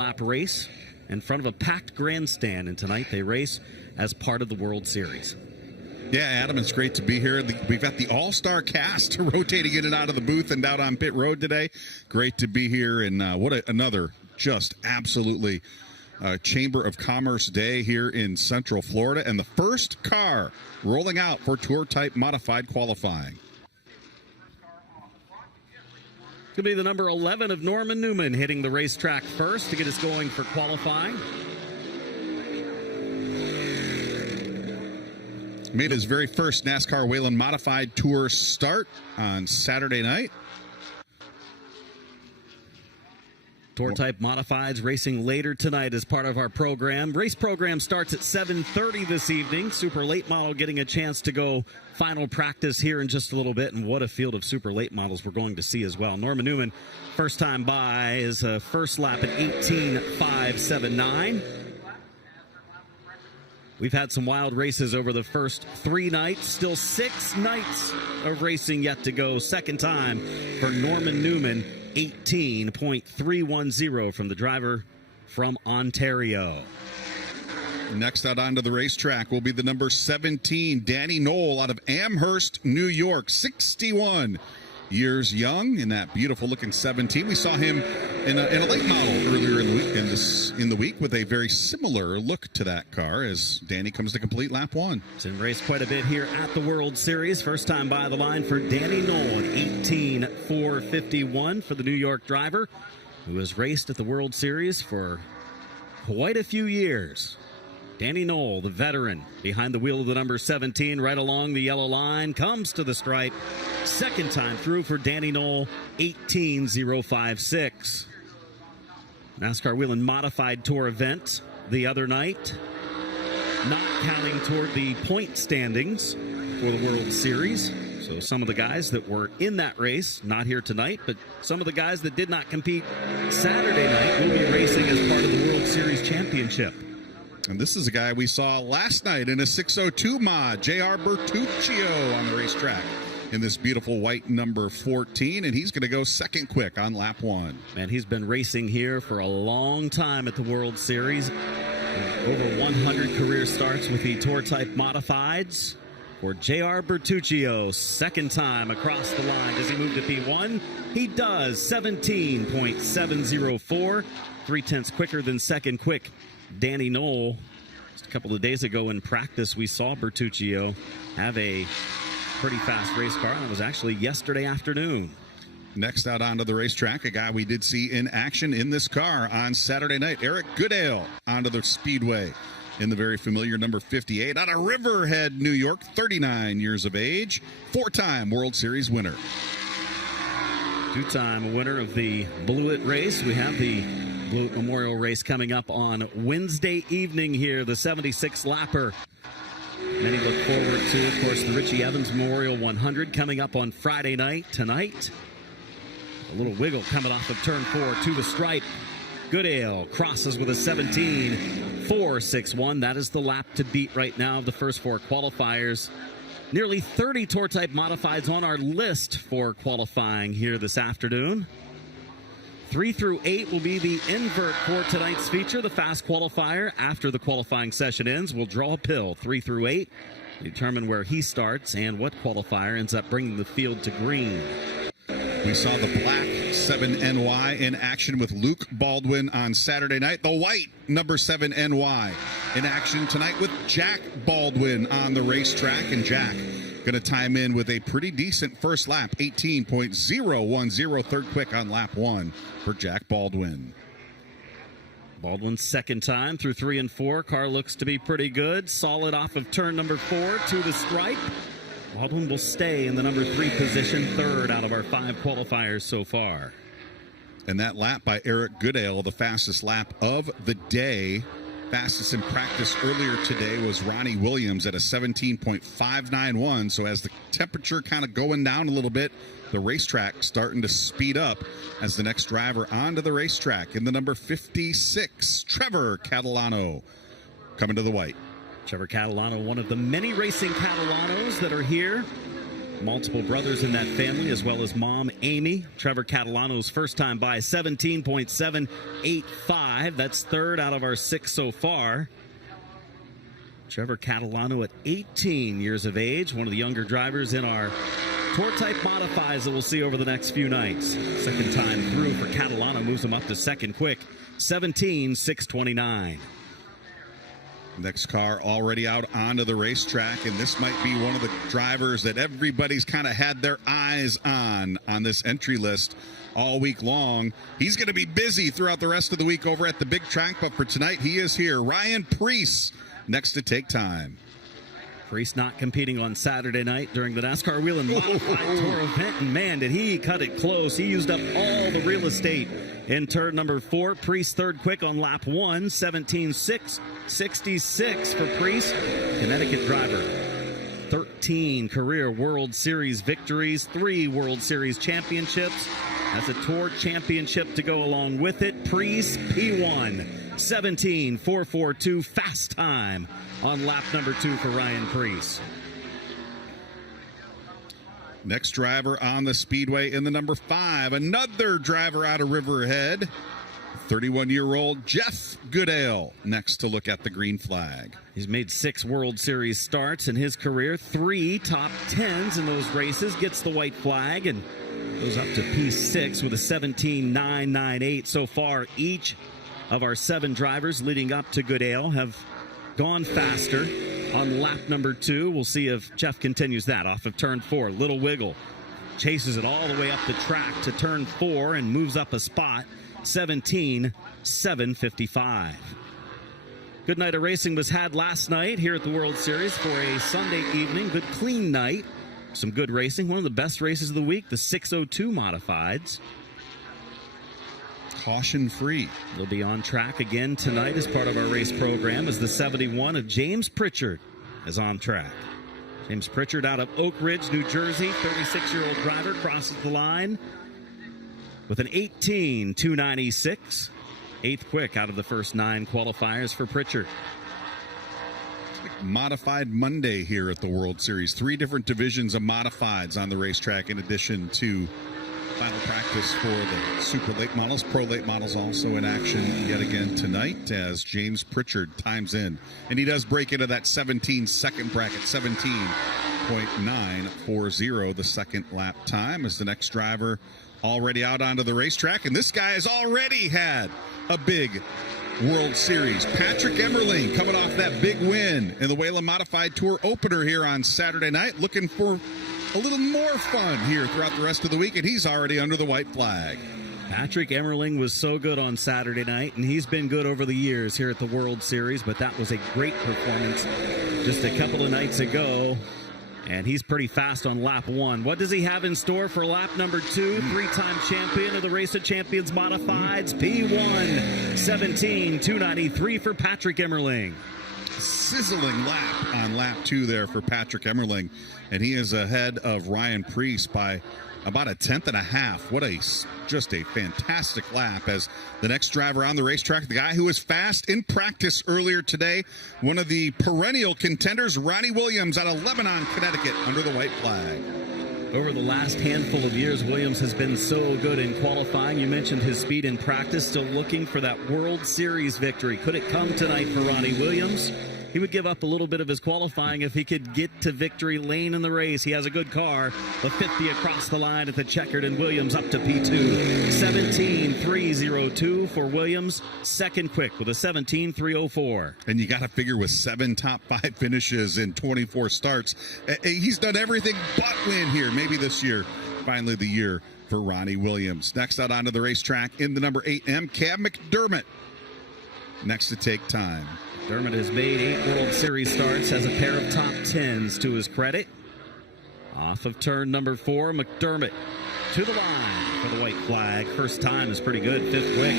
lap race in front of a packed grandstand, and tonight they race as part of the World Series. Yeah, Adam, it's great to be here. We've got the all-star cast rotating in and out of the booth and out on pit road today. Great to be here, and another just absolutely Chamber of Commerce day here in Central Florida, and the first car rolling out for Tour-Type Modified qualifying. Could be the number 11 of Norman Newman hitting the racetrack first to get us going for qualifying. Made his very first NASCAR Whelen Modified Tour start on Saturday night. Tour-Type Modifieds racing later tonight as part of our program. Race program starts at 7:30 this evening. Super Late Model getting a chance to go final practice here in just a little bit, and what a field of Super Late Models we're going to see as well. Norman Newman, first time by, is first lap at 18.579. We've had some wild races over the first 3 nights. Still 6 nights of racing yet to go. Second time for Norman Newman, 18.310 from the driver from Ontario. Next out onto the racetrack will be the number 17, Danny Knoll out of Amherst, New York, 61 years young in that beautiful looking 17. We saw him in a late model earlier in the week with a very similar look to that car as Danny comes to complete lap 1. He's been raced quite a bit here at the World Series. First time by the line for Danny Knoll at 18.451 for the New York driver, who has raced at the World Series for quite a few years. Danny Knoll, the veteran, behind the wheel of the number 17, right along the yellow line, comes to the stripe. Second time through for Danny Knoll, 18.056. NASCAR Whelen Modified Tour event the other night, not counting toward the point standings for the World Series. So some of the guys that were in that race, not here tonight, but some of the guys that did not compete Saturday night will be racing as part of the World Series Championship. And this is a guy we saw last night in a 602 mod, J.R. Bertuccio on the racetrack in this beautiful white number 14, and he's going to go second quick on lap 1. Man, he's been racing here for a long time at the World Series. Over 100 career starts with the Tour-Type Modifieds. For J.R. Bertuccio, second time across the line. Does he move to P1? He does, 17.704, 3/10 quicker than second quick Danny Knoll. Just a couple of days ago in practice, we saw Bertuccio have a pretty fast race car, and it was actually yesterday afternoon. Next out onto the racetrack, a guy we did see in action in this car on Saturday night, Eric Goodale onto the Speedway in the very familiar number 58 out of Riverhead, New York, 39 years of age, 4-time World Series winner. 2-time winner of the Blewett race. We have the Blewett Memorial race coming up on Wednesday evening here, the 76 lapper. Many look forward to, of course, the Richie Evans Memorial 100 coming up on Friday night. Tonight, a little wiggle coming off of turn 4 to the stripe. Goodale crosses with a 17.461. That is the lap to beat right now of the first 4 qualifiers. Nearly 30 Tour-Type Modifieds on our list for qualifying here this afternoon. 3 through 8 will be the invert for tonight's feature, the fast qualifier. After the qualifying session ends, we'll draw a pill. 3 through 8, determine where he starts and what qualifier ends up bringing the field to green. We saw the black 7NY in action with Luke Baldwin on Saturday night. The white number 7NY in action tonight with Jack Baldwin on the racetrack. And Jack going to time in with a pretty decent first lap, 18.010, third quick on lap 1 for Jack Baldwin. Baldwin's second time through 3 and 4. Car looks to be pretty good. Solid off of turn number 4 to the stripe. Baldwin will stay in the number 3 position, third out of our 5 qualifiers so far. And that lap by Eric Goodale, the fastest lap of the day. Fastest in practice earlier today was Ronnie Williams at a 17.591. So as the temperature kind of going down a little bit, the racetrack starting to speed up as the next driver onto the racetrack in the number 56, Trevor Catalano, coming to the white. Trevor Catalano, one of the many racing Catalanos that are here multiple brothers in that family, as well as mom, Amy. Trevor Catalano's first time by 17.785. That's third out of our 6 so far. Trevor Catalano at 18 years of age, one of the younger drivers in our Tour-type modifies that we'll see over the next few nights. Second time through for Catalano, moves him up to second quick, 17.629. Next car already out onto the racetrack, and this might be one of the drivers that everybody's kind of had their eyes on this entry list all week long. He's going to be busy throughout the rest of the week over at the big track, but for tonight, he is here. Ryan Preece next to take time. Preece not competing on Saturday night during the NASCAR Wheel and Modified Tour event, and man, did he cut it close. He used up all the real estate in turn number 4. Preece third quick on lap 1, 17.666 for Preece. Connecticut driver, 13 career World Series victories, 3 World Series championships. Has a Tour championship to go along with it. Preece P1, 17.442 fast time on lap number 2 for Ryan Preece. Next driver on the Speedway in the number 5, another driver out of Riverhead, 31-year-old Jeff Goodale, next to look at the green flag. He's made 6 World Series starts in his career, 3 top 10s in those races, gets the white flag, and goes up to P6 with a 17.998 so far. Each of our 7 drivers leading up to Goodale have gone faster on lap number 2. We'll see if Jeff continues that off of turn 4. Little wiggle. Chases it all the way up the track to turn 4 and moves up a spot. 17.755. Good night of racing was had last night here at the World Series for a Sunday evening. Good clean night. Some good racing. One of the best races of the week, the 602 modifieds. Caution free. They'll be on track again tonight as part of our race program as the 71 of James Pritchard is on track. James Pritchard out of Oak Ridge, New Jersey, 36-year-old driver, crosses the line with an 18.296. 8th quick out of the first 9 qualifiers for Pritchard. Modified Monday here at the World Series. 3 different divisions of modifieds on the racetrack in addition to final practice for the super late models. Pro late models also in action yet again tonight as James Pritchard times in. And he does break into that 17-second bracket, 17.940, the second lap time, as the next driver already out onto the racetrack. And this guy has already had a big World Series. Patrick Emmerling coming off that big win in the Whelen Modified Tour opener here on Saturday night, looking for a little more fun here throughout the rest of the week, and he's already under the white flag. Patrick Emmerling was so good on Saturday night, and he's been good over the years here at the World Series, but that was a great performance just a couple of nights ago, and he's pretty fast on lap 1. What does he have in store for lap number 2? 3-time champion of the Race of Champions Modifieds, P1, 17.293 for Patrick Emmerling. Sizzling lap on lap 2 there for Patrick Emmerling, and he is ahead of Ryan Preece by about a 1/10.5. What just a fantastic lap as the next driver on the racetrack, the guy who was fast in practice earlier today, one of the perennial contenders, Ronnie Williams out of Lebanon, Connecticut, under the white flag. Over the last handful of years, Williams has been so good in qualifying. You mentioned his speed in practice, still looking for that World Series victory. Could it come tonight for Ronnie Williams? He would give up a little bit of his qualifying if he could get to victory lane in the race. He has a good car, a 50 across the line at the checkered, and Williams up to P2. 17.302 for Williams, second quick with a 17.304. And you got to figure with 7 top 5 finishes in 24 starts, he's done everything but win here. Maybe this year, finally the year for Ronnie Williams. Next out onto the racetrack in the number 8M, Cam McDermott, next to take time. McDermott has made 8 World Series starts, has a pair of top 10s to his credit. Off of turn number 4, McDermott to the line for the white flag. First time is pretty good. 5th quick,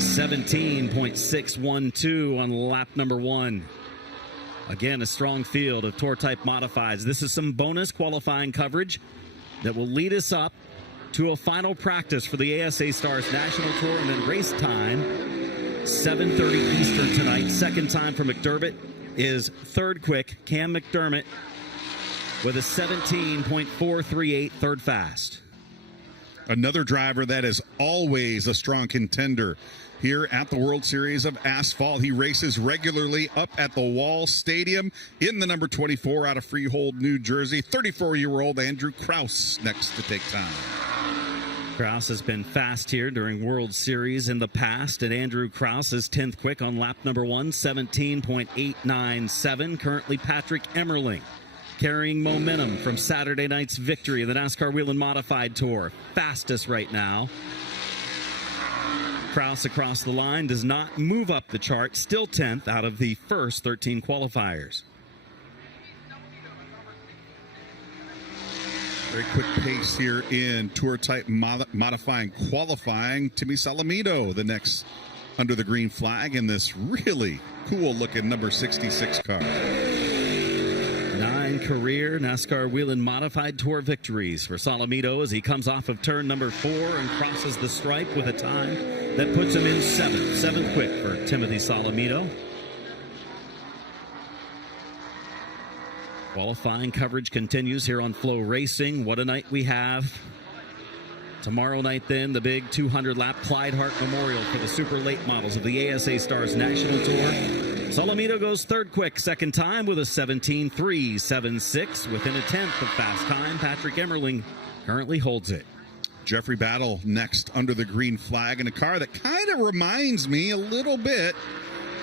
17.612 on lap number 1. Again, a strong field of Tour-type modifieds. This is some bonus qualifying coverage that will lead us up to a final practice for the ASA Stars National Tournament race time. 7:30 Eastern tonight. Second time for McDermott is 3rd quick. Cam McDermott with a 17.438 third fast. Another driver that is always a strong contender here at the World Series of Asphalt. He races regularly up at the Wall Stadium in the number 24 out of Freehold, New Jersey. 34-year-old Andrew Kraus next to take time. Kraus has been fast here during World Series in the past, and Andrew Kraus is 10th quick on lap number 1, 17.897. Currently Patrick Emmerling carrying momentum from Saturday night's victory in the NASCAR Wheel and Modified Tour. Fastest right now. Kraus across the line does not move up the chart, still 10th out of the first 13 qualifiers. Very quick pace here in tour type modifying qualifying. Timmy Salamito, the next under the green flag in this really cool looking number 66 car. 9 career NASCAR Wheel and Modified Tour victories for Salamito as he comes off of turn number 4 and crosses the stripe with a time that puts him in 7th quick for Timothy Salamito. Qualifying coverage continues here on FloRacing. What a night we have. Tomorrow night, then, the big 200-lap Clyde Hart Memorial for the super late models of the ASA Stars National Tour. Salamito goes 3rd quick, second time with a 17.376. Within a 10th of fast time, Patrick Emmerling currently holds it. Jeffrey Battle next under the green flag in a car that kind of reminds me a little bit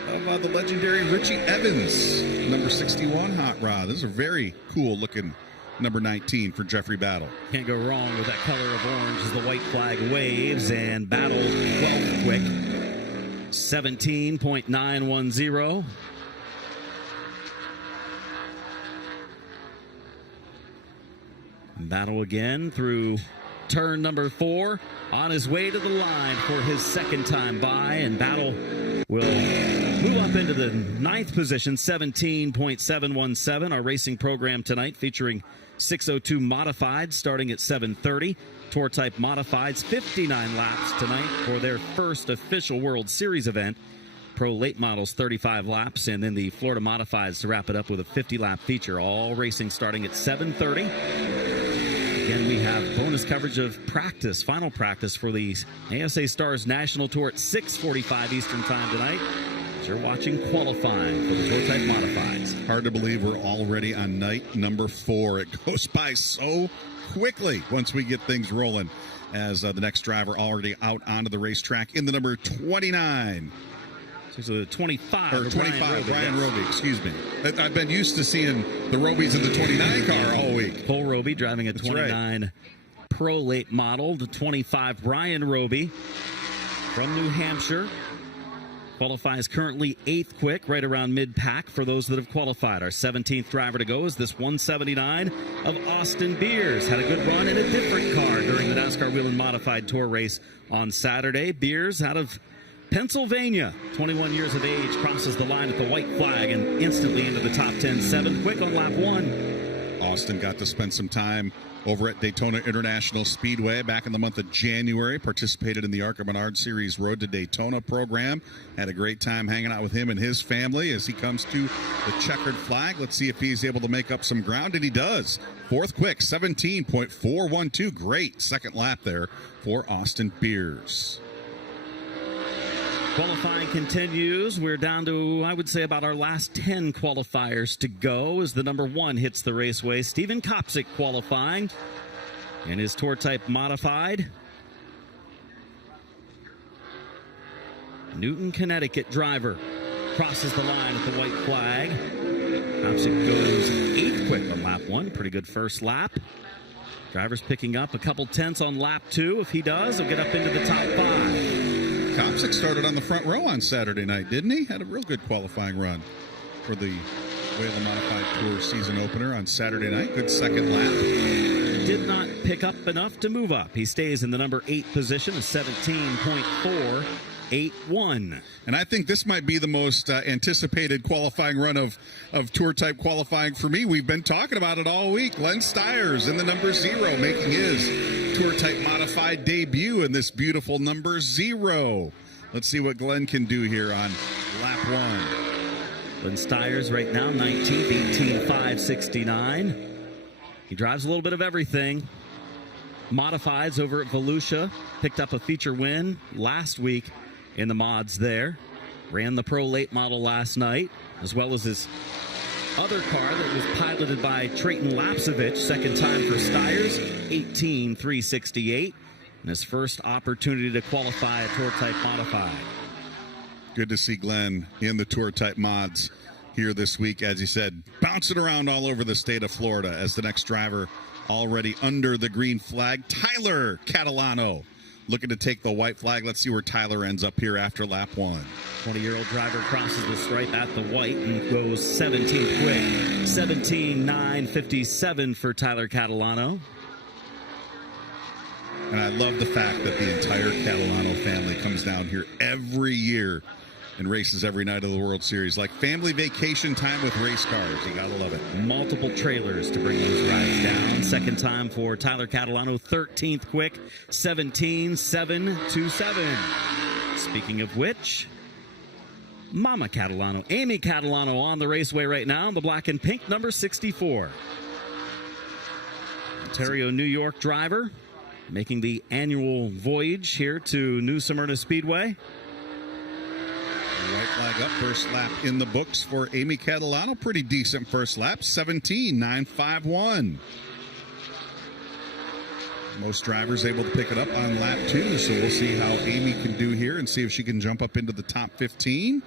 of the legendary Richie Evans, number 61 hot rod. This is a very cool looking number 19 for Jeffrey Battle. Can't go wrong with that color of orange as the white flag waves, and Battle 12th quick, 17.910. Battle again through turn number 4, on his way to the line for his second time by, and Battle will move up into the 9th position, 17.717. Our racing program tonight featuring 602 modified starting at 7:30. Tour type modifieds, 59 laps tonight for their first official World Series event. Pro late models, 35 laps, and then the Florida modifieds to wrap it up with a 50-lap feature. All racing starting at 7:30. Again, we have bonus coverage of practice, final practice for the ASA Stars National Tour at 6:45 Eastern Time tonight. As you're watching qualifying for the Tour Type Modifieds. Hard to believe we're already on night number 4. It goes by so quickly once we get things rolling, as the next driver already out onto the racetrack in the number 29. So 25. Or 25, Brian Roby, excuse me. I've been used to seeing the Robies in the 29 car all week. Cole Roby driving a 29 right. Pro late model. The 25, Brian Roby from New Hampshire. Qualifies currently 8th quick, right around mid-pack for those that have qualified. Our 17th driver to go is this 179 of Austin Beers. Had a good run in a different car during the NASCAR Wheel and Modified Tour race on Saturday. Beers out of Pennsylvania, 21 years of age, crosses the line at the white flag and instantly into the top 10, 7th quick on lap 1. Austin got to spend some time over at Daytona International Speedway back in the month of January. Participated in the ARCA Menard Series Road to Daytona program. Had a great time hanging out with him and his family as he comes to the checkered flag. Let's see if he's able to make up some ground, and he does. 4th quick, 17.412. Great second lap there for Austin Beers. Qualifying continues. We're down to, I would say, about our last 10 qualifiers to go as the number 1 hits the raceway. Steven Kopsick qualifying in his Tour Type Modified. Newton, Connecticut driver crosses the line at the white flag. Kopsick goes 8th quick on lap 1. Pretty good first lap. Driver's picking up a couple tenths on lap 2. If he does, he'll get up into the top 5. Kopsick started on the front row on Saturday night, didn't he? Had a real good qualifying run for the Wheel and Modified Tour season opener on Saturday night. Good second lap. Did not pick up enough to move up. He stays in the number 8 position, a 17.481. And I think this might be the most anticipated qualifying run of Tour Type qualifying for me. We've been talking about it all week. Glenn Stiers in the number 0 making his Tour Type Modified debut in this beautiful number 0. Let's see what Glenn can do here on lap 1. Glenn Stiers right now 19th, 18.569. He drives a little bit of everything. Modifieds over at Volusia. Picked up a feature win last week in the mods there. Ran the Pro Late model last night, as well as his other car that was piloted by Trayton Lapsevich. Second time for Stiers, 18,368. And his first opportunity to qualify a Tour Type Modified. Good to see Glenn in the Tour Type mods here this week, as he said, bouncing around all over the state of Florida as the next driver already under the green flag, Tyler Catalano, looking to take the white flag. Let's see where Tyler ends up here after lap 1. 20-year-old driver crosses the stripe at the white and goes 17th quick. 17,957 for Tyler Catalano. And I love the fact that the entire Catalano family comes down here every year and races every night of the World Series. Like family vacation time with race cars. You gotta love it. Multiple trailers to bring those rides down. Second time for Tyler Catalano, 13th quick, 17,727. Speaking of which, Mama Catalano, Amy Catalano on the raceway right now, the black and pink, number 64. Ontario, New York driver, making the annual voyage here to New Smyrna Speedway. White flag up, first lap in the books for Amy Catalano. Pretty decent first lap, 17,951. Most drivers able to pick it up on lap 2, so we'll see how Amy can do here and see if she can jump up into the top 15.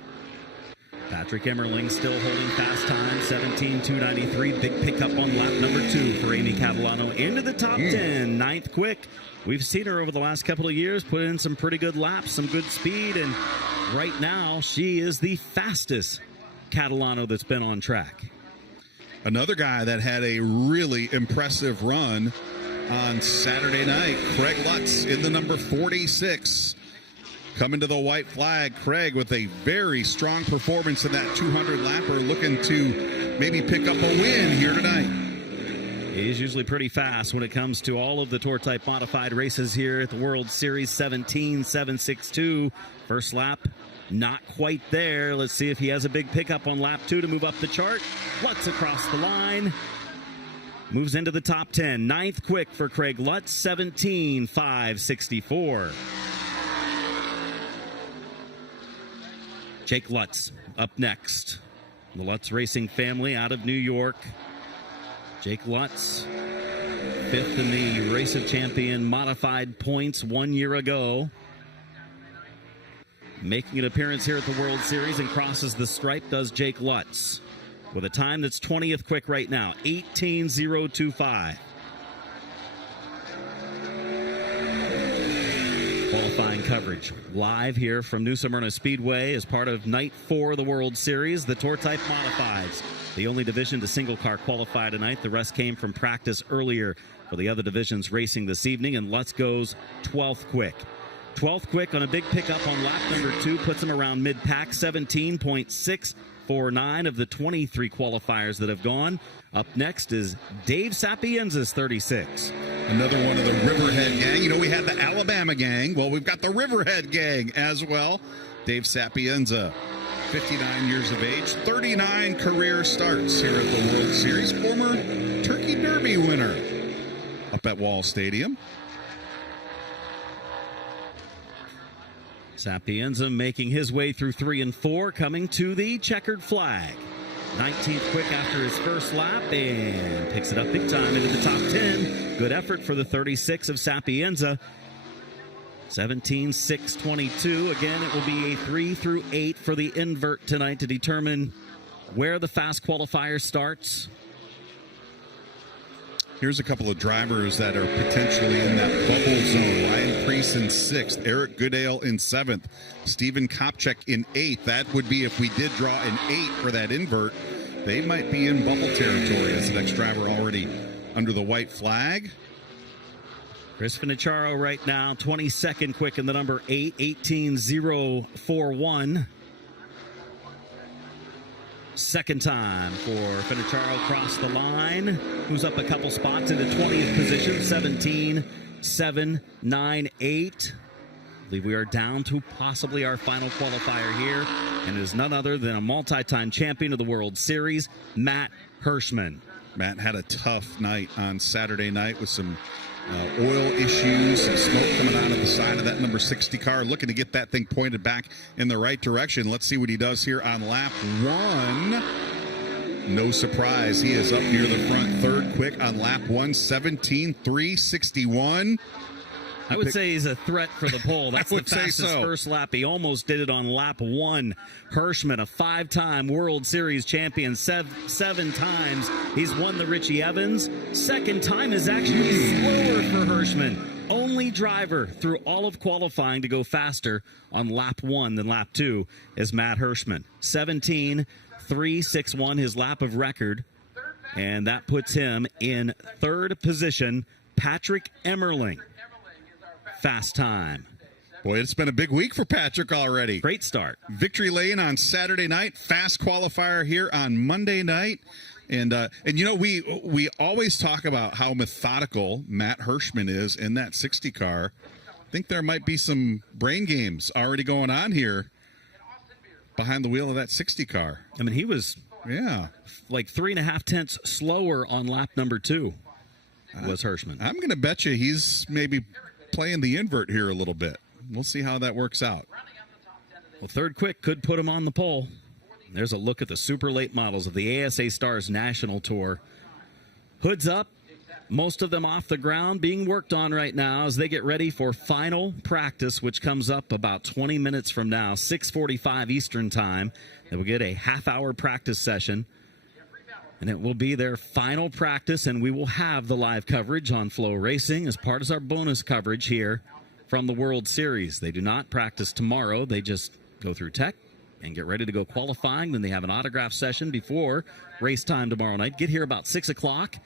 Patrick Emmerling still holding fast time, 17,293. Big pickup on lap number 2 for Amy Catalano into the top 10, 9th quick. We've seen her over the last couple of years put in some pretty good laps, some good speed, and right now she is the fastest Catalano that's been on track. Another guy that had a really impressive run on Saturday night, Craig Lutz in the number 46. Coming to the white flag, Craig with a very strong performance in that 200 lapper, looking to maybe pick up a win here tonight. He's usually pretty fast when it comes to all of the Tour Type Modified races here at the World Series. 17,762. First lap, not quite there. Let's see if he has a big pickup on lap 2 to move up the chart. Lutz across the line. Moves into the top 10. 9th quick for Craig Lutz, 17,564. Jake Lutz up next. The Lutz Racing family out of New York. Jake Lutz, 5th in the Race of Champion modified points 1 year ago. Making an appearance here at the World Series and crosses the stripe does Jake Lutz with a time that's 20th quick right now, 18,025. Qualifying coverage live here from New Smyrna Speedway as part of Night 4 of the World Series. The Tour Type Modifieds, the only division to single car qualify tonight. The rest came from practice earlier for the other divisions racing this evening, and Lutz goes 12th quick. 12th quick on a big pickup on lap number 2, puts him around mid-pack, 17.649 of the 23 qualifiers that have gone. Up next is Dave Sapienza's 36. Another one of the Riverhead gang. You know, we had the Alabama gang. Well, we've got the Riverhead gang as well. Dave Sapienza, 59 years of age, 39 career starts here at the World Series. Former Turkey Derby winner up at Wall Stadium. Sapienza making his way through 3 and 4, coming to the checkered flag. 19th quick after his first lap and picks it up big time into the top 10. Good effort for the 36 of Sapienza. 17,622. Again, it will be a 3 through 8 for the invert tonight to determine where the fast qualifier starts. Here's a couple of drivers that are potentially in that bubble zone. Ryan Preece in 6th, Eric Goodale in 7th, Steven Kopchak in 8th. That would be if we did draw an 8 for that invert. They might be in bubble territory as the next driver already under the white flag. Chris Finacharo right now, 22nd quick in the number 8, 18,041. Second time for Finacharo across the line. Who's up a couple spots into 20th position, 17,798. I believe we are down to possibly our final qualifier here. And it is none other than a multi-time champion of the World Series, Matt Hirschman. Matt had a tough night on Saturday night with some oil issues and smoke coming out of the side of that number 60 car, looking to get that thing pointed back in the right direction. Let's see what he does here on lap 1. No surprise, he is up near the front, third quick on lap 1, 17.361. I would say he's a threat for the pole. That's the fastest so. first lap. He almost did it on lap 1. Hirschman, a 5-time World Series champion, 7 times. He's won the Richie Evans. Second time is actually slower for Hirschman. Only driver through all of qualifying to go faster on lap 1 than lap 2 is Matt Hirschman. 17.361, his lap of record. And that puts him in third position. Patrick Emmerling. Fast time. Boy, it's been a big week for Patrick already. Great start. Victory Lane on Saturday night, fast qualifier here on Monday night. And you know, we always talk about how methodical Matt Hirschman is in that 60 car. I think there might be some brain games already going on here behind the wheel of that 60 car. I mean, he was like 3.5 tenths slower on lap number 2 was Hirschman. I'm going to bet you he's maybe playing the invert here a little bit. We'll see how that works out. Well, third quick could put him on the pole. There's a look at the super late models of the ASA Stars National Tour. Hoods up, most of them off the ground, being worked on right now as they get ready for final practice, which comes up about 20 minutes from now, 6:45 Eastern time. They will get a half-hour practice session, and it will be their final practice, and we will have the live coverage on FloRacing as part of our bonus coverage here from the World Series. They do not practice tomorrow. They just go through tech and get ready to go qualifying. Then they have an autograph session before race time tomorrow night. Get here about 6 o'clock.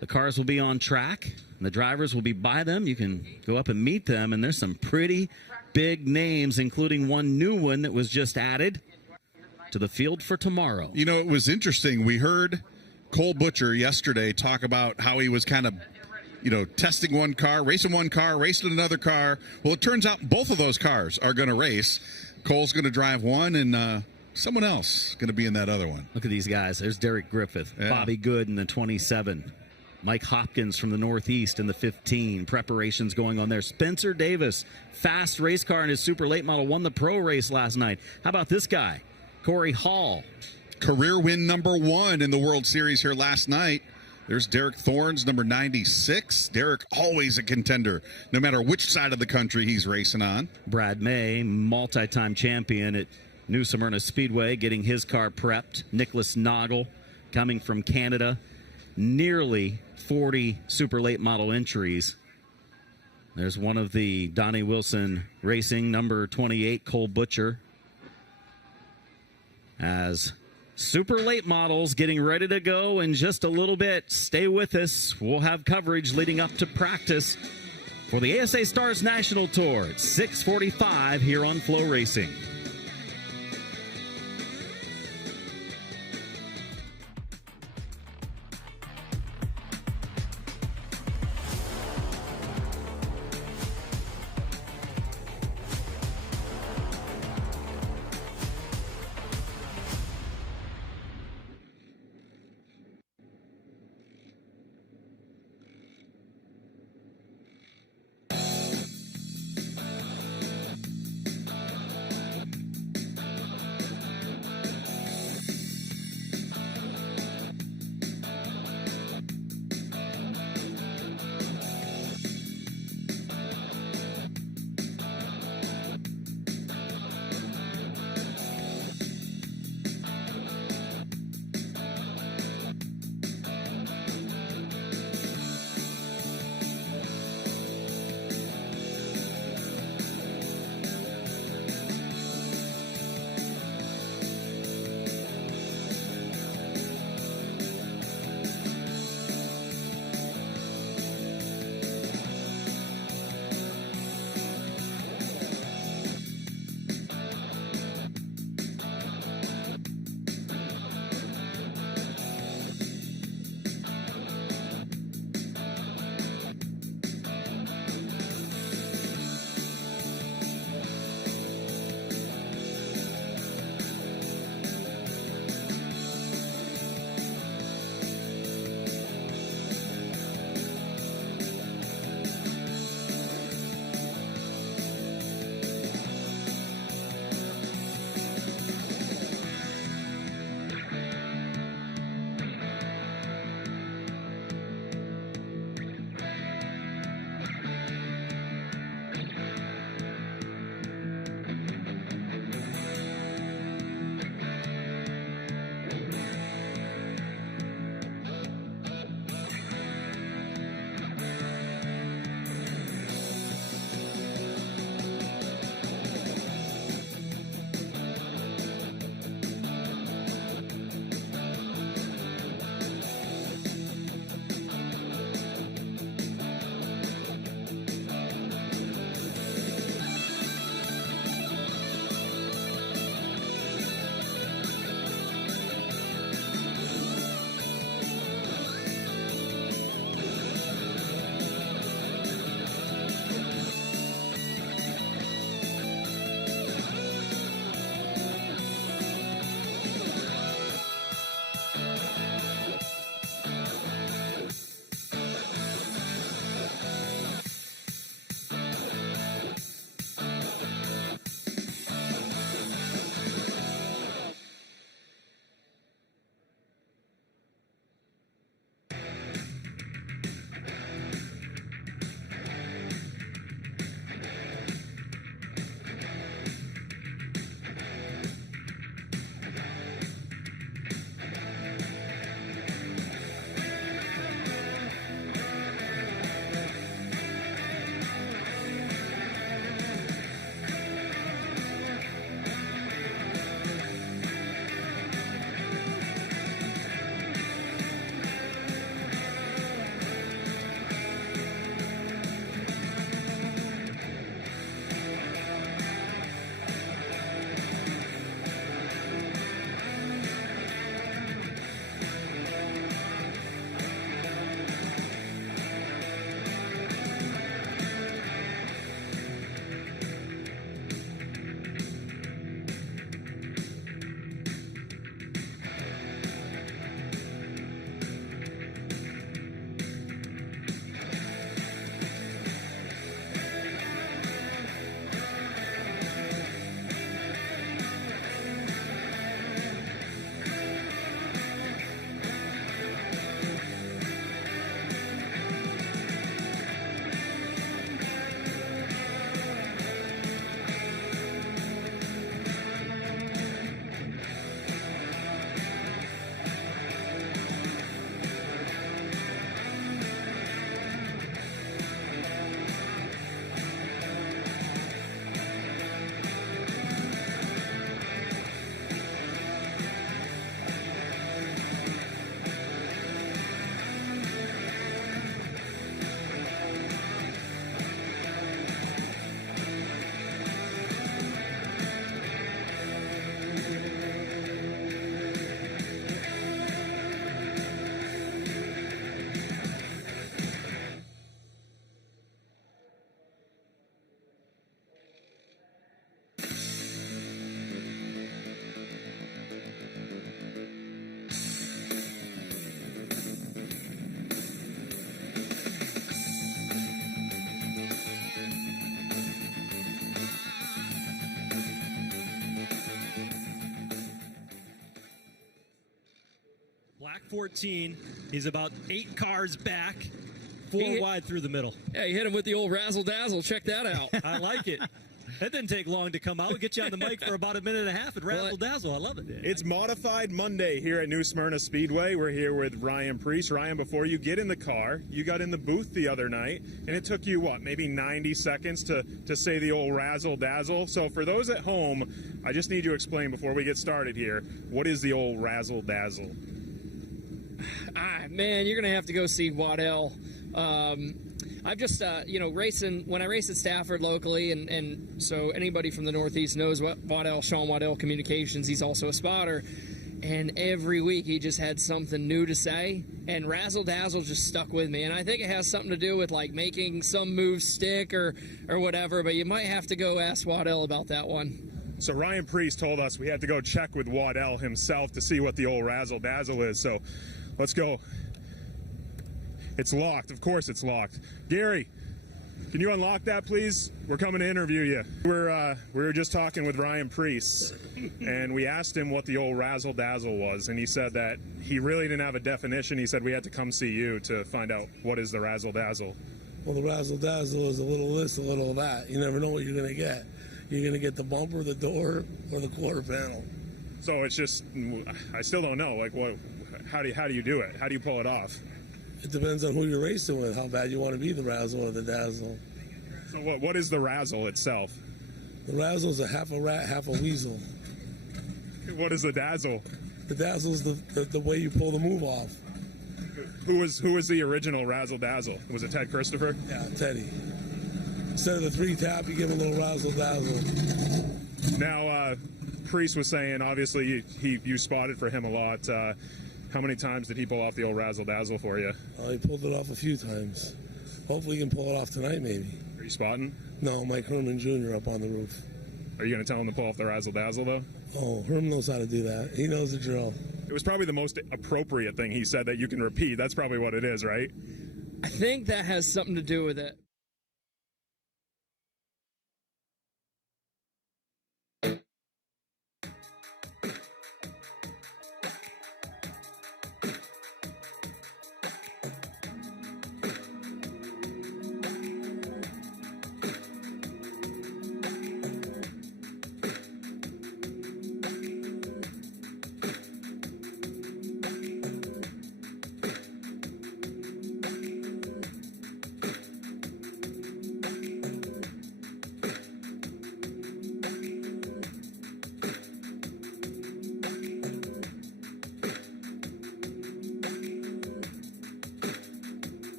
The cars will be on track, and the drivers will be by them. You can go up and meet them, and there's some pretty big names, including one new one that was just added to the field for tomorrow. You know, it was interesting. We heard Cole Butcher yesterday talk about how he was kind of, testing one car, racing another car. Well, it turns out both of those cars are going to race. Cole's going to drive one, and someone else going to be in that other one. Look at these guys. There's Derek Griffith, Bobby Good in the 27, Mike Hopkins from the Northeast in the 15. Preparations going on there. Spencer Davis, fast race car in his super late model, won the pro race last night. How about this guy? Corey Hall. Career win number 1 in the World Series here last night. There's Derek Thorns, number 96. Derek, always a contender, no matter which side of the country he's racing on. Brad May, multi-time champion at New Smyrna Speedway, getting his car prepped. Nicholas Noggle, coming from Canada. Nearly 40 super late model entries. There's one of the Donnie Wilson Racing, number 28, Cole Butcher. As super late models getting ready to go in just a little bit. Stay with us. We'll have coverage leading up to practice for the ASA Stars National Tour at 6:45 here on FloRacing. Track 14. He's about 8 cars back, 4 wide through the middle. Yeah, you hit him with the old Razzle Dazzle. Check that out. I like it. That didn't take long to come out. We'll get you on the mic for about a minute and a half at Razzle Dazzle. I love it. It's Modified Monday here at New Smyrna Speedway. We're here with Ryan Priest. Ryan, before you get in the car, you got in the booth the other night, and it took you, what, maybe 90 seconds to say the old Razzle Dazzle? So for those at home, I just need you to explain before we get started here, what is the old Razzle Dazzle? Man, you're going to have to go see Waddell. I've just, racing, when I race at Stafford locally, and so anybody from the Northeast knows what Sean Waddell Communications, he's also a spotter, and every week he just had something new to say, and Razzle Dazzle just stuck with me, and I think it has something to do with, like, making some moves stick or whatever, but you might have to go ask Waddell about that one. So Ryan Priest told us we had to go check with Waddell himself to see what the old Razzle Dazzle is, so let's go. It's locked. Of course it's locked. Gary, can you unlock that, please? We're coming to interview you. We were just talking with Ryan Priest, and we asked him what the old Razzle Dazzle was, and he said that he really didn't have a definition. He said we had to come see you to find out what is the Razzle Dazzle. Well, the Razzle Dazzle is a little this, a little that. You never know what you're going to get. You're going to get the bumper, the door, or the quarter panel. So it's just, I still don't know. Like, what? How do you do it? How do you pull it off? It depends on who you're racing with, how bad you want to be the Razzle or the Dazzle. So what is the Razzle itself? The Razzle's a half a rat, half a weasel. What is the Dazzle? The Dazzle's the way you pull the move off. Who was the original Razzle Dazzle? Was it Ted Christopher? Yeah, Teddy. Instead of the 3-tap, you give a little Razzle Dazzle. Now, Priest was saying, obviously, you spotted for him a lot. How many times did he pull off the old Razzle Dazzle for you? He pulled it off a few times. Hopefully he can pull it off tonight, maybe. Are you spotting? No, Mike Herman Jr. up on the roof. Are you going to tell him to pull off the Razzle Dazzle, though? Oh, Herm knows how to do that. He knows the drill. It was probably the most appropriate thing he said that you can repeat. That's probably what it is, right? I think that has something to do with it.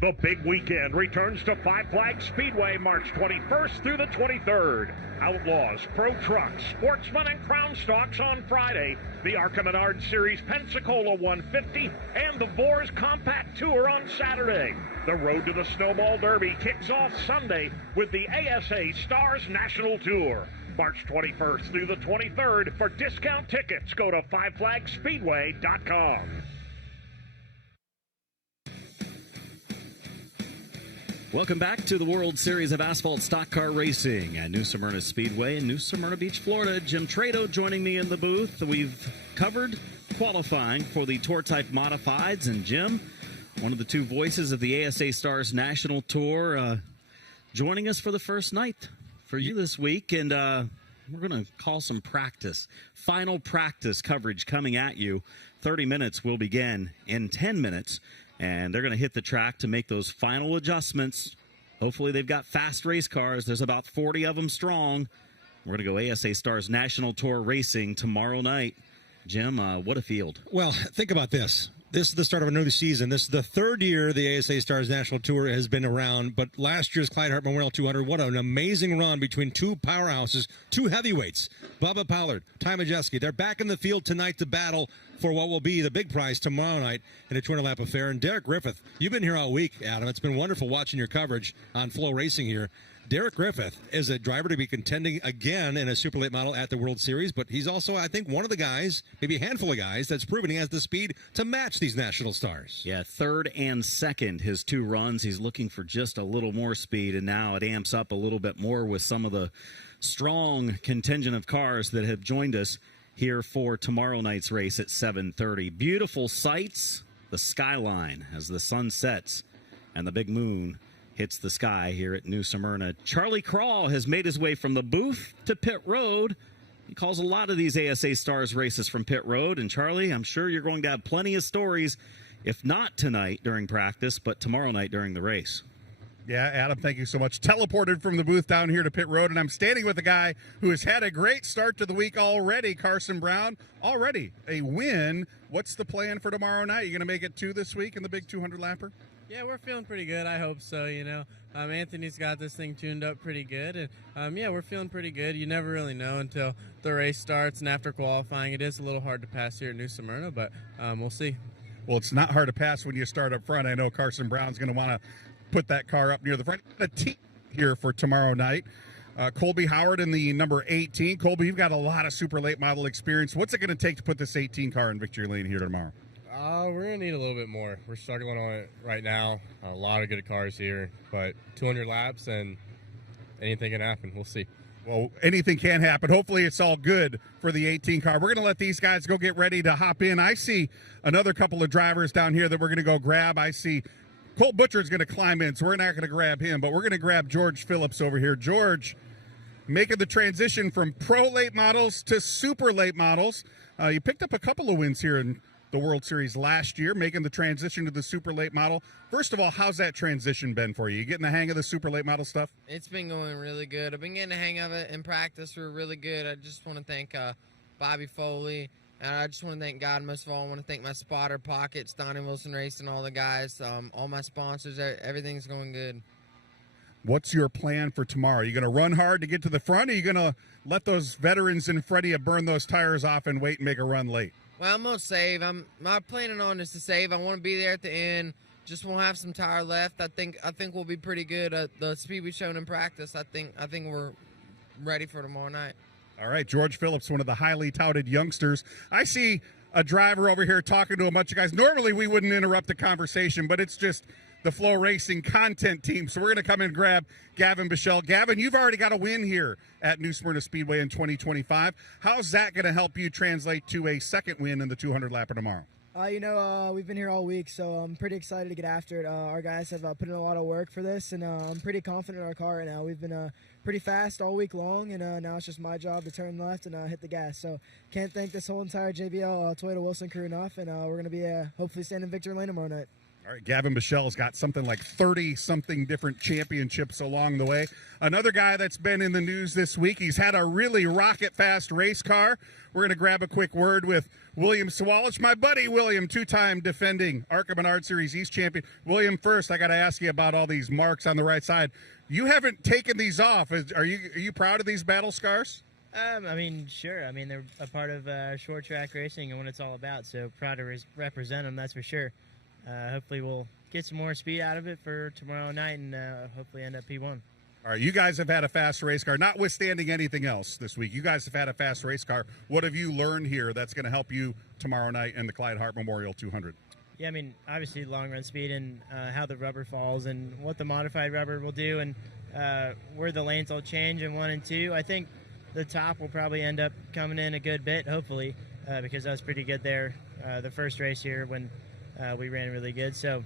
The big weekend returns to Five Flags Speedway March 21st through the 23rd. Outlaws, Pro Trucks, Sportsman, and Crown Stocks on Friday. The Arca Menard Series Pensacola 150 and the Vors Compact Tour on Saturday. The Road to the Snowball Derby kicks off Sunday with the ASA Stars National Tour. March 21st through the 23rd. For discount tickets, go to fiveflagspeedway.com. Welcome back to the World Series of Asphalt Stock Car Racing at New Smyrna Speedway in New Smyrna Beach, Florida. Jim Trado joining me in the booth. We've covered qualifying for the Tour Type Modifieds, and Jim, one of the two voices of the ASA Stars National Tour, joining us for the first night for you this week, and we're going to call some practice. Final practice coverage coming at you. 30 minutes will begin in 10 minutes. And they're going to hit the track to make those final adjustments. Hopefully they've got fast race cars. There's about 40 of them strong. We're going to go ASA Stars National Tour Racing tomorrow night. Jim, what a field. Well, think about this. This is the start of a new season. This is the third year the ASA Stars National Tour has been around, but last year's Clyde Hart Memorial 200, what an amazing run between two powerhouses, two heavyweights, Bubba Pollard, Ty Majeski. They're back in the field tonight to battle for what will be the big prize tomorrow night in a 200-lap affair. And Derek Griffith, you've been here all week, Adam. It's been wonderful watching your coverage on FloRacing here. Derek Griffith is a driver to be contending again in a super late model at the World Series, but he's also, I think, one of the guys, maybe a handful of guys, that's proven he has the speed to match these national stars. Yeah, third and second, his two runs. He's looking for just a little more speed, and now it amps up a little bit more with some of the strong contingent of cars that have joined us here for tomorrow night's race at 7:30. Beautiful sights, the skyline as the sun sets and the big moon hits the sky here at New Smyrna. Charlie Crawl has made his way from the booth to pit road. He calls a lot of these ASA Stars races from pit road. And Charlie, I'm sure you're going to have plenty of stories, if not tonight during practice, but tomorrow night during the race. Yeah, Adam, thank you so much. Teleported from the booth down here to pit road, and I'm standing with a guy who has had a great start to the week already, Carson Brown. Already a win. What's the plan for tomorrow night? You going to make it two this week in the big 200-lapper? Yeah, we're feeling pretty good. I hope so, you know. Anthony's got this thing tuned up pretty good. And, yeah, we're feeling pretty good. You never really know until the race starts. And after qualifying, it is a little hard to pass here at New Smyrna, but we'll see. Well, it's not hard to pass when you start up front. I know Carson Brown's going to want to put that car up near the front. A team here for tomorrow night. Colby Howard in the number 18. Colby, you've got a lot of super late model experience. What's it going to take to put this 18 car in victory lane here tomorrow? We're going to need a little bit more. We're struggling on it right now. A lot of good cars here, but 200 laps and anything can happen. We'll see. Well, anything can happen. Hopefully it's all good for the 18 car. We're going to let these guys go get ready to hop in. I see another couple of drivers down here that we're going to go grab. I see Colt Butcher's going to climb in, so we're not going to grab him, but we're going to grab George Phillips over here. George, making the transition from pro late models to super late models. You picked up a couple of wins here in the World Series last year, making the transition to the super late model. First of all, how's that transition been for you? You getting the hang of the super late model stuff? It's been going really good. I've been getting the hang of it in practice. We're really good. I just want to thank Bobby Foley, and I just want to thank God most of all. I want to thank my spotter, Pockets, Donnie Wilson Racing, all the guys, all my sponsors. Everything's going good. What's your plan for tomorrow? Are you going to run hard to get to the front, or are you going to let those veterans in front of you burn those tires off and wait and make a run late? Well, I'm going to save. I'm not planning on this to save. I want to be there at the end. Just won't have some tire left. I think we'll be pretty good at the speed we've shown in practice. I think we're ready for tomorrow night. All right, George Phillips, one of the highly touted youngsters. I see a driver over here talking to a bunch of guys. Normally we wouldn't interrupt the conversation, but it's just the FloRacing content team. So we're going to come in and grab Gavin Bichelle. Gavin, you've already got a win here at New Smyrna Speedway in 2025. How's that going to help you translate to a second win in the 200-lapper tomorrow? We've been here all week, so I'm pretty excited to get after it. Our guys have put in a lot of work for this, and I'm pretty confident in our car right now. We've been pretty fast all week long, and now it's just my job to turn left and hit the gas. So can't thank this whole entire JBL Toyota Wilson crew enough, and we're going to be hopefully staying in victory lane tomorrow night. All right, Gavin Bichelle's got something like 30-something different championships along the way. Another guy that's been in the news this week, he's had a really rocket-fast race car. We're going to grab a quick word with William Sawalich, my buddy William, two-time defending ARCA Menard Series East champion. William, first, I got to ask you about all these marks on the right side. You haven't taken these off. Are you proud of these battle scars? I mean, sure. I mean, they're a part of short track racing and what it's all about. So proud to represent them, that's for sure. Hopefully we'll get some more speed out of it for tomorrow night and hopefully end up P1. All right, you guys have had a fast race car, notwithstanding anything else this week. You guys have had a fast race car. What have you learned here that's going to help you tomorrow night in the Clyde Hart Memorial 200? Yeah, I mean, obviously long run speed and how the rubber falls and what the modified rubber will do and where the lanes will change in 1 and 2. I think the top will probably end up coming in a good bit, hopefully, because that was pretty good there the first race here when we ran really good. So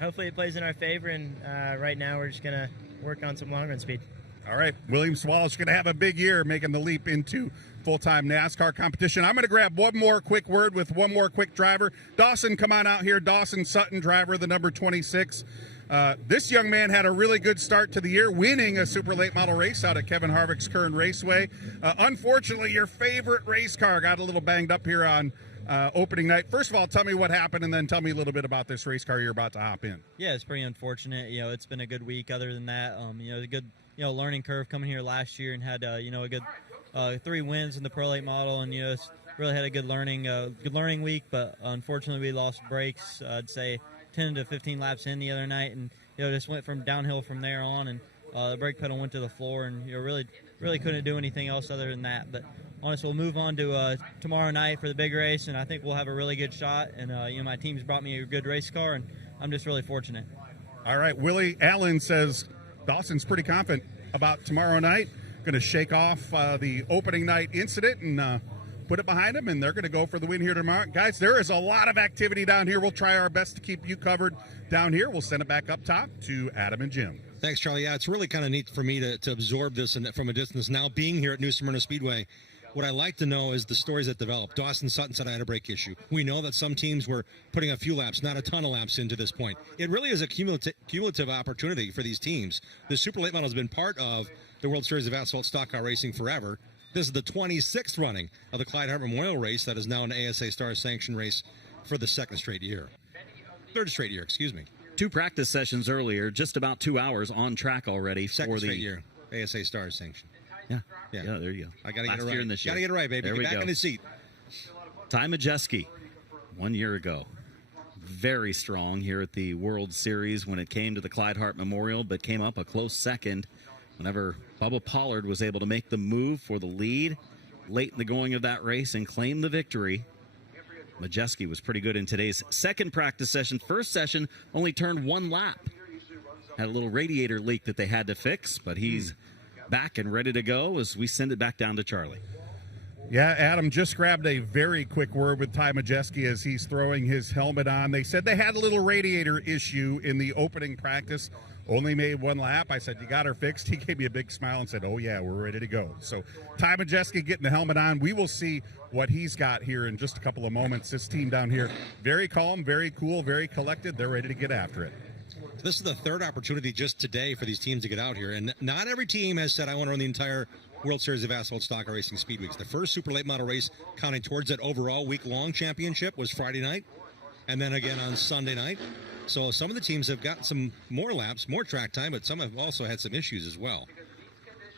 hopefully it plays in our favor, and right now we're just going to work on some long run speed. All right, William Swallows going to have a big year making the leap into full-time NASCAR competition. I'm going to grab one more quick word with one more quick driver. Dawson, come on out here. Dawson Sutton, driver, the number 26. This young man had a really good start to the year, winning a super late model race out at Kevin Harvick's Kern Raceway. Unfortunately, your favorite race car got a little banged up here on opening night. First of all, tell me what happened, and then tell me a little bit about this race car you're about to hop in. Yeah, it's pretty unfortunate. You know, it's been a good week. Other than that, you know, a good learning curve coming here last year, and had a good 3 wins in the Pro Late model, and it's really had a good learning week. But unfortunately, we lost brakes. I'd say 10 to 15 laps in the other night, and just went from downhill from there on, and the brake pedal went to the floor, and really couldn't do anything else other than that. But honestly, we'll move on to tomorrow night for the big race, and I think we'll have a really good shot. And my team's brought me a good race car, and I'm just really fortunate. All right, Willie Allen says Dawson's pretty confident about tomorrow night. Going to shake off the opening night incident and put it behind him, and they're going to go for the win here tomorrow. Guys, there is a lot of activity down here. We'll try our best to keep you covered down here. We'll send it back up top to Adam and Jim. Thanks, Charlie. Yeah, it's really kind of neat for me to absorb this from a distance. Now, being here at New Smyrna Speedway, what I like to know is the stories that develop. Dawson Sutton said I had a brake issue. We know that some teams were putting a few laps, not a ton of laps into this point. It really is a cumulative opportunity for these teams. The Super Late Model has been part of the World Series of Asphalt Stock Car Racing forever. This is the 26th running of the Clyde Hart Memorial Race that is now an ASA Star Sanction race for the third straight year, excuse me. 2 practice sessions earlier, just about 2 hours on track already Second for the straight year, ASA Star Sanction. Yeah, there you go. I got to get it Last year right. and this year. Got to get it right, baby. There Get we back go. in the seat. Ty Majeski, 1 year ago. Very strong here at the World Series when it came to the Clyde Hart Memorial, but came up a close second whenever Bubba Pollard was able to make the move for the lead late in the going of that race and claim the victory. Majeski was pretty good in today's second practice session. First session only turned 1 lap. Had a little radiator leak that they had to fix, but he's back and ready to go as we send it back down to Charlie. Yeah, Adam just grabbed a very quick word with Ty Majeski as he's throwing his helmet on. They said they had a little radiator issue in the opening practice. Only made 1 lap. I said, you got her fixed? He gave me a big smile and said, oh, yeah, we're ready to go. So Ty Majeski getting the helmet on. We will see what he's got here in just a couple of moments. This team down here, very calm, very cool, very collected. They're ready to get after it. This is the third opportunity just today for these teams to get out here. And not every team has said, I want to run the entire World Series of Asphalt Stock Car Racing Speed Weeks. The first Super Late Model race counting towards that overall week-long championship was Friday night, and then again on Sunday night. So some of the teams have got some more laps, more track time, but some have also had some issues as well.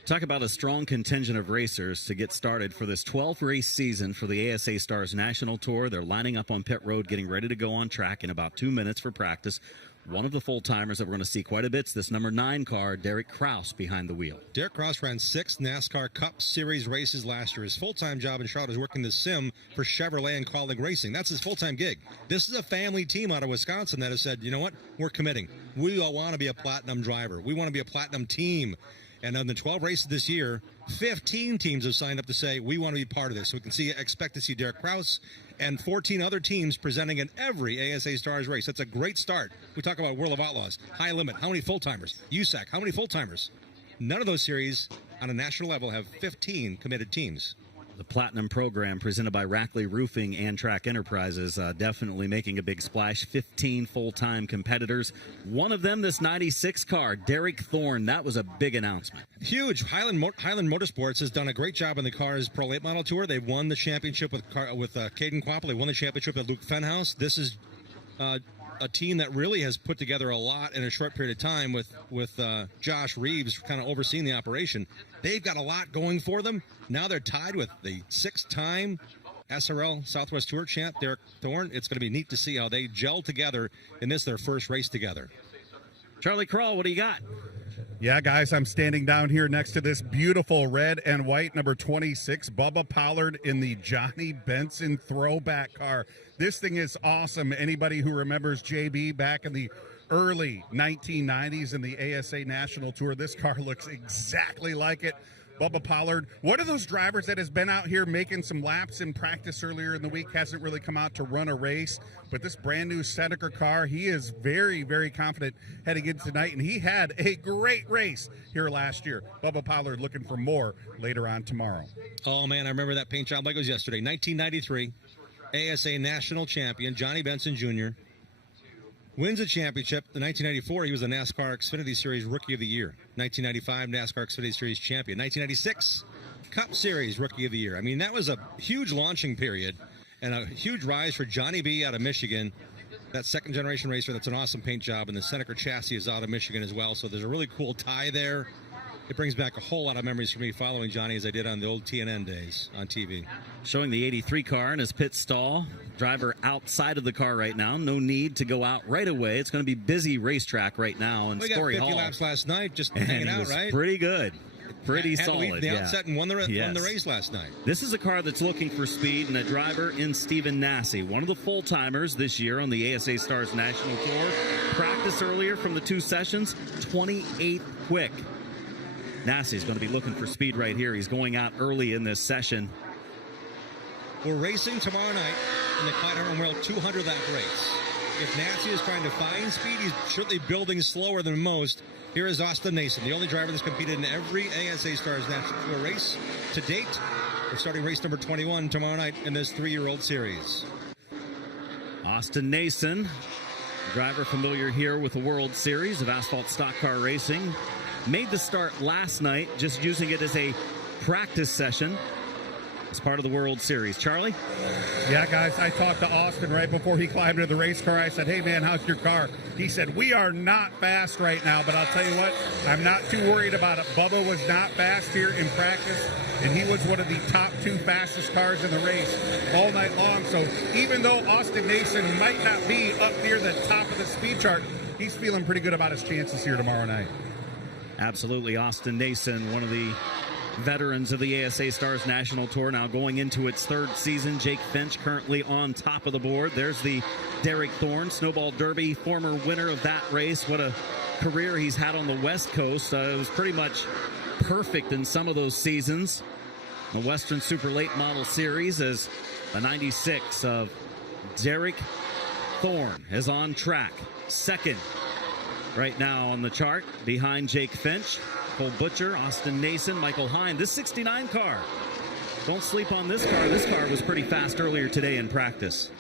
Talk about a strong contingent of racers to get started for this 12th race season for the ASA Stars National Tour. They're lining up on pit road, getting ready to go on track in about 2 minutes for practice. One of the full-timers that we're going to see quite a bit is this number 9 car, Derek Kraus, behind the wheel. Derek Kraus ran 6 NASCAR Cup Series races last year. His full-time job in Charlotte is working the sim for Chevrolet and Colleague Racing. That's his full-time gig. This is a family team out of Wisconsin that has said, you know what, we're committing. We all want to be a platinum driver. We want to be a platinum team. And on the 12 races this year, 15 teams have signed up to say, we want to be part of this. So we can expect to see Derek Kraus and 14 other teams presenting in every ASA Stars race. That's a great start. We talk about World of Outlaws, High Limit, how many full-timers? USAC, how many full-timers? None of those series on a national level have 15 committed teams. The Platinum program presented by Rackley Roofing and Track Enterprises definitely making a big splash. 15 full-time competitors. One of them, this 96 car, Derek Thorne. That was a big announcement. Huge. Highland Motorsports has done a great job in the Cars Pro Late Model Tour. They won the championship with Caden Quapple. They won the championship with Luke Fenhouse. This is a team that really has put together a lot in a short period of time with Josh Reeves kind of overseeing the operation. They've got a lot going for them. Now they're tied with the 6-time SRL Southwest Tour champ, Derek Thorne. It's going to be neat to see how they gel together in their first race together. Charlie Krall, what do you got? Yeah, guys, I'm standing down here next to this beautiful red and white number 26 Bubba Pollard in the Johnny Benson throwback car. This thing is awesome. Anybody who remembers JB back in the early 1990s in the ASA National Tour, this car looks exactly like it. Bubba Pollard, one of those drivers that has been out here making some laps in practice earlier in the week, hasn't really come out to run a race, but this brand new Seneca car, he is very, very confident heading into tonight, and he had a great race here last year. Bubba Pollard looking for more later on tomorrow. Oh, man, I remember that paint job like it was yesterday. 1993, ASA National Champion, Johnny Benson Jr., wins a championship. In 1994, he was the NASCAR Xfinity Series Rookie of the Year. 1995, NASCAR Xfinity Series Champion. 1996, Cup Series Rookie of the Year. I mean, that was a huge launching period and a huge rise for Johnny B out of Michigan. That second-generation racer, that's an awesome paint job, and the Seneca chassis is out of Michigan as well, so there's a really cool tie there. It brings back a whole lot of memories for me following Johnny as I did on the old TNN days on TV. Showing the 83 car in his pit stall. Driver outside of the car right now. No need to go out right away. It's going to be busy racetrack right now in Story Hall. We got 50 laps last night just and hanging out, right? Pretty good. Pretty had solid. The outset and won the race last night. This is a car that's looking for speed and a driver in Stephen Nasse, one of the full-timers this year on the ASA Stars National Tour. Practice earlier from the 2 sessions, 28th quick. Nasse is going to be looking for speed right here. He's going out early in this session. We're racing tomorrow night in the Clyde Hartman World 200-lap race. If Nasse is trying to find speed, he's certainly building slower than most. Here is Austin Nason, the only driver that's competed in every ASA Stars National Tour race to date. We're starting race number 21 tomorrow night in this 3-year-old series. Austin Nason, driver familiar here with the World Series of Asphalt Stock Car Racing, made the start last night, just using it as a practice session as part of the World Series. Charlie? Yeah, guys, I talked to Austin right before he climbed into the race car. I said, hey, man, how's your car? He said, we are not fast right now, but I'll tell you what, I'm not too worried about it. Bubba was not fast here in practice, and he was one of the top 2 fastest cars in the race all night long. So even though Austin Nason might not be up near the top of the speed chart, he's feeling pretty good about his chances here tomorrow night. Absolutely. Austin Nason, one of the veterans of the ASA Stars National Tour, now going into its 3rd season. Jake Finch currently on top of the board. There's the Derek Thorne Snowball Derby, former winner of that race. What a career he's had on the West Coast. It was pretty much perfect in some of those seasons. The Western Super Late Model Series, as the 96 of Derek Thorne is on track. 2nd right now on the chart, behind Jake Finch, Cole Butcher, Austin Nason, Michael Hine. This 69 car, don't sleep on this car. This car was pretty fast earlier today in practice.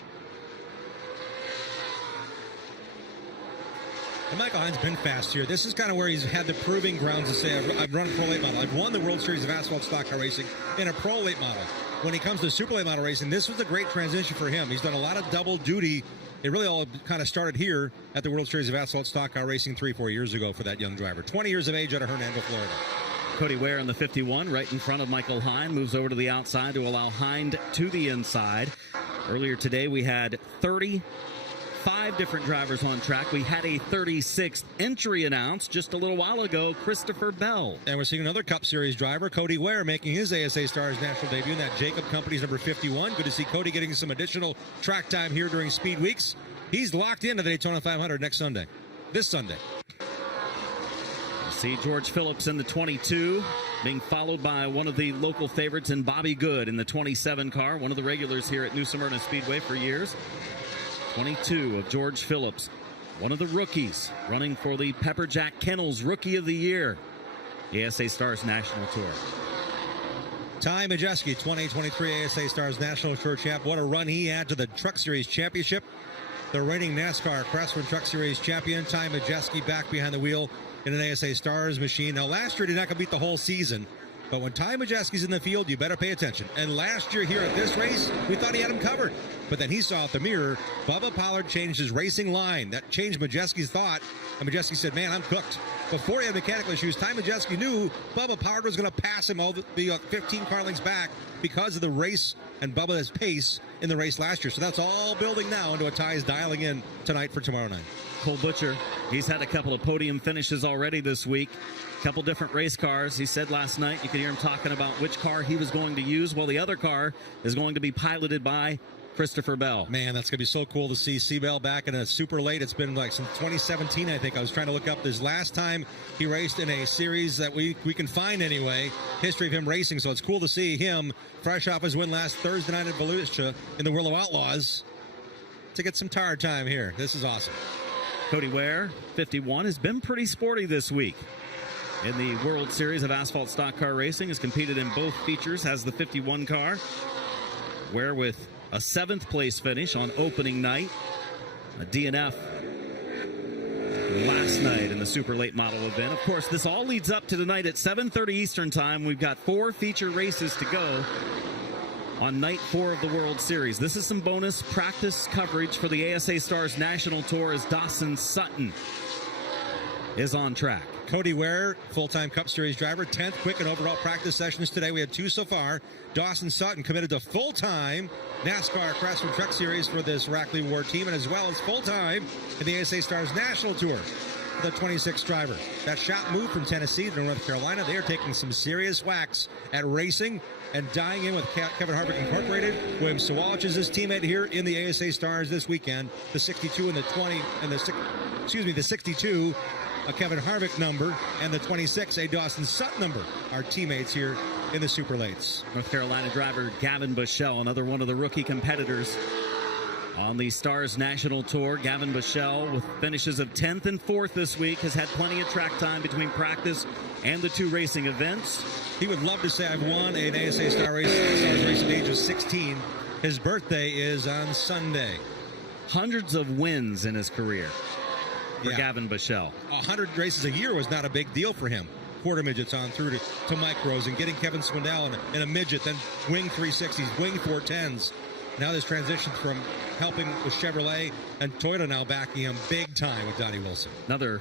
And Michael Hine's been fast here. This is kind of where he's had the proving grounds to say, I've run a pro late model. I've won the World Series of Asphalt Stock Car Racing in a pro late model. When he comes to super late model racing, this was a great transition for him. He's done a lot of double duty. It really all kind of started here at the World Series of Asphalt Stock Car Racing 3-4 years ago for that young driver. 20 years of age out of Hernando, Florida. Cody Ware in the 51, right in front of Michael Hine, moves over to the outside to allow Hine to the inside. Earlier today, we had 35 different drivers on track. We had a 36th entry announced just a little while ago, Christopher Bell. And we're seeing another Cup Series driver, Cody Ware, making his ASA Stars national debut in that Jacob Company's number 51. Good to see Cody getting some additional track time here during Speed Weeks. He's locked into the Daytona 500 this Sunday. See George Phillips in the 22, being followed by one of the local favorites in Bobby Good in the 27 car, one of the regulars here at New Smyrna Speedway for years. 22 of George Phillips, one of the rookies running for the Pepperjack Kennels Rookie of the Year, the ASA Stars National Tour. Ty Majeski, 2023 ASA Stars National Tour champ. What a run he had to the Truck Series Championship. The reigning NASCAR Craftsman Truck Series champion, Ty Majeski, back behind the wheel in an ASA Stars machine. Now, last year, he did not compete the whole season. But when Ty Majeski's in the field, you better pay attention. And last year here at this race, we thought he had him covered. But then he saw at the mirror, Bubba Pollard changed his racing line. That changed Majeski's thought. And Majeski said, man, I'm cooked. Before he had mechanical issues, Ty Majeski knew Bubba Pollard was going to pass him all the 15 car lengths back because of the race and Bubba's pace in the race last year. So that's all building now into what Ty is dialing in tonight for tomorrow night. Cole Butcher, he's had a couple of podium finishes already this week. A couple different race cars. He said last night, you could hear him talking about which car he was going to use. Well, the other car is going to be piloted by Christopher Bell. Man, that's going to be so cool to see C-Bell back in a super late. It's been like since 2017, I think. I was trying to look up this last time he raced in a series that we can find anyway, history of him racing. So it's cool to see him fresh off his win last Thursday night at Volusia in the World of Outlaws to get some tire time here. This is awesome. Cody Ware, 51, has been pretty sporty this week. In the World Series of Asphalt Stock Car Racing, has competed in both features, has the 51 car. Ware with a 7th place finish on opening night. A DNF last night in the super late model event. Of course, this all leads up to tonight at 7:30 Eastern time. We've got 4 feature races to go on night 4 of the World Series. This is some bonus practice coverage for the ASA Stars National Tour as Dawson Sutton is on track. Cody Ware, full-time Cup Series driver, 10th quick and overall practice sessions today. We had 2 so far. Dawson Sutton committed to full-time NASCAR Craftsman Truck Series for this Rackley Ward team, and as well as full-time in the ASA Stars National Tour. The 26th driver. That shot moved from Tennessee to North Carolina. They are taking some serious whacks at racing and dying in with Kevin Harvick Incorporated. William Sawalich is his teammate here in the ASA Stars this weekend. The 62 and the 20 and the 62. A Kevin Harvick number, and the 26, a Dawson Sutton number, are teammates here in the Super Lates. North Carolina driver Gavin Bushell, another one of the rookie competitors on the Stars National Tour. Gavin Bushell, with finishes of 10th and 4th this week, has had plenty of track time between practice and the 2 racing events. He would love to say, I've won an ASA Stars race at the age of 16. His birthday is on Sunday. Hundreds of wins in his career for Gavin Bushell. 100 races a year was not a big deal for him. Quarter midgets on through to micros and getting Kevin Swindell in a midget, then wing 360s, wing 410s. Now this transition from helping with Chevrolet and Toyota now backing him big time with Donnie Wilson. Another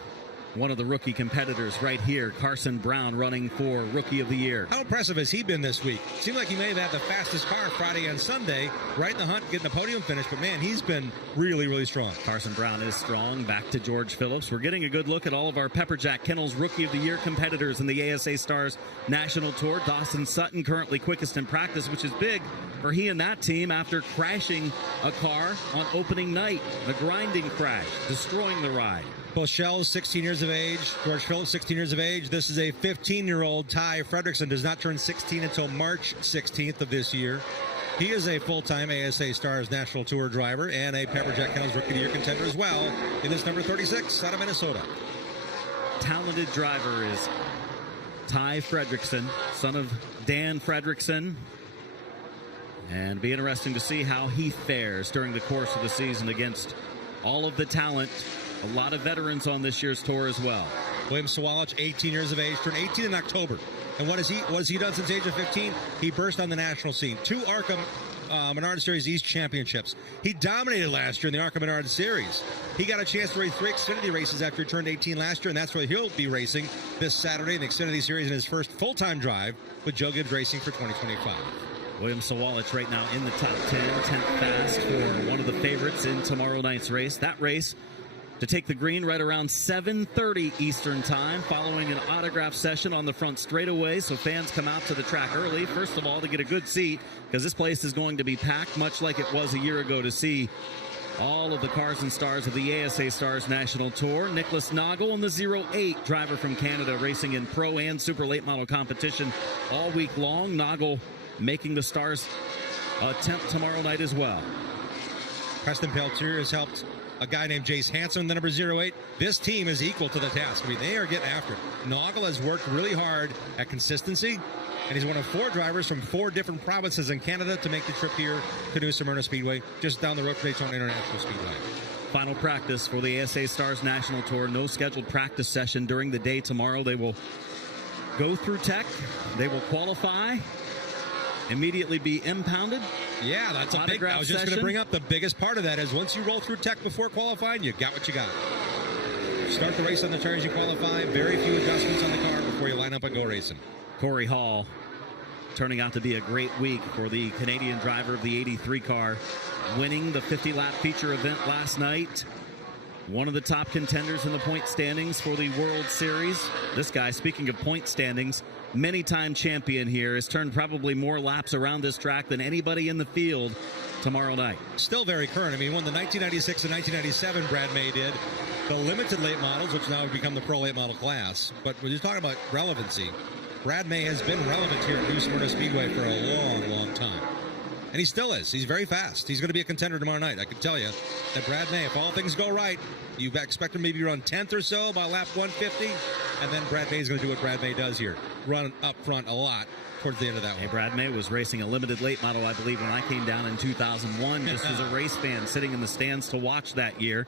one of the rookie competitors right here, Carson Brown, running for Rookie of the Year. How impressive has he been this week? Seemed like he may have had the fastest car Friday and Sunday, right in the hunt, getting a podium finish, but man, he's been really, really strong. Carson Brown is strong. Back to George Phillips. We're getting a good look at all of our Pepperjack Kennels Rookie of the Year competitors in the ASA Stars National Tour. Dawson Sutton currently quickest in practice, which is big for he and that team after crashing a car on opening night. A grinding crash, destroying the ride. Bushell, 16 years of age. George Phillips, 16 years of age. This is a 15-year-old. Ty Fredrickson does not turn 16 until March 16th of this year. He is a full-time ASA Stars National Tour driver and a Pepperjack Kennels Rookie of the Year contender as well in this number 36 out of Minnesota. Talented driver is Ty Fredrickson, son of Dan Fredrickson. And it'll be interesting to see how he fares during the course of the season against all of the talent. A lot of veterans on this year's tour as well. William Sawalich, 18 years of age, turned 18 in October. And what has he done since the age of 15? He burst on the national scene. 2 ARCA Menard Series East championships. He dominated last year in the ARCA Menard Series. He got a chance to race 3 Xfinity races after he turned 18 last year, and that's where he'll be racing this Saturday in the Xfinity Series in his first full-time drive with Joe Gibbs Racing for 2025. William Sawalich right now in the top 10, 10th fast for one of the favorites in tomorrow night's race. That race to take the green right around 7:30 Eastern time, following an autograph session on the front straightaway, so fans come out to the track early, first of all, to get a good seat, because this place is going to be packed, much like it was a year ago, to see all of the cars and stars of the ASA Stars National Tour. Nicholas Noggle and the 08 driver from Canada, racing in pro and super late model competition all week long. Noggle making the Stars attempt tomorrow night as well. Preston Peltier has helped a guy named Jace Hanson, the number 08. This team is equal to the task. I mean, they are getting after it. Noggle has worked really hard at consistency, and he's one of 4 drivers from 4 different provinces in Canada to make the trip here to New Smyrna Speedway, just down the road from Daytona International Speedway. Final practice for the ASA Stars National Tour. No scheduled practice session during the day tomorrow. They will go through tech. They will qualify, immediately be impounded. Yeah, that's a big. I was just going to bring up the biggest part of that is once you roll through tech before qualifying, you got what you got. Start the race on the tires you qualify. Very few adjustments on the car before you line up and go racing. Corey Hall turning out to be a great week for the Canadian driver of the 83 car, winning the 50-lap feature event last night. One of the top contenders in the point standings for the World Series. This guy, speaking of point standings, many-time champion here, has turned probably more laps around this track than anybody in the field tomorrow night. Still very current. I mean, when the 1996 and 1997 Brad May did the limited late models, which now have become the pro late model class. But when you're talking about relevancy, Brad May has been relevant here at New Smyrna Speedway for a long, long time. And he still is. He's very fast. He's going to be a contender tomorrow night. I can tell you that Brad May, if all things go right, you expect him maybe to run 10th or so by lap 150, and then Brad May is going to do what Brad May does here, run up front a lot towards the end of that one. Hey, Brad May was racing a limited late model, I believe, when I came down in 2001, just as a race fan sitting in the stands to watch that year.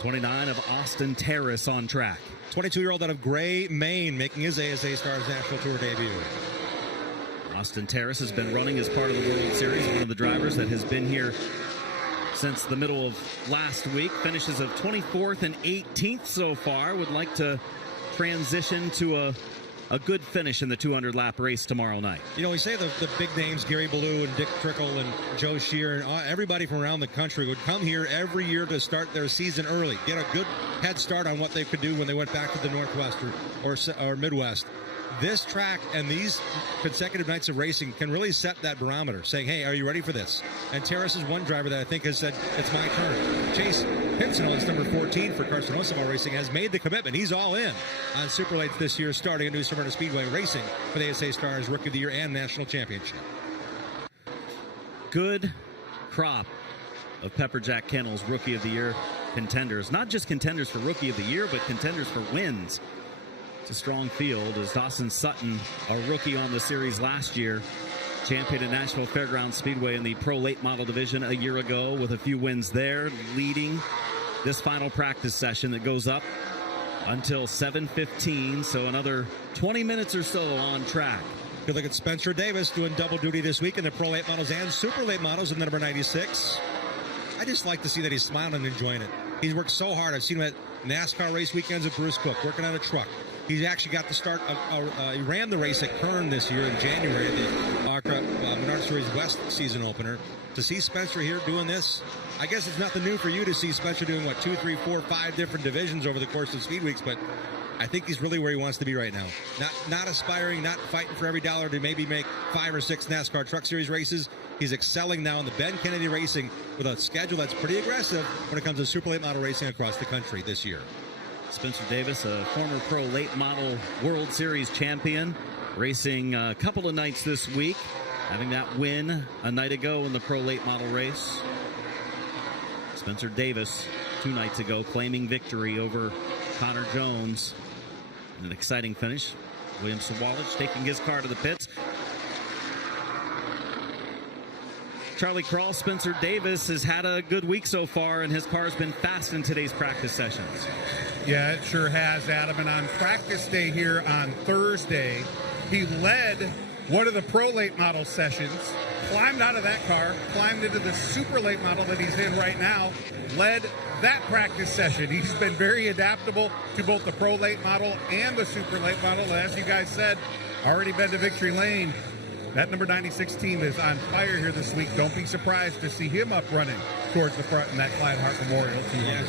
29 of Austin Terrace on track. 22-year-old out of Gray, Maine, making his ASA Stars National Tour debut. Austin Terrace has been running as part of the World Series, one of the drivers that has been here since the middle of last week. Finishes of 24th and 18th so far. Would like to transition to a good finish in the 200-lap race tomorrow night. You know, we say the big names, Gary Ballou and Dick Trickle and Joe Shear, and everybody from around the country would come here every year to start their season early, get a good head start on what they could do when they went back to the Northwest or Midwest. This track and these consecutive nights of racing can really set that barometer, saying, hey, are you ready for this? And Terrace is one driver that I think has said, it's my turn. Chase Pinson, number 14 for Carson Osama Racing, has made the commitment. He's all in on Super Lates this year, starting at New Smyrna Speedway Racing for the ASA Stars Rookie of the Year and National Championship. Good crop of Pepperjack Kennels Rookie of the Year contenders. Not just contenders for Rookie of the Year, but contenders for wins. It's a strong field as Dawson Sutton, a rookie on the series last year, champion at Nashville Fairgrounds Speedway in the Pro Late Model Division a year ago with a few wins there, leading this final practice session that goes up until 7:15, so another 20 minutes or so on track. Good look at Spencer Davis doing double duty this week in the Pro Late Models and Super Late Models in the number 96. I just like to see that he's smiling and enjoying it. He's worked so hard. I've seen him at NASCAR race weekends at Bruce Cook, working on a truck. He's actually got to start, he ran the race at Kern this year in January, the Menard Series West season opener. To see Spencer here doing this, I guess it's nothing new for you to see Spencer doing, 2, 3, 4, 5 different divisions over the course of Speed Weeks, but I think he's really where he wants to be right now. Not aspiring, not fighting for every dollar to maybe make 5 or 6 NASCAR Truck Series races. He's excelling now in the Ben Kennedy Racing with a schedule that's pretty aggressive when it comes to Super Late Model racing across the country this year. Spencer Davis, a former Pro Late Model World Series champion, racing a couple of nights this week, having that win a night ago in the Pro Late Model race. Spencer Davis, 2 nights ago, claiming victory over Connor Jones. An exciting finish. William Sawalich taking his car to the pits. Charlie Krall, Spencer Davis has had a good week so far, and his car's been fast in today's practice sessions. Yeah, it sure has, Adam. And on practice day here on Thursday, he led one of the Pro Late Model sessions, climbed out of that car, climbed into the Super Late Model that he's in right now, led that practice session. He's been very adaptable to both the Pro Late Model and the Super Late Model. And as you guys said, already been to victory lane. That number 96 team is on fire here this week. Don't be surprised to see him up running towards the front in that Clyde Hart Memorial team. Yeah,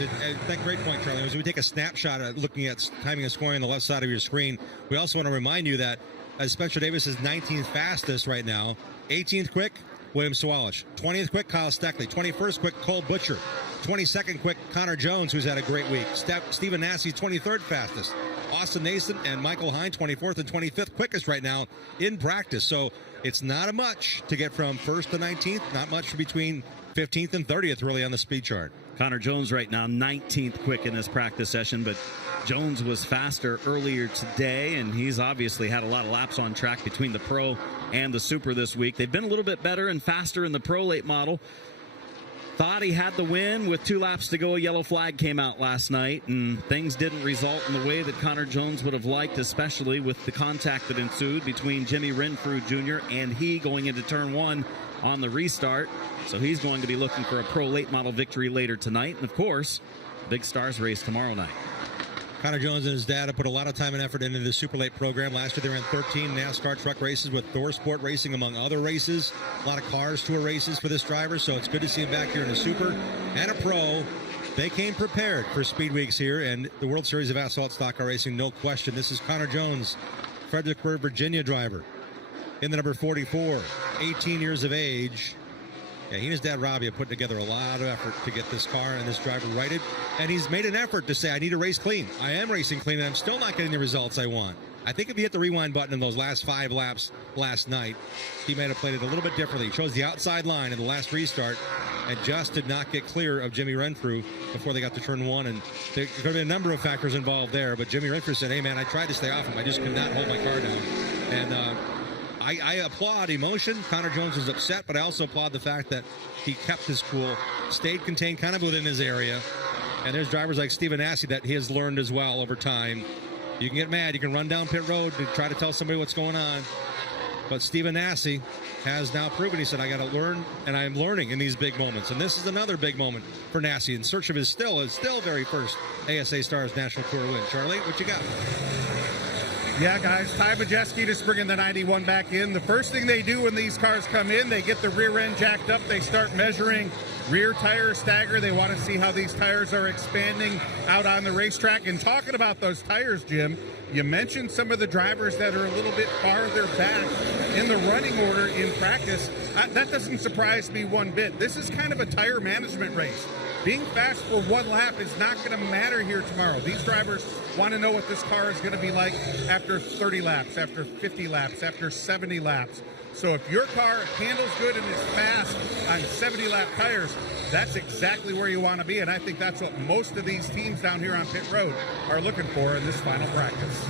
that great point, Charlie. As we take a snapshot at looking at timing and scoring on the left side of your screen, we also want to remind you that as Spencer Davis is 19th fastest right now, 18th quick, William Sawalich. 20th quick, Kyle Steckley. 21st quick, Cole Butcher. 22nd quick, Connor Jones, who's had a great week. Stephen Nassy, 23rd fastest. Austin Nason and Michael Hine, 24th and 25th quickest right now in practice. So it's not a much to get from 1st to 19th, not much between 15th and 30th really on the speed chart. Connor Jones right now 19th quick in this practice session, but Jones was faster earlier today, and he's obviously had a lot of laps on track between the Pro and the Super this week. They've been a little bit better and faster in the Pro Late Model. thought he had the win with 2 laps to go. A yellow flag came out last night, and things didn't result in the way that Connor Jones would have liked, especially with the contact that ensued between Jimmy Renfrew Jr. and he going into turn 1 on the restart. So he's going to be looking for a pro late model victory later tonight. And, of course, Big Stars race tomorrow night. Connor Jones and his dad have put a lot of time and effort into the Super Late program. Last year they ran 13 NASCAR truck races with Thor Sport Racing, among other races. A lot of Cars Tour races for this driver, so it's good to see him back here in a Super and a Pro. They came prepared for Speed Weeks here and the World Series of Asphalt Stock Car Racing, no question. This is Connor Jones, Fredericksburg, Virginia driver. In the number 44, 18 years of age. Yeah, he and his dad, Robbie, have put together a lot of effort to get this car and this driver righted. And he's made an effort to say, I need to race clean. I am racing clean, and I'm still not getting the results I want. I think if he hit the rewind button in those last 5 laps last night, he might have played it a little bit differently. He chose the outside line in the last restart and just did not get clear of Jimmy Renfrew before they got to turn 1. And there could be a number of factors involved there. But Jimmy Renfrew said, hey, man, I tried to stay off him. I just could not hold my car down. And I applaud emotion. Connor Jones was upset, but I also applaud the fact that he kept his cool, stayed contained kind of within his area. And there's drivers like Stephen Assey that he has learned as well over time. You can get mad. You can run down pit road to try to tell somebody what's going on. But Stephen Assey has now proven, he said, I got to learn, and I'm learning in these big moments. And this is another big moment for Assey in search of his still very first ASA Stars National Tour win. Charlie, what you got? Yeah, guys, Ty Majeski just bringing the 91 back in. The first thing they do when these cars come in, they get the rear end jacked up. They start measuring rear tire stagger. They want to see how these tires are expanding out on the racetrack. And talking about those tires, Jim, you mentioned some of the drivers that are a little bit farther back in the running order in practice. That doesn't surprise me one bit. This is kind of a tire management race. Being fast for 1 lap is not going to matter here tomorrow. These drivers want to know what this car is going to be like after 30 laps, after 50 laps, after 70 laps. So if your car handles good and is fast on 70-lap tires, that's exactly where you want to be. And I think that's what most of these teams down here on pit road are looking for in this final practice.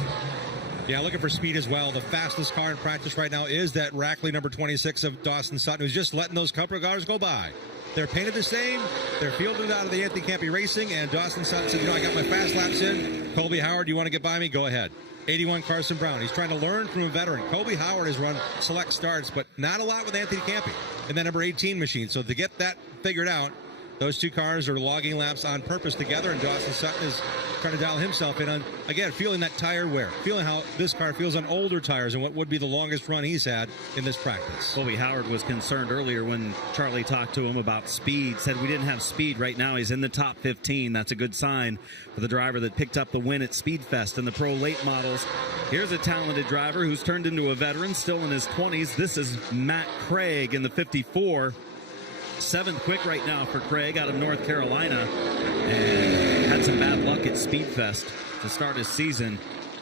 Yeah, looking for speed as well. The fastest car in practice right now is that Rackley number 26 of Dawson Sutton, who's just letting those couple of cars go by. They're painted the same. They're fielded out of the Anthony Campy Racing, and Dawson Sutton said, I got my fast laps in. Colby Howard, you want to get by me? Go ahead. 81 Carson Brown. He's trying to learn from a veteran. Colby Howard has run select starts, but not a lot with Anthony Campy and that number 18 machine. So to get that figured out, those 2 cars are logging laps on purpose together, and Dawson Sutton is trying to dial himself in on, again, feeling that tire wear, feeling how this car feels on older tires and what would be the longest run he's had in this practice. Colby Howard was concerned earlier when Charlie talked to him about speed, said we didn't have speed. Right now he's in the top 15. That's a good sign for the driver that picked up the win at Speedfest in the Pro Late Models. Here's a talented driver who's turned into a veteran, still in his 20s. This is Matt Craig in the 54. 7th quick right now for Craig out of North Carolina, and had some bad luck at Speedfest to start his season,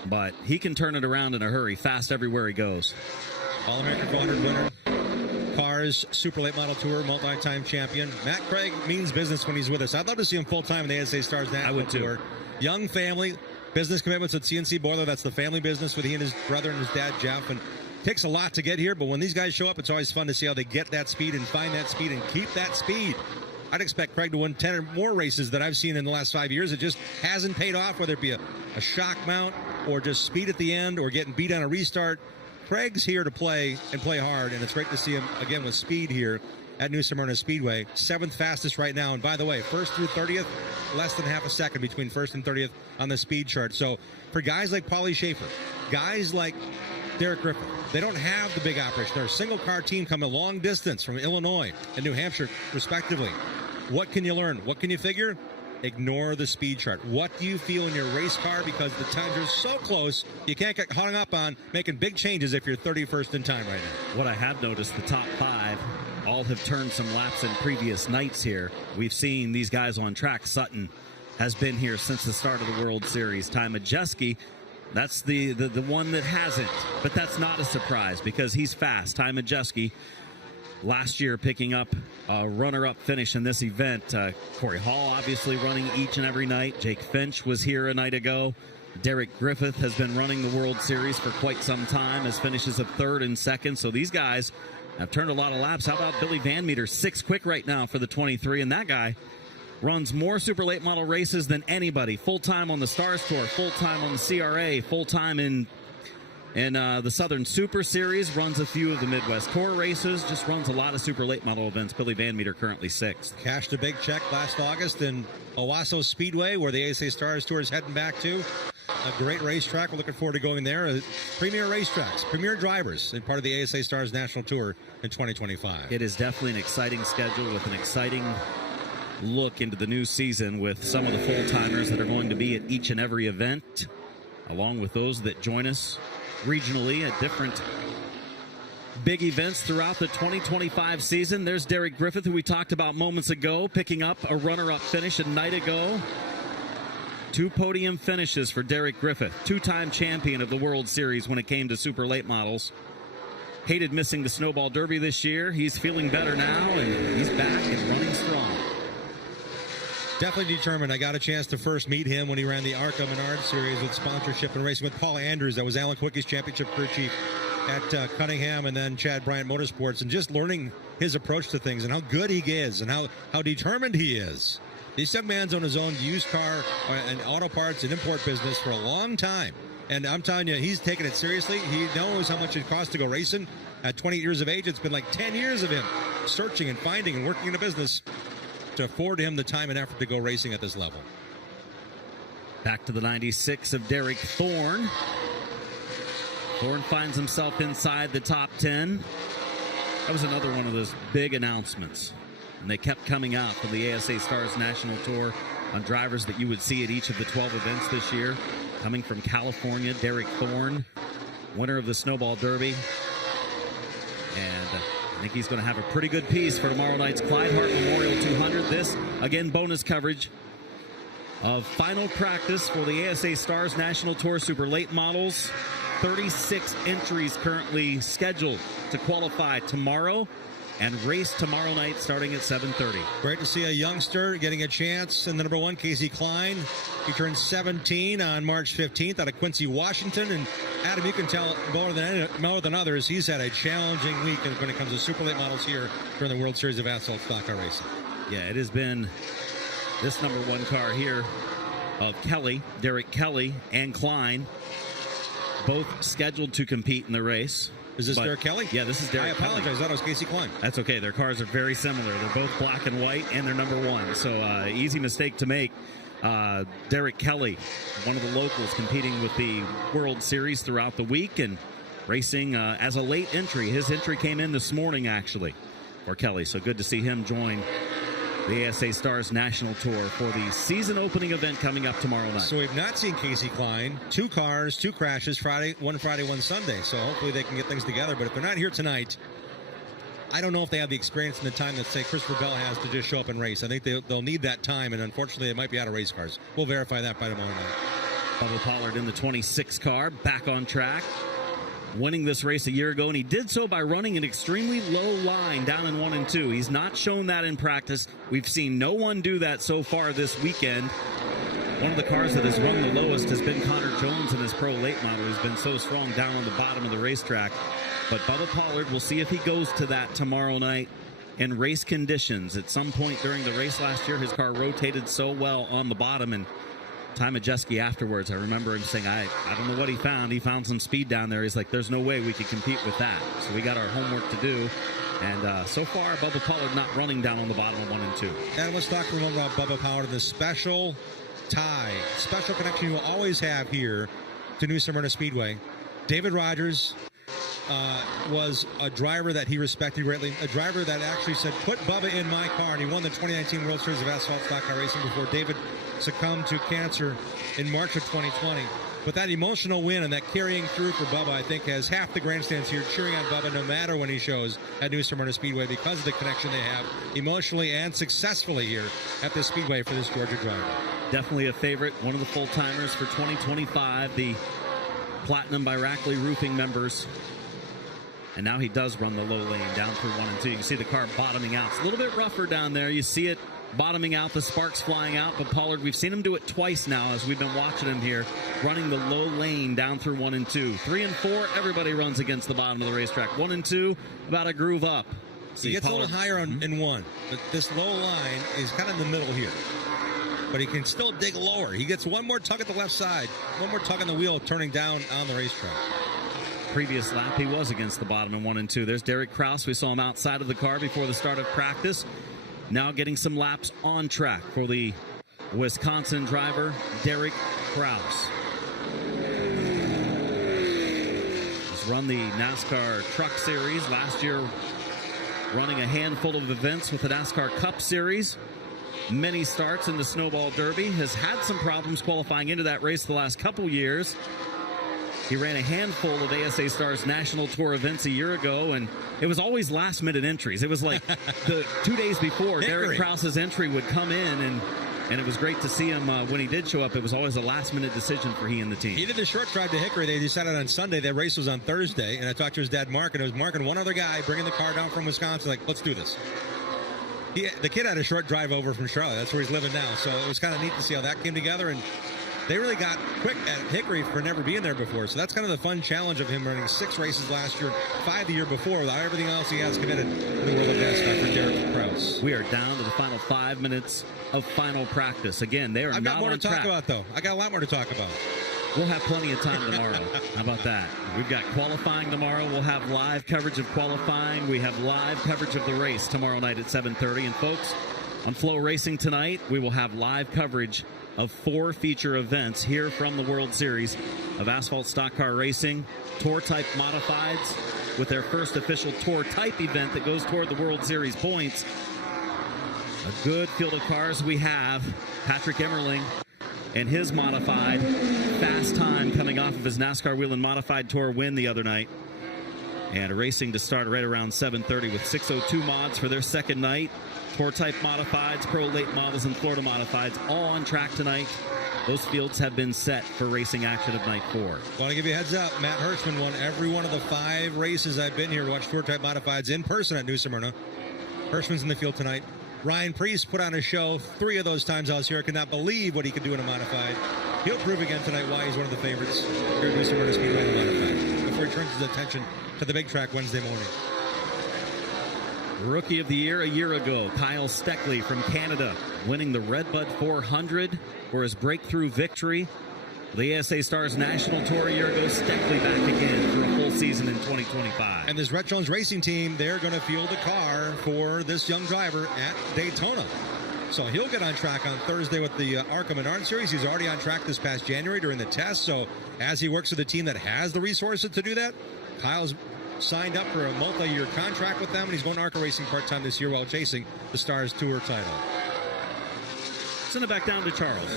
but he can turn it around in a hurry, fast everywhere he goes. All-American 400 winner, Cars Super Late Model Tour, multi-time champion. Matt Craig means business when he's with us. I'd love to see him full-time in the ASA Stars National Tour. Young family, business commitments at CNC Boiler. That's the family business with he and his brother and his dad, Jeff, and takes a lot to get here, but when these guys show up, it's always fun to see how they get that speed and find that speed and keep that speed. I'd expect Craig to win 10 or more races that I've seen in the last 5 years. It just hasn't paid off, whether it be a shock mount or just speed at the end or getting beat on a restart. Craig's here to play and play hard, and it's great to see him again with speed here at New Smyrna Speedway. 7th fastest right now, and by the way, 1st through 30th, less than half a second between 1st and 30th on the speed chart. So for guys like Paulie Schaefer, guys like Derek Griffin, they don't have the big operation. They're a single-car team coming a long distance from Illinois and New Hampshire, respectively. What can you learn? What can you figure? Ignore the speed chart. What do you feel in your race car? Because the times are so close, you can't get hung up on making big changes if you're 31st in time right now. What I have noticed, the top 5 all have turned some laps in previous nights here. We've seen these guys on track. Sutton has been here since the start of the World Series. Ty Majeski, that's the one that hasn't, but that's not a surprise because he's fast. Ty Majeski, last year picking up a runner-up finish in this event. Corey Hall obviously running each and every night. Jake Finch was here a night ago. Derek Griffith has been running the World Series for quite some time, as finishes of 3rd and 2nd. So these guys I've turned a lot of laps. How about Billy Van Meter, 6 quick right now for the 23, and that guy runs more super late model races than anybody. Full-time on the Stars Tour, full-time on the CRA, full-time in the Southern Super Series, runs a few of the Midwest Tour races, just runs a lot of super late model events. Billy Van Meter currently 6th. Cashed a big check last August in Owasso Speedway, where the ASA Stars Tour is heading back to. A great racetrack. We're looking forward to going there. Premier racetracks, premier drivers, and part of the ASA Stars National Tour in 2025. It is definitely an exciting schedule with an exciting look into the new season with some of the full-timers that are going to be at each and every event, along with those that join us regionally at different big events throughout the 2025 season. There's Derek Griffith, who we talked about moments ago, picking up a runner-up finish a night ago. 2 podium finishes for Derek Griffith, 2-time champion of the World Series when it came to super late models. Hated missing the Snowball Derby this year. He's feeling better now, and he's back and running strong. Definitely determined. I got a chance to first meet him when he ran the ARCA Menard Series with sponsorship and racing with Paul Andrews. That was Alan Quicky's championship crew chief at Cunningham, and then Chad Bryant Motorsports, and just learning his approach to things and how good he is and how determined he is. This young man's on his own used car and auto parts and import business for a long time. And I'm telling you, he's taking it seriously. He knows how much it costs to go racing. At 28 years of age, it's been like 10 years of him searching and finding and working in a business to afford him the time and effort to go racing at this level. Back to the 96 of Derek Thorne. Thorne finds himself inside the top 10. That was another one of those big announcements. And they kept coming out from the ASA Stars National Tour on drivers that you would see at each of the 12 events this year. Coming from California, Derek Thorne, winner of the Snowball Derby. And I think he's going to have a pretty good piece for tomorrow night's Clyde Hart Memorial 200. This, again, bonus coverage of final practice for the ASA Stars National Tour Super Late Models. 36 entries currently scheduled to qualify tomorrow and race tomorrow night starting at 7:30. Great to see a youngster getting a chance. And the number 1, Casey Klein. He turned 17 on March 15th out of Quincy, Washington. And Adam, you can tell more than others, he's had a challenging week when it comes to super late models here during the World Series of Asphalt Stock Car Racing. Yeah, it has been this number 1 car here of Kelly, Derek Kelly, and Klein, both scheduled to compete in the race. Is this Derek Kelly? Yeah, this is Derek Kelly. I apologize. That was Casey Klein. That's okay. Their cars are very similar. They're both black and white, and they're number 1. So easy mistake to make. Derek Kelly, one of the locals, competing with the World Series throughout the week and racing as a late entry. His entry came in this morning, actually, for Kelly. So good to see him join the ASA Stars National Tour for the season opening event coming up tomorrow night. So we've not seen Casey Klein. 2 cars, 2 crashes, one Friday, one Sunday. So hopefully they can get things together. But if they're not here tonight, I don't know if they have the experience and the time that, say, Christopher Bell has to just show up and race. I think they'll need that time, and unfortunately they might be out of race cars. We'll verify that by tomorrow night. Bubba Pollard in the 26 car, back on track, winning this race a year ago, and he did so by running an extremely low line down in 1 and 2. He's not shown that in practice. We've seen no one do that so far this weekend. One of the cars that has run the lowest has been Connor Jones in his pro late model. He's been so strong down on the bottom of the racetrack. But Bubba Pollard, we'll see if he goes to that tomorrow night in race conditions. At some point during the race last year, his car rotated so well on the bottom, and Ty Majeski afterwards, I remember him saying, I don't know what he found. He found some speed down there. He's like, there's no way we could compete with that. So we got our homework to do. And so far, Bubba Pollard not running down on the bottom of 1 and 2. And let's talk for a moment about Bubba Pollard and the special tie, special connection you will always have here to New Smyrna Speedway. David Rogers was a driver that he respected greatly, a driver that actually said, put Bubba in my car, and he won the 2019 World Series of Asphalt Stock Car Racing before David succumbed to cancer in March of 2020. But that emotional win and that carrying through for Bubba, I think, has half the grandstands here cheering on Bubba no matter when he shows at New Smyrna Speedway because of the connection they have emotionally and successfully here at the Speedway for this Georgia driver. Definitely a favorite, one of the full-timers for 2025, the Platinum by Rackley Roofing members. And now he does run the low lane down through 1 and 2. You can see the car bottoming out. It's a little bit rougher down there. You see it bottoming out, the sparks flying out. But Pollard, we've seen him do it twice now as we've been watching him here, running the low lane down through 1 and 2. 3 and 4, everybody runs against the bottom of the racetrack. 1 and 2, about a groove up. He gets Pollard a little higher in 1, but this low line is kind of in the middle here. But he can still dig lower. He gets one more tug at the left side, one more tug on the wheel, turning down on the racetrack. Previous lap, he was against the bottom in 1 and 2. There's Derek Kraus. We saw him outside of the car before the start of practice. Now getting some laps on track for the Wisconsin driver, Derek Kraus. He's run the NASCAR Truck Series last year, running a handful of events with the NASCAR Cup Series. Many starts in the Snowball Derby. Has had some problems qualifying into that race the last couple years. He ran a handful of ASA Stars National Tour events a year ago, and it was always last-minute entries. It was like the 2 days before Derek Kraus's entry would come in, and it was great to see him when he did show up. It was always a last-minute decision for he and the team. He did the short drive to Hickory. They decided on Sunday. That race was on Thursday, and I talked to his dad, Mark, and it was Mark and one other guy bringing the car down from Wisconsin, like, let's do this. The kid had a short drive over from Charlotte. That's where he's living now, so it was kind of neat to see how that came together, and they really got quick at Hickory for never being there before. So that's kind of the fun challenge of him running 6 races last year, 5 the year before, without everything else he has committed in the world of NASCAR for Derek Kraus. We are down to the final 5 minutes of final practice. Again, they are I've not got more on to track. talk about, though. I got a lot more to talk about. We'll have plenty of time tomorrow. How about that? We've got qualifying tomorrow. We'll have live coverage of qualifying. We have live coverage of the race tomorrow night at 7:30. And folks, on FloRacing tonight, we will have live coverage of 4 feature events here from the World Series of Asphalt Stock Car Racing, Tour Type Modifieds, with their first official Tour Type event that goes toward the World Series points. A good field of cars we have. Patrick Emmerling and his modified fast time coming off of his NASCAR Wheel and Modified Tour win the other night. And racing to start right around 7:30 with 602 mods for their second night. Tour Type Modifieds, Pro Late Models, and Florida Modifieds all on track tonight. Those fields have been set for racing action of night 4. Want to give you a heads up, Matt Hirschman won every one of the 5 races I've been here to watch Tour Type Modifieds in person at New Smyrna. Hirschman's in the field tonight. Ryan Priest put on a show 3 of those times I was here. I could not believe what he could do in a modified. He'll prove again tonight why he's one of the favorites here at New Smyrna Speedway Modified before he turns his attention to the big track Wednesday morning. Rookie of the Year a year ago, Kyle Steckley from Canada, winning the Redbud 400 for his breakthrough victory. The ASA Stars National Tour a year ago, Steckley back again for a full season in 2025. And this Rhett Jones Racing team, they're going to field a car for this young driver at Daytona. So he'll get on track on Thursday with the ARCA Menard Series. He's already on track this past January during the test. So as he works with a team that has the resources to do that, Kyle's signed up for a multi-year contract with them, and he's going to ARCA Racing part-time this year while chasing the Stars Tour title. Send it back down to Charles.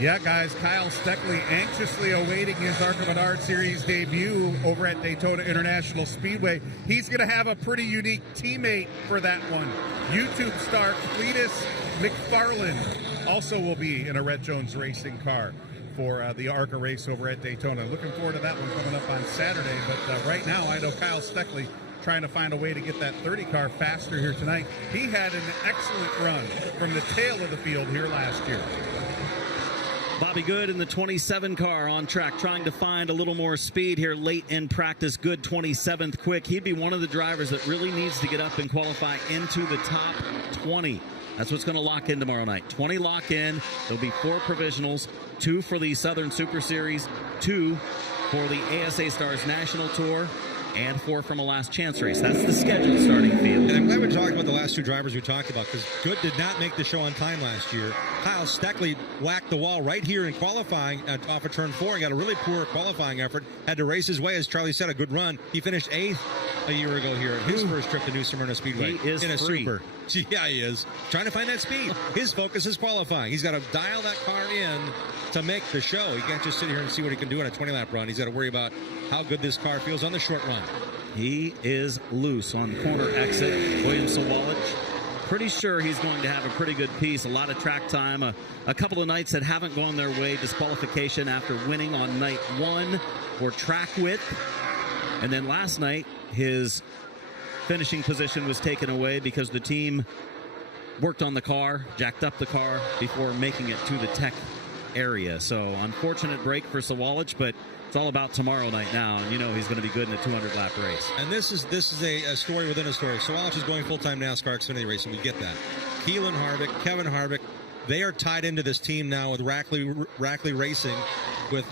Yeah, guys, Kyle Steckley anxiously awaiting his ARCA Menard Series debut over at Daytona International Speedway. He's going to have a pretty unique teammate for that one. YouTube star Cletus McFarland also will be in a Rhett Jones Racing car for the ARCA race over at Daytona. Looking forward to that one coming up on Saturday. But right now, I know Kyle Steckley trying to find a way to get that 30 car faster here tonight. He had an excellent run from the tail of the field here last year. Bobby Good in the 27 car on track, trying to find a little more speed here late in practice. Good 27th quick. He'd be one of the drivers that really needs to get up and qualify into the top 20. That's what's going to lock in tomorrow night. 20 lock in. There'll be 4 provisionals, 2 for the Southern Super Series, 2 for the ASA Stars National Tour, and 4 from a last chance race. That's the scheduled starting field. And I'm glad we talked about the last 2 drivers we talked about, because Good did not make the show on time last year. Kyle Steckley whacked the wall right here in qualifying off of turn 4 and got a really poor qualifying effort. Had to race his way, as Charlie said, a good run. He finished 8th a year ago here at his first trip to New Smyrna Speedway. He is in a free. Super. Yeah, he is. Trying to find that speed. His focus is qualifying. He's got to dial that car in to make the show. He can't just sit here and see what he can do in a 20-lap run. He's got to worry about how good this car feels on the short run. He is loose on corner exit. William Sawalich, pretty sure he's going to have a pretty good piece. A lot of track time. A couple of nights that haven't gone their way. Disqualification after winning on night 1 for track width. And then last night, his finishing position was taken away because the team worked on the car, jacked up the car before making it to the tech area. So unfortunate break for Sawalich, but it's all about tomorrow night now, and you know he's going to be good in a 200-lap race. And this is a story within a story. Sawalich is going full-time NASCAR Xfinity racing. We get that. Keelan Harvick, Kevin Harvick, they are tied into this team now with Rackley Racing, with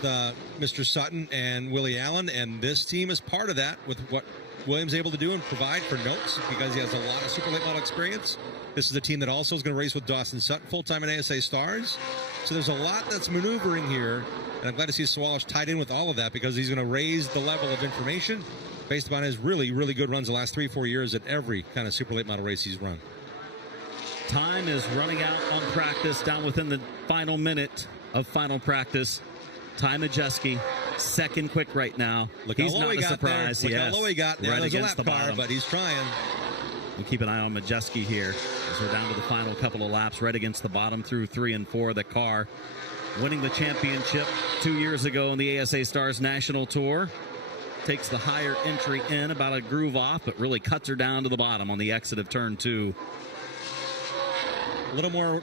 Mr. Sutton and Willie Allen, and this team is part of that with what Williams able to do and provide for notes because he has a lot of super late model experience. This is a team that also is going to race with Dawson Sutton full-time in ASA Stars. So there's a lot that's maneuvering here, and I'm glad to see Sawalich tied in with all of that because he's going to raise the level of information based upon his really, really good runs the last 3-4 years at every kind of super late model race he's run. Time is running out on practice, down within the final minute of final practice. Ty Majeski, second quick right now. He's not a surprise. Look how low he got there. Right There's a against lap the car, bottom. but he's trying. We'll keep an eye on Majeski here as we're down to the final couple of laps, right against the bottom through 3 and 4. The car winning the championship 2 years ago in the ASA Stars National Tour. Takes the higher entry in, about a groove off, but really cuts her down to the bottom on the exit of turn 2. A little more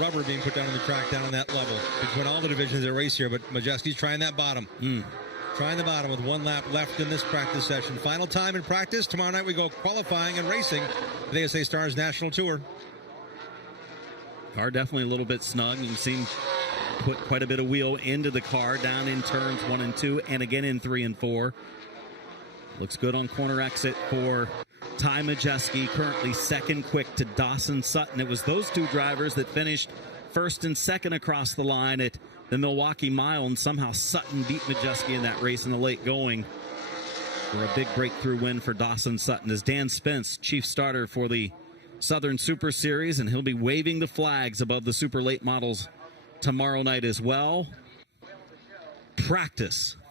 rubber being put down on the track down on that level between all the divisions that race here, but Majeski's trying that bottom. Trying the bottom with 1 lap left in this practice session. Final time in practice. Tomorrow night we go qualifying and racing the ASA Stars National Tour. Car definitely a little bit snug. You can see put quite a bit of wheel into the car down in turns 1 and 2 and again in 3 and 4. Looks good on corner exit for Ty Majeski, currently second quick to Dawson Sutton. It was those two drivers that finished first and second across the line at the Milwaukee Mile, and somehow Sutton beat Majeski in that race in the late going for a big breakthrough win for Dawson Sutton. As Dan Spence, chief starter for the Southern Super Series, and he'll be waving the flags above the super late models tomorrow night as well.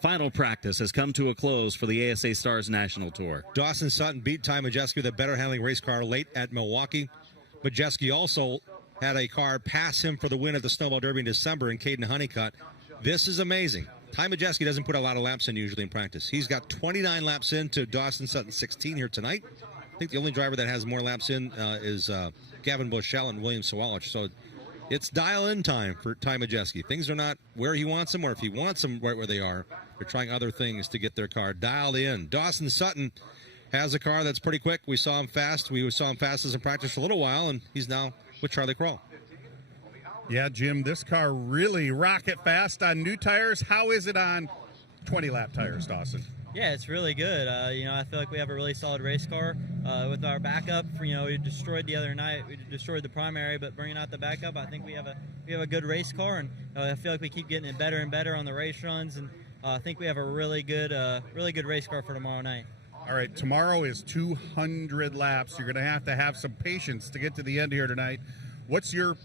Final practice has come to a close for the ASA Stars National Tour. Dawson Sutton beat Ty Majeski with a better handling race car late at Milwaukee. Majeski also had a car pass him for the win at the Snowball Derby in December in Caden Honeycutt. This is amazing. Ty Majeski doesn't put a lot of laps in usually in practice. He's got 29 laps in to Dawson Sutton 16 here tonight. I think the only driver that has more laps in is Gavin Bushell and William Sawalich. So it's dial-in time for Ty Majeski. Things are not where he wants them, or if he wants them right where they are, they're trying other things to get their car dialed in. Dawson Sutton has a car that's pretty quick. We saw him fast. We saw him fastest in practice for a little while, and he's now with Charlie Kroll. Yeah, Jim, this car really rocket fast on new tires. How is it on 20-lap tires, Dawson? Yeah, it's really good. I feel like we have a really solid race car with our backup. We destroyed the other night. We destroyed the primary, but bringing out the backup, I think we have a good race car, and I feel like we keep getting it better and better on the race runs, and I think we have a really good race car for tomorrow night. All right, tomorrow is 200 laps. You're going to have some patience to get to the end here tonight. What's your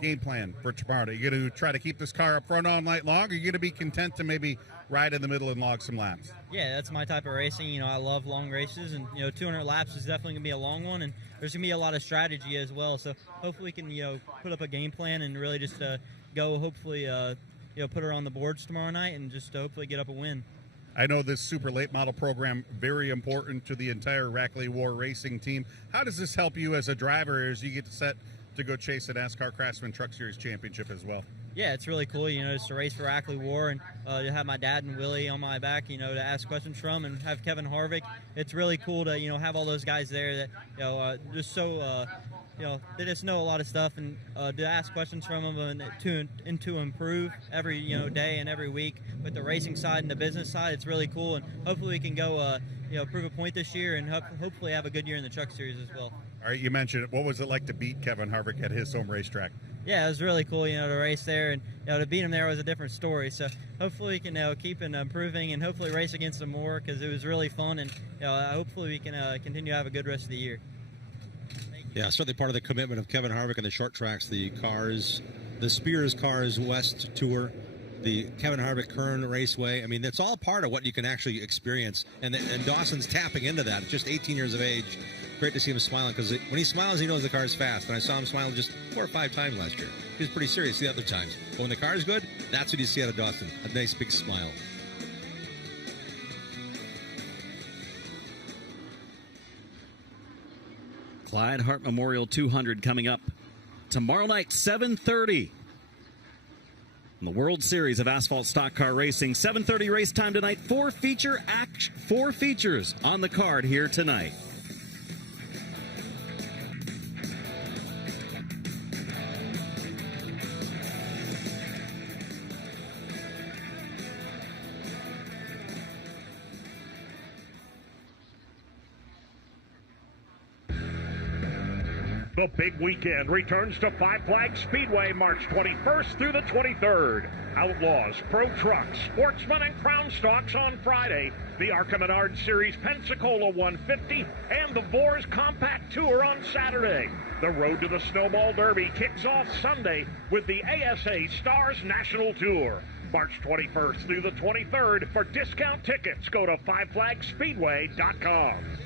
game plan for tomorrow? Are you going to try to keep this car up front all night long, or are you going to be content to maybe ride in the middle and log some laps? Yeah, that's my type of racing. I love long races, and 200 laps is definitely going to be a long one, and there's going to be a lot of strategy as well. So hopefully we can put up a game plan and really just go hopefully put her on the boards tomorrow night and just hopefully get up a win. I know this super late model program very important to the entire Rackley War Racing team. How does this help you as a driver as you get set to go chase the NASCAR Craftsman Truck Series Championship as well? Yeah, it's really cool, just to race for Rackley War and to have my dad and Willie on my back, to ask questions from, and have Kevin Harvick. It's really cool to, have all those guys there that, just so, they just know a lot of stuff, and to ask questions from them and to improve every, day and every week with the racing side and the business side. It's really cool, and hopefully we can go, prove a point this year and hopefully have a good year in the Truck Series as well. All right, you mentioned it. What was it like to beat Kevin Harvick at his home racetrack? Yeah, it was really cool, to race there, and to beat him there was a different story. So hopefully we can keep improving and hopefully race against him more, because it was really fun, and hopefully we can continue to have a good rest of the year. Yeah, certainly part of the commitment of Kevin Harvick and the short tracks, the Spears Cars West Tour, the Kevin Harvick Kern Raceway. I mean, that's all part of what you can actually experience, and Dawson's tapping into that. It's just 18 years of age. Great to see him smiling, because when he smiles, he knows the car's fast. And I saw him smiling just 4 or 5 times last year. He was pretty serious the other times. But when the car's good, that's what you see out of Dawson, a nice big smile. Clyde Hart Memorial 200 coming up tomorrow night, 7:30. In the World Series of Asphalt Stock Car Racing. 7:30 race time tonight. Four features on the card here tonight. The big weekend returns to Five Flags Speedway March 21st through the 23rd. Outlaws, Pro Trucks, Sportsmen, and Crown Stocks on Friday. The ARCA Menard Series Pensacola 150 and the Vors Compact Tour on Saturday. The Road to the Snowball Derby kicks off Sunday with the ASA Stars National Tour. March 21st through the 23rd. For discount tickets, go to FiveFlagsSpeedway.com.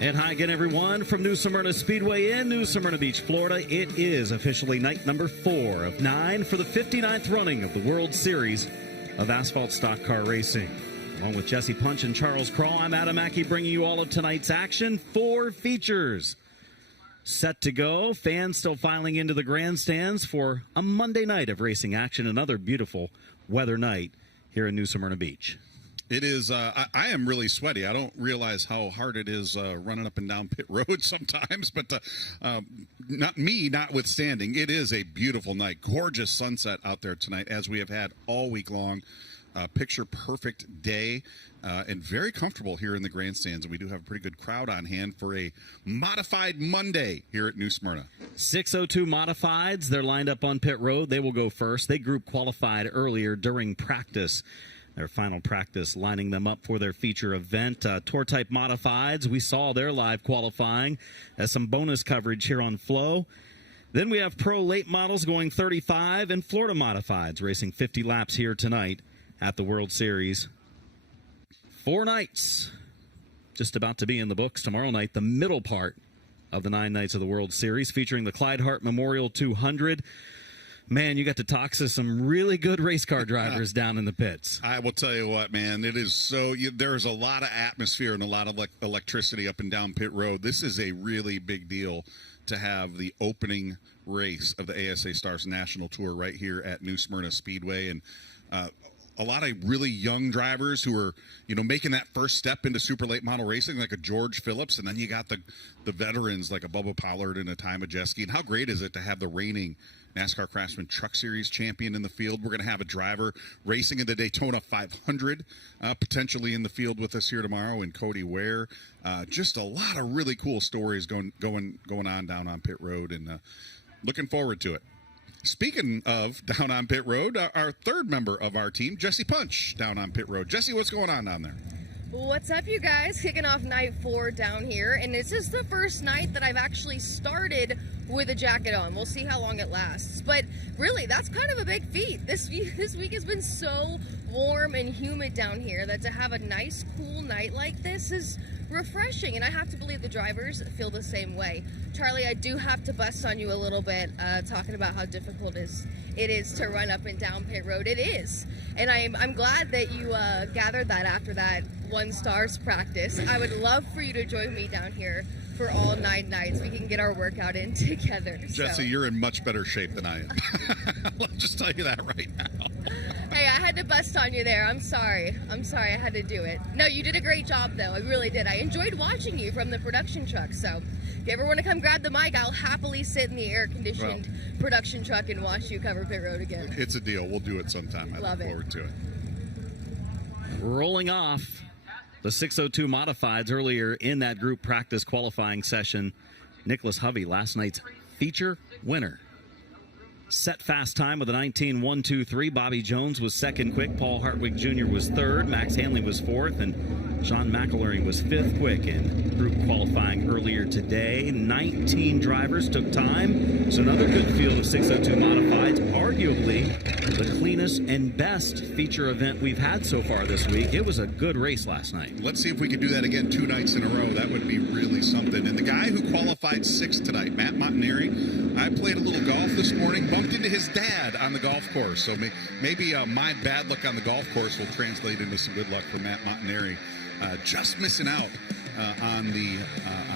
And hi again, everyone, from New Smyrna Speedway in New Smyrna Beach, Florida. It is officially night number 4 of 9 for the 59th running of the World Series of Asphalt Stock Car Racing. Along with Jesse Punch and Charles Crawl, I'm Adam Mackey bringing you all of tonight's action. 4 features set to go. Fans still filing into the grandstands for a Monday night of racing action. Another beautiful weather night here in New Smyrna Beach. It is. I am really sweaty. I don't realize how hard it is running up and down pit road sometimes, but not me notwithstanding. It is a beautiful night. Gorgeous sunset out there tonight, as we have had all week long. Picture perfect day and very comfortable here in the grandstands. And we do have a pretty good crowd on hand for a modified Monday here at New Smyrna. 602 modifieds. They're lined up on pit road. They will go first. They group qualified earlier during practice. Their final practice lining them up for their feature event. Tour type modifieds, we saw their live qualifying as some bonus coverage here on Flow. Then we have pro late models going 35 and Florida modifieds racing 50 laps here tonight at the World Series. 4 nights just about to be in the books. Tomorrow night, the middle part of the 9 nights of the World Series, featuring the Clyde Hart Memorial 200. Man, you got to talk to some really good race car drivers down in the pits. I will tell you what, man, it is so, there's a lot of atmosphere and a lot of electricity up and down pit road. This is a really big deal to have the opening race of the ASA Stars National Tour right here at New Smyrna Speedway. And a lot of really young drivers who are, making that first step into super late model racing, like a George Phillips, and then you got the veterans like a Bubba Pollard and a Ty Majeski. And how great is it to have the reigning NASCAR Craftsman Truck Series champion in the field? We're going to have a driver racing in the Daytona 500 potentially in the field with us here tomorrow, and Cody Ware. Just a lot of really cool stories going on down on pit road, and looking forward to it. Speaking of down on pit road, our third member of our team, Jesse Punch, down on pit road. Jesse, what's going on down there? What's up, you guys? Kicking off night 4 down here, and this is the first night that I've actually started with a jacket on. We'll see how long it lasts, but really, that's kind of a big feat. This week has been so warm and humid down here that to have a nice, cool night like this is refreshing, and I have to believe the drivers feel the same way. Charlie, I do have to bust on you a little bit, talking about how difficult it is to run up and down pit road. It is, and I'm glad that you gathered that after that 1 stars practice. I would love for you to join me down here for all 9 nights. We can get our workout in together. Jesse, you're in much better shape than I am. I'll just tell you that right now. Hey, I had to bust on you there. I'm sorry I had to do it. No, you did a great job, though. I really did. I enjoyed watching you from the production truck. So if you ever want to come grab the mic, I'll happily sit in the air-conditioned production truck and watch you cover pit road again. It's a deal. We'll do it sometime. I look forward to it. Rolling off the 602 modifieds earlier in that group practice qualifying session, Nicholas Hovey, last night's feature winner. Set fast time with a 19.123. Bobby Jones was second quick. Paul Hartwig Jr. was third. Max Hanley was fourth. And Sean McElhurry was fifth quick in group qualifying earlier today. 19 drivers took time. So another good field of 602 modifieds. Arguably the cleanest and best feature event we've had so far this week. It was a good race last night. Let's see if we can do that again 2 nights in a row. That would be really something. And the guy who qualified 6th tonight, Matt Montanari, I played a little golf this morning, bumped into his dad on the golf course. So maybe my bad luck on the golf course will translate into some good luck for Matt Montanari. Just missing out on the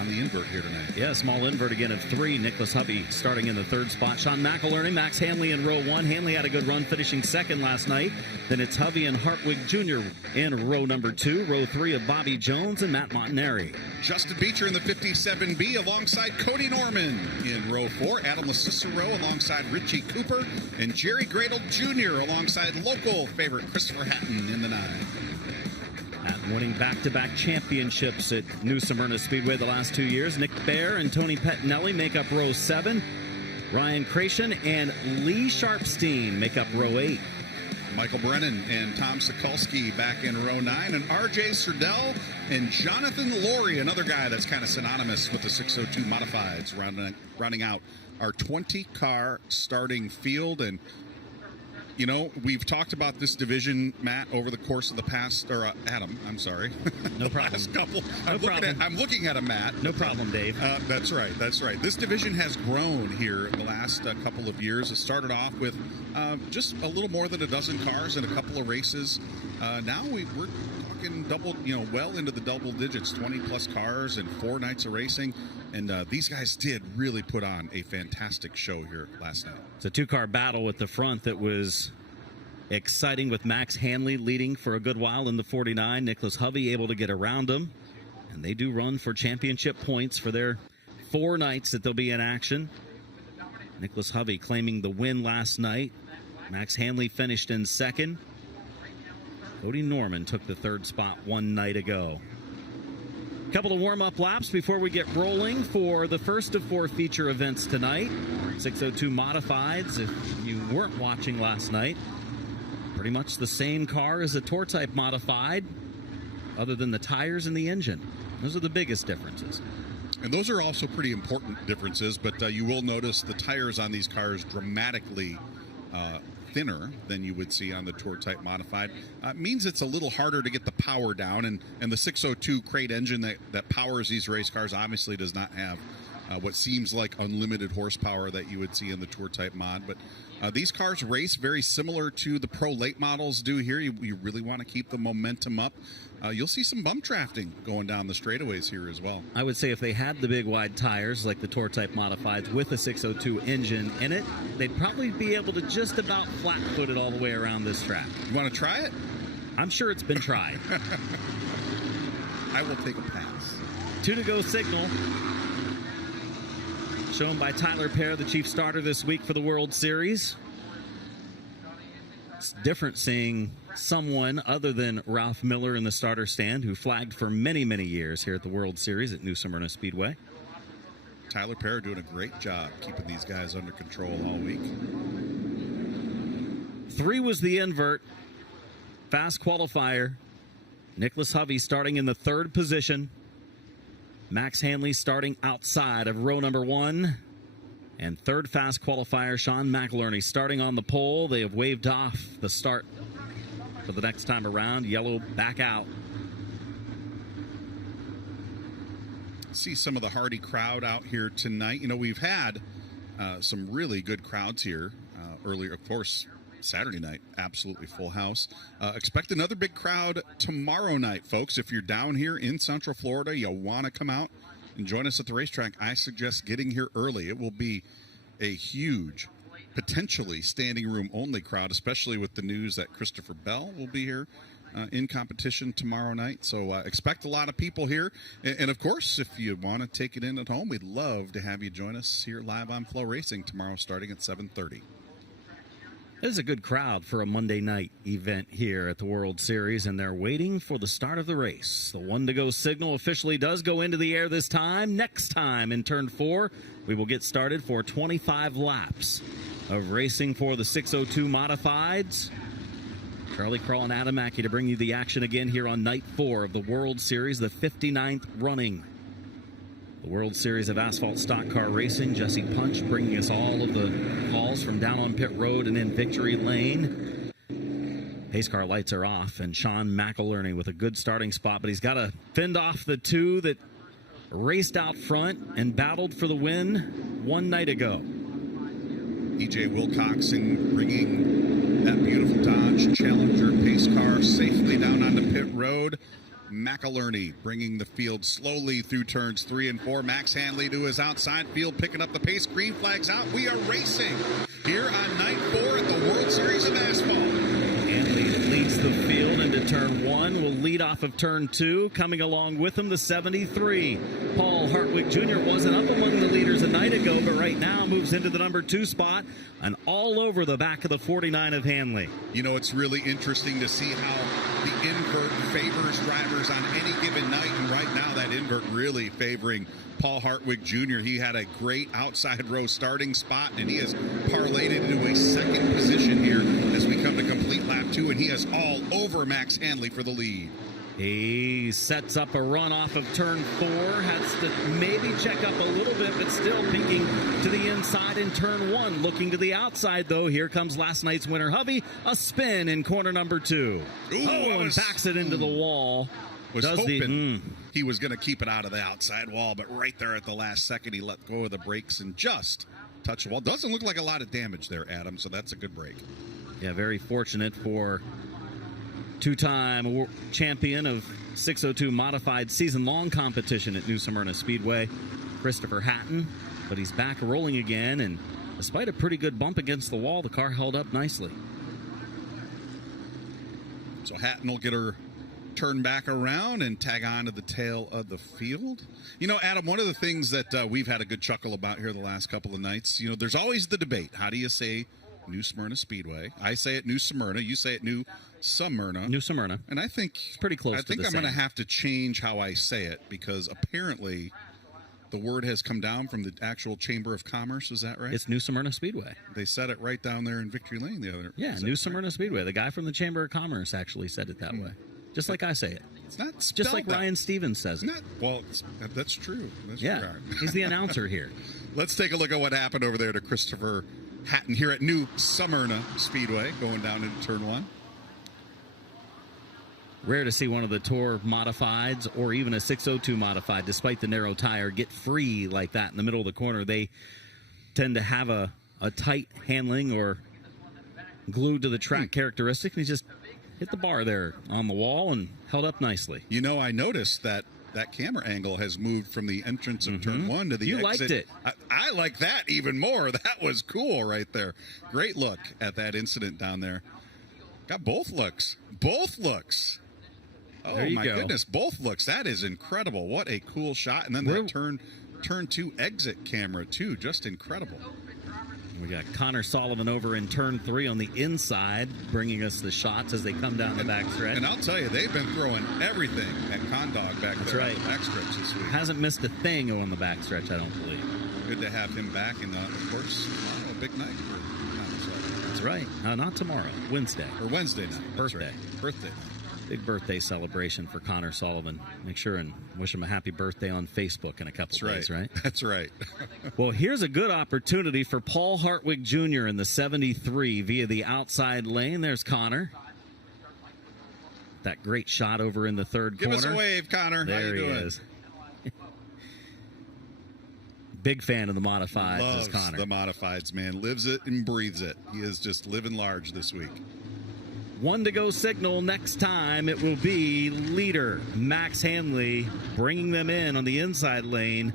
invert here tonight. Yeah, small invert again of 3. Nicholas Hovey starting in the 3rd spot. Sean McElhurry, Max Hanley in row 1. Hanley had a good run, finishing 2nd last night. Then it's Hovey and Hartwig Jr. in row number 2. Row 3 of Bobby Jones and Matt Montanari. Justin Beecher in the 57B alongside Cody Norman in row 4. Adam LaCicero alongside Richie Cooper. And Jerry Gradle Jr. alongside local favorite Christopher Hatton in the 9. Hatton winning back-to-back championships at New Smyrna Speedway the last 2 years. Nick Baer and Tony Pettinelli make up row 7. Ryan Creation and Lee Sharpstein make up row 8. Michael Brennan and Tom Sokolsky back in row 9. And R.J. Serdell and Jonathan Laurie, another guy that's kind of synonymous with the 602 modifieds, rounding out our 20-car starting field. And You know, we've talked about this division, Matt, over the course of the past, or Adam, I'm sorry. No problem. Last couple. No I'm looking at a Matt. No problem, Dave. That's right. This division has grown here in the last couple of years. It started off with just a little more than a dozen cars and a couple of races. Now we're talking double, well into the double digits, 20-plus cars and 4 nights of racing. And these guys did really put on a fantastic show here last night. It's a 2-car battle at the front that was exciting, with Max Hanley leading for a good while in the 49. Nicholas Hovey able to get around him. And they do run for championship points for their 4 nights that they'll be in action. Nicholas Hovey claiming the win last night. Max Hanley finished in second. Cody Norman took the 3rd spot 1 night ago. Couple of warm-up laps before we get rolling for the first of 4 feature events tonight. 602 Modifieds, if you weren't watching last night. Pretty much the same car as a Tour Type Modified, other than the tires and the engine. Those are the biggest differences. And those are also pretty important differences, but you will notice the tires on these cars dramatically thinner than you would see on the Tour Type Modified. It means it's a little harder to get the power down, and the 602 crate engine that powers these race cars obviously does not have what seems like unlimited horsepower that you would see in the Tour Type Mod. But these cars race very similar to the Pro Late models do here. You really want to keep the momentum up. You'll see some bump drafting going down the straightaways here as well. I would say if they had the big wide tires like the Tour Type Modifieds with a 602 engine in it, they'd probably be able to just about flat-foot it all the way around this track. You want to try it? I'm sure it's been tried. I will take a pass. 2 to go signal. Shown by Tyler Perry, the chief starter this week for the World Series. It's different seeing someone other than Ralph Miller in the starter stand, who flagged for many, many years here at the World Series at New Smyrna Speedway. Tyler Perry doing a great job keeping these guys under control all week. 3 was the invert. Fast qualifier. Nicholas Hovey starting in the 3rd position. Max Hanley starting outside of row number 1. And 3rd fast qualifier, Sean McIlerney, starting on the pole. They have waved off the start for the next time around. Yellow back out. See some of the Hardy crowd out here tonight. We've had some really good crowds here earlier. Of course, Saturday night, absolutely full house. Expect another big crowd tomorrow night, folks. If you're down here in Central Florida, you want to come out and join us at the racetrack, I suggest getting here early. It will be a huge, potentially standing room only crowd, especially with the news that Christopher Bell will be here in competition tomorrow night. So expect a lot of people here. And of course, if you want to take it in at home, we'd love to have you join us here live on FloRacing tomorrow starting at 7:30. It is a good crowd for a Monday night event here at the World Series, and they're waiting for the start of the race. The 1 to go signal officially does go into the air this time. Next time in turn 4, we will get started for 25 laps of racing for the 602 Modifieds. Charlie Crawl and Adam Mackey to bring you the action again here on night 4 of the World Series, the 59th running. The World Series of Asphalt Stock Car Racing. Jesse Punch bringing us all of the calls from down on pit road and in Victory Lane. Pace car lights are off, and Sean McIlerney with a good starting spot, but he's got to fend off the 2 that raced out front and battled for the win 1 night ago. E.J. Wilcoxon bringing that beautiful Dodge Challenger pace car safely down onto pit road. McIlerney bringing the field slowly through turns 3 and 4. Max Hanley to his outside field, picking up the pace. Green flags out. We are racing here on night 4 at the World Series of Asphalt. Hanley leads the field into turn 1, will lead off of turn 2. Coming along with him, the 73. Paul Hartwig Jr. wasn't up among the leaders a night ago, but right now moves into the number 2 spot and all over the back of the 49 of Hanley. It's really interesting to see how the invert favors drivers on any given night, and right now that invert really favoring Paul Hartwig Jr. He had a great outside row starting spot, and he has parlayed it into a 2nd position here as we come to complete lap 2, and he is all over Max Hanley for the lead. He sets up a run off of turn 4, has to maybe check up a little bit, but still peeking to the inside in turn 1. Looking to the outside, though. Here comes last night's winner, Hovey. A spin in corner number 2. And backs it into the wall. Was hoping he was going to keep it out of the outside wall, but right there at the last second, he let go of the brakes and just touched the wall. Doesn't look like a lot of damage there, Adam, so that's a good break. Yeah, very fortunate for two-time champion of 602 modified season-long competition at New Smyrna Speedway, Christopher Hatton. But he's back rolling again, and despite a pretty good bump against the wall, the car held up nicely. So Hatton will get her turn back around and tag on to the tail of the field. You know, Adam, one of the things that we've had a good chuckle about here the last couple of nights, you know, there's always the debate. How do you say New Smyrna Speedway? I say it New Smyrna. You say it New Smyrna. New Smyrna. And I think it's pretty close. I think I'm going to have to change how I say it, because apparently the word has come down from the actual Chamber of Commerce. Is that right? It's New Smyrna Speedway. They said it right down there in Victory Lane the other. Yeah, New Smyrna Speedway. The guy from the Chamber of Commerce actually said it that way. Just like I say it. It's not just like Ryan Stevens says it. Well, that's true. That's yeah, he's the announcer here. Let's take a look at what happened over there to Christopher Hatton here at New Smyrna Speedway, going down into turn 1. Rare to see one of the Tour modifieds or even a 602 modified, despite the narrow tire, get free like that in the middle of the corner. They tend to have a tight handling or glued to the track characteristic, and he just hit the bar there on the wall and held up nicely. You know, I noticed that camera angle has moved from the entrance of turn 1 to the exit. You liked it. I like that even more. That was cool right there. Great look at that incident down there. Got both looks. Both looks. Oh, my goodness. Both looks. That is incredible. What a cool shot. And then that turn 2 exit camera, too. Just incredible. We got Connor Sullivan over in turn 3 on the inside, bringing us the shots as they come down the backstretch. And I'll tell you, they've been throwing everything at Condog back there on the backstretch this week. Hasn't missed a thing on the backstretch, I don't believe. Good to have him back, and of course, a big night for Connor Sullivan. That's right. Not tomorrow, Wednesday. Or Wednesday night. Birthday. Right. Birthday night. Big birthday celebration for Connor Sullivan. Make sure and wish him a happy birthday on Facebook in a couple days, right? That's right. Well, here's a good opportunity for Paul Hartwig Jr. in the 73 via the outside lane. There's Connor. That great shot over in the third corner. Give us a wave, Connor. There How you doing? Is. Big fan of the modifieds. Loves is Connor. the modifieds, man. Lives it and breathes it. He is just living large this week. 1 to go signal. Next time it will be leader Max Hanley bringing them in on the inside lane.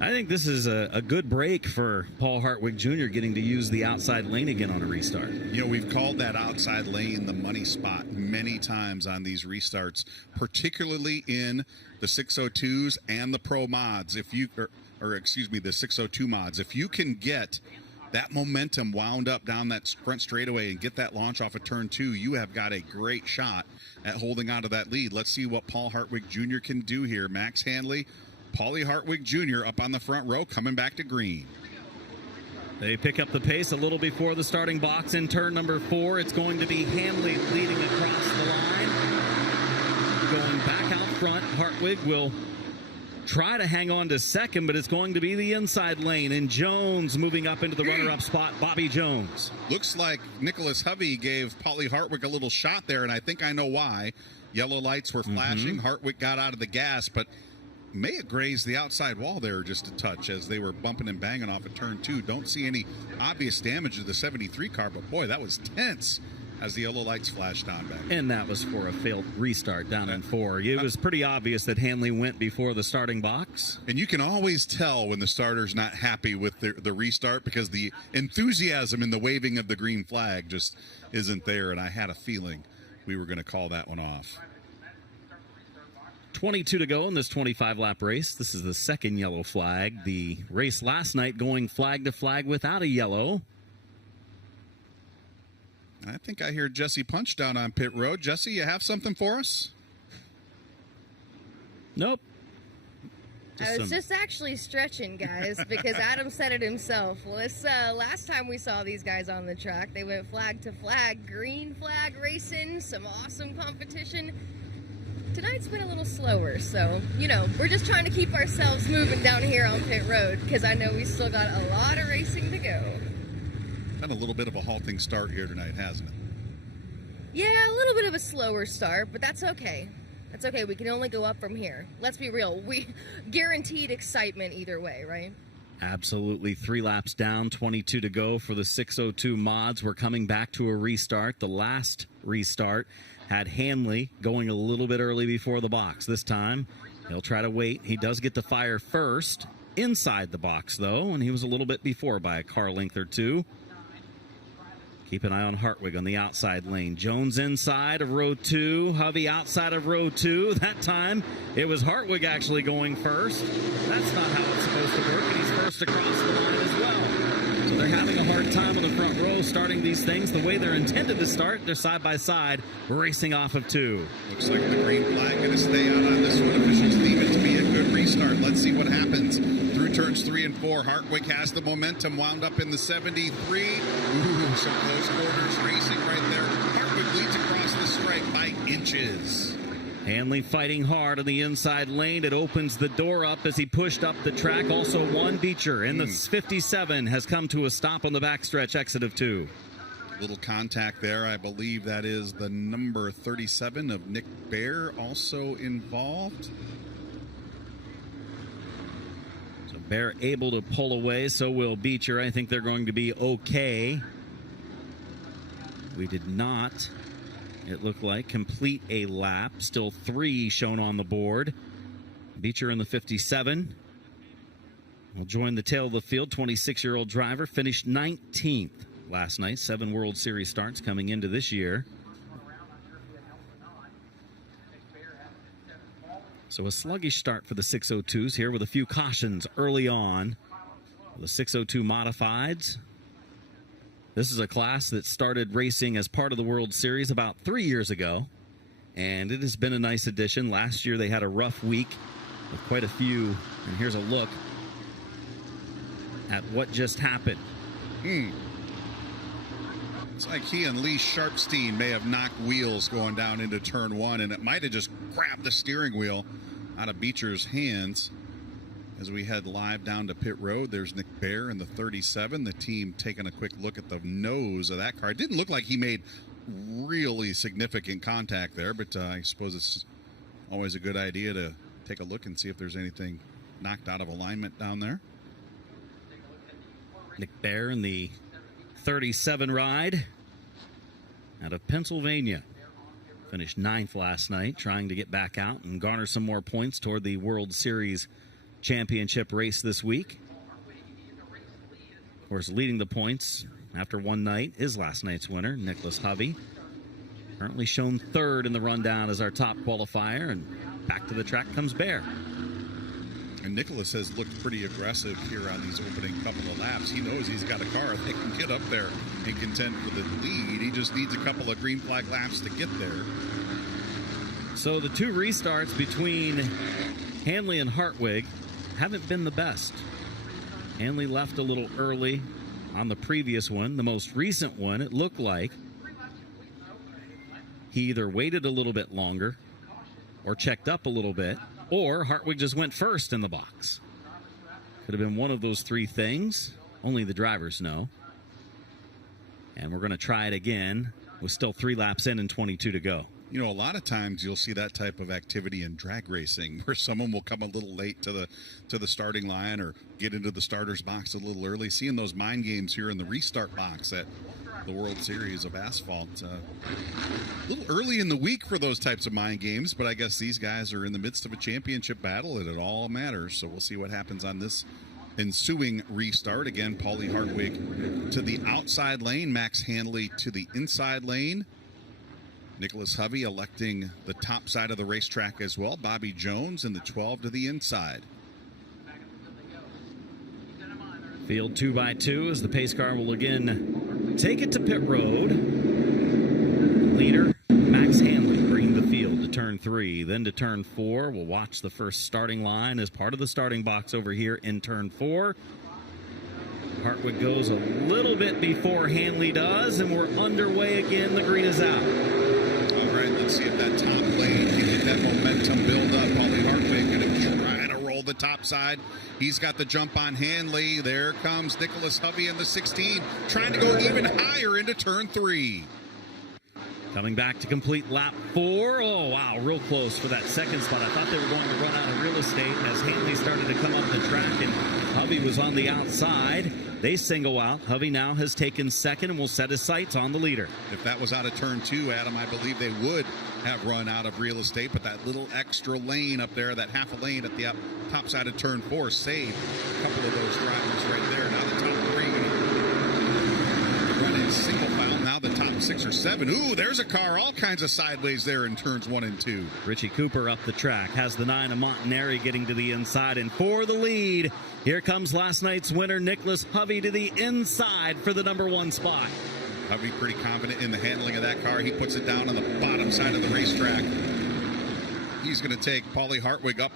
I think this is a good break for Paul Hartwig Jr. getting to use the outside lane again on a restart. You know, we've called that outside lane the money spot many times on these restarts, particularly in the 602s and the pro mods. If you, the 602 mods, if you can get that momentum wound up down that front straightaway and get that launch off of turn 2, you have got a great shot at holding on to that lead. Let's see what Paul Hartwig Jr. can do here. Max Hanley, Paulie Hartwig Jr. up on the front row, coming back to green. They pick up the pace a little before the starting box in turn number 4. It's going to be Hanley leading across the line. Going back out front, Hartwig will try to hang on to second, but it's going to be the inside lane, and Jones moving up into the runner-up spot. Bobby Jones. Looks like Nicholas Hovey gave Paulie Hartwig a little shot there, and I think I know why. Yellow lights were flashing. Hartwig got out of the gas, but may have grazed the outside wall there just a touch as they were bumping and banging off of turn 2. Don't see any obvious damage to the 73 car, but boy, that was tense as the yellow lights flashed on back. And that was for a failed restart down in 4. It was pretty obvious that Hanley went before the starting box. And you can always tell when the starter's not happy with the restart, because the enthusiasm in the waving of the green flag just isn't there, and I had a feeling we were going to call that one off. 22 to go in this 25-lap race. This is the second yellow flag. The race last night going flag to flag without a yellow. I think I hear Jesse Punch down on pit road. Jesse, you have something for us? Nope. I was just actually stretching, guys, because Adam said it himself. Last time we saw these guys on the track, they went flag to flag, green flag racing, some awesome competition. tonight's been a little slower. So, you know, we're just trying to keep ourselves moving down here on pit road because I know we still got a lot of racing to go. Had a little bit of a halting start here tonight, hasn't it? Yeah, a little bit of a slower start, but that's okay. That's okay. We can only go up from here. Let's be real. We guaranteed excitement either way, right? Absolutely. 3 laps down, 22 to go for the 602 mods. We're coming back to a restart. The last restart had Hanley going a little bit early before the box. This time, he'll try to wait. He does get to fire first inside the box, though, and he was a little bit before by a car length or two. Keep an eye on Hartwig on the outside lane. Jones inside of row 2. Hovey outside of row 2. That time, it was Hartwig actually going first. That's not how it's supposed to work, and he's first across the line as well. So they're having a hard time on the front row starting these things the way they're intended to start. They're side by side, racing off of 2. Looks like the green flag going to stay out on this one. Officials leave it to be a good restart. Let's see what happens. Through turns 3 and 4, Hartwig has the momentum, wound up in the 73. Ooh, some close quarters racing right there. Hartwig leads across the stripe by inches. Hanley fighting hard on the inside lane. It opens the door up as he pushed up the track. Also, one Beecher in the 57 has come to a stop on the backstretch exit of 2. Little contact there. I believe that is the number 37 of Nick Bear also involved. So Bear able to pull away. So will Beecher. I think they're going to be okay. We did not, it looked like, complete a lap. Still 3 shown on the board. Beecher in the 57 will join the tail of the field. 26-year-old driver finished 19th last night. 7 World Series starts coming into this year. So a sluggish start for the 602s here with a few cautions early on. The 602 modifieds. This is a class that started racing as part of the World Series about 3 years ago, and it has been a nice addition. Last year they had a rough week with quite a few, and here's a look at what just happened. It's like he and Lee Sharpstein may have knocked wheels going down into turn 1, and it might have just grabbed the steering wheel out of Beecher's hands. As we head live down to pit road, there's Nick Bear in the 37. The team taking a quick look at the nose of that car. It didn't look like he made really significant contact there, but I suppose it's always a good idea to take a look and see if there's anything knocked out of alignment down there. Nick Bear in the 37 ride out of Pennsylvania. Finished 9th last night, trying to get back out and garner some more points toward the World Series Championship race this week. Of course, leading the points after one night is last night's winner, Nicholas Hovey. Currently shown 3rd in the rundown as our top qualifier, and back to the track comes Bear. And Nicholas has looked pretty aggressive here on these opening couple of laps. He knows he's got a car that can get up there and contend for the lead. He just needs a couple of green flag laps to get there. So the 2 restarts between Hanley and Hartwig haven't been the best. Hanley left a little early on the previous one. The most recent one, it looked like he either waited a little bit longer or checked up a little bit, or Hartwig just went first in the box. Could have been one of those 3 things. Only the drivers know. And we're going to try it again with still 3 laps in and 22 to go. You know, a lot of times you'll see that type of activity in drag racing where someone will come a little late to the starting line or get into the starter's box a little early. Seeing those mind games here in the restart box at the World Series of Asphalt. A little early in the week for those types of mind games, but I guess these guys are in the midst of a championship battle and it all matters. So we'll see what happens on this ensuing restart. Again, Paulie Hartwig to the outside lane, Max Hanley to the inside lane. Nicholas Hovey electing the top side of the racetrack as well. Bobby Jones in the 12 to the inside. Field 2x2 as the pace car will again take it to pit road. Leader Max Hanley bring the field to turn 3, then to turn 4. We'll watch the first starting line as part of the starting box over here in turn 4. Hartwig goes a little bit before Hanley does, and we're underway again. The green is out. All right, let's see if that top lane can get that momentum build up. Paulie Hartwig going to try to roll the top side. He's got the jump on Hanley. There comes Nicholas Hovey in the 16, trying to go even higher into turn 3. Coming back to complete lap 4. Oh, wow, real close for that second spot. I thought they were going to run out of real estate as Hanley started to come up the track and Hovey was on the outside. They single out. Hovey now has taken second and will set his sights on the leader. If that was out of turn 2, Adam, I believe they would have run out of real estate, but that little extra lane up there, that half a lane at the top side of turn 4, saved a couple of those drivers right there. Now the top 3 running single file. Now the top 6 or 7. Ooh, there's a car all kinds of sideways there in turns 1 and 2. Richie Cooper up the track, has the 9 of Montanari getting to the inside, and for the lead, here comes last night's winner, Nicholas Hovey, to the inside for the number 1 spot. Hovey pretty confident in the handling of that car. He puts it down on the bottom side of the racetrack. He's going to take Paulie Hartwig up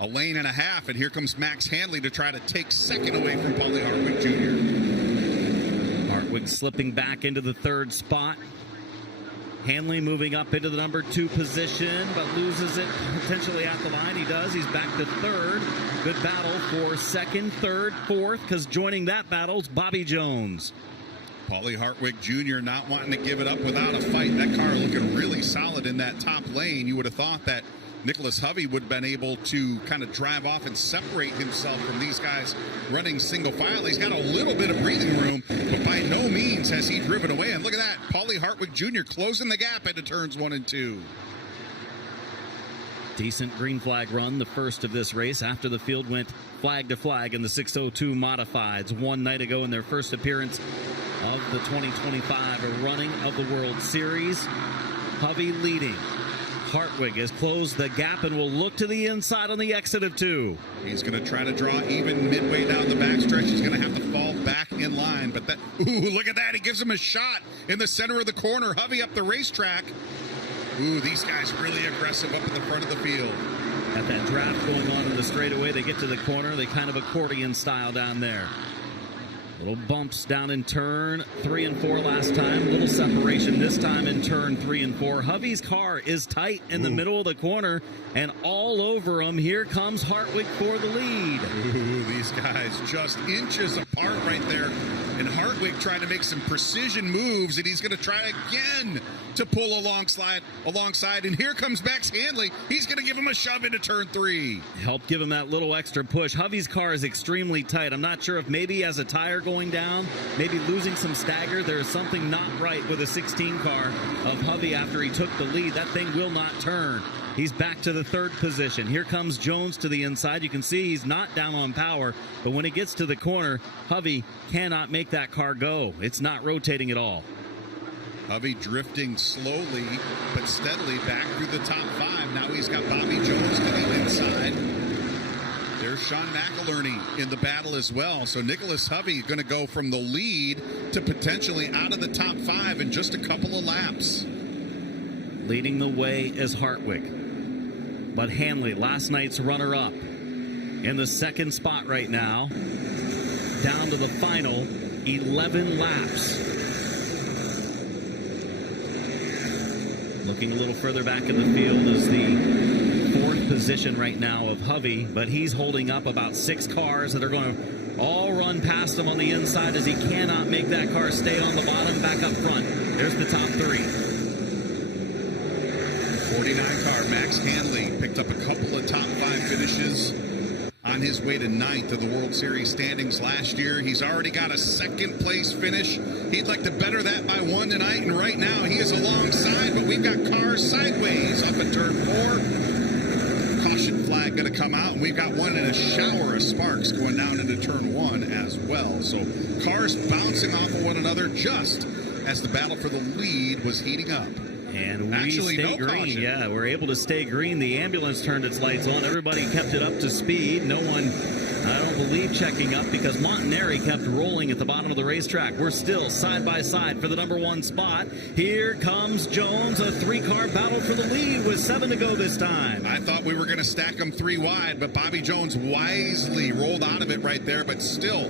a lane and a half, and here comes Max Hanley to try to take second away from Paulie Hartwig Jr. Hartwig slipping back into the 3rd spot. Hanley moving up into the number 2 position, but loses it potentially at the line. He does. He's back to 3rd. Good battle for 2nd, 3rd, 4th, because joining that battle is Bobby Jones. Paulie Hartwig Jr. not wanting to give it up without a fight. That car looking really solid in that top lane. You would have thought that Nicholas Hovey would have been able to kind of drive off and separate himself from these guys running single file. He's got a little bit of breathing room, but by no means has he driven away. And look at that, Paulie Hartwig Jr. closing the gap into turns 1 and 2. Decent green flag run, the first of this race after the field went flag to flag in the 602 Modifieds one night ago in their first appearance of the 2025 running of the World Series. Hovey leading. Hartwig has closed the gap and will look to the inside on the exit of 2. He's going to try to draw even midway down the backstretch. He's going to have to fall back in line. But that, ooh, look at that. He gives him a shot in the center of the corner. Hovey up the racetrack. Ooh, these guys really aggressive up in the front of the field. Got that draft going on in the straightaway. They get to the corner. They kind of accordion style down there. Little bumps down in turn 3 and 4 last time. Little separation this time in turn 3 and 4. Hovey's car is tight in the middle of the corner and all over him. Here comes Hartwig for the lead. Ooh, these guys just inches apart right there. And Hartwig trying to make some precision moves, and he's going to try again to pull alongside. And here comes Max Hanley. He's going to give him a shove into turn 3. Help give him that little extra push. Hovey's car is extremely tight. I'm not sure if maybe he has a tire going down, maybe losing some stagger. There's something not right with a 16 car of Hovey after he took the lead. That thing will not turn. He's back to the 3rd position. Here comes Jones to the inside. You can see he's not down on power, but when he gets to the corner, Hovey cannot make that car go. It's not rotating at all. Hovey drifting slowly but steadily back through the top 5. Now he's got Bobby Jones to the inside. There's Sean McIlerney in the battle as well. So Nicholas Hovey going to go from the lead to potentially out of the top 5 in just a couple of laps. Leading the way is Hartwig. But Hanley, last night's runner-up, in the 2nd spot right now, down to the final 11 laps. Looking a little further back in the field is the 4th position right now of Hovey, but he's holding up about 6 cars that are going to all run past him on the inside as he cannot make that car stay on the bottom, back up front. There's the top 3. 49 car, Max Hanley picked up a couple of top 5 finishes on his way to 9th of the World Series standings last year. He's already got a 2nd place finish. He'd like to better that by 1 tonight, and right now he is alongside, but we've got cars sideways up in turn 4. Caution flag going to come out, and we've got one in a shower of sparks going down into turn 1 as well. So cars bouncing off of one another just as the battle for the lead was heating up. And we actually stay no green. caution. Yeah, we're able to stay green. The ambulance turned its lights on. Everybody kept it up to speed. No one, I don't believe, checking up because Montanari kept rolling at the bottom of the racetrack. We're still side by side for the number 1 spot. Here comes Jones, a 3-car battle for the lead with 7 to go this time. I thought we were going to stack them 3 wide, but Bobby Jones wisely rolled out of it right there, but still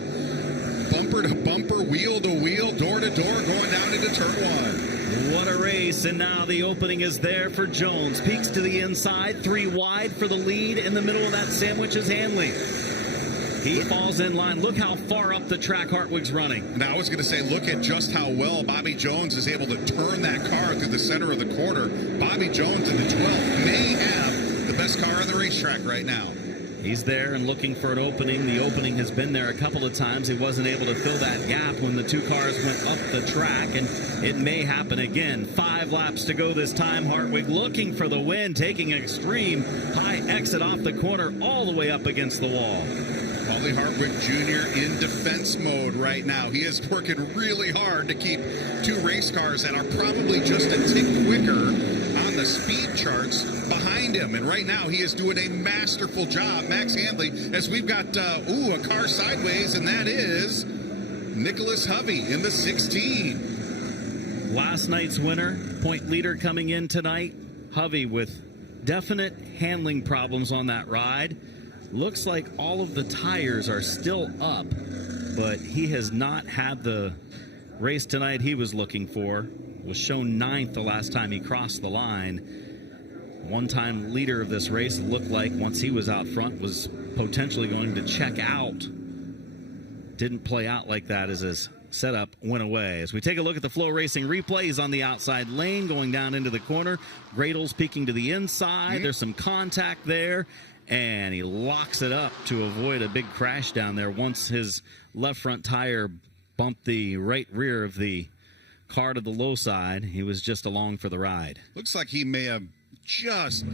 bumper to bumper, wheel to wheel, door to door, going down into turn 1. What a race, and now the opening is there for Jones. Peeks to the inside, 3 wide for the lead. In the middle of that sandwich is Hanley. He falls in line. Look how far up the track Hartwig's running. Now, I was going to say, look at just how well Bobby Jones is able to turn that car through the center of the corner. Bobby Jones in the 12th may have the best car on the racetrack right now. He's there and looking for an opening. The opening has been there a couple of times. He wasn't able to fill that gap when the 2 cars went up the track, and it may happen again. 5 laps to go this time. Hartwig looking for the win, taking an extreme high exit off the corner all the way up against the wall. Paulie Hartwig Jr. in defense mode right now. He is working really hard to keep 2 race cars that are probably just a tick quicker on the speed charts behind him. And right now he is doing a masterful job. Max Handley, as we've got, a car sideways, and that is Nicholas Hovey in the 16. Last night's winner, point leader coming in tonight. Hovey with definite handling problems on that ride. Looks like all of the tires are still up, but he has not had the race tonight he was looking for. Was shown 9th the last time he crossed the line. One-time leader of this race looked like once he was out front was potentially going to check out. Didn't play out like that as his setup went away. As we take a look at the FloRacing replay, he's on the outside lane going down into the corner. Gradle's peeking to the inside. There's some contact there, and he locks it up to avoid a big crash down there once his left front tire bumped the right rear of the car to the low side. He was just along for the ride. Looks like he may have just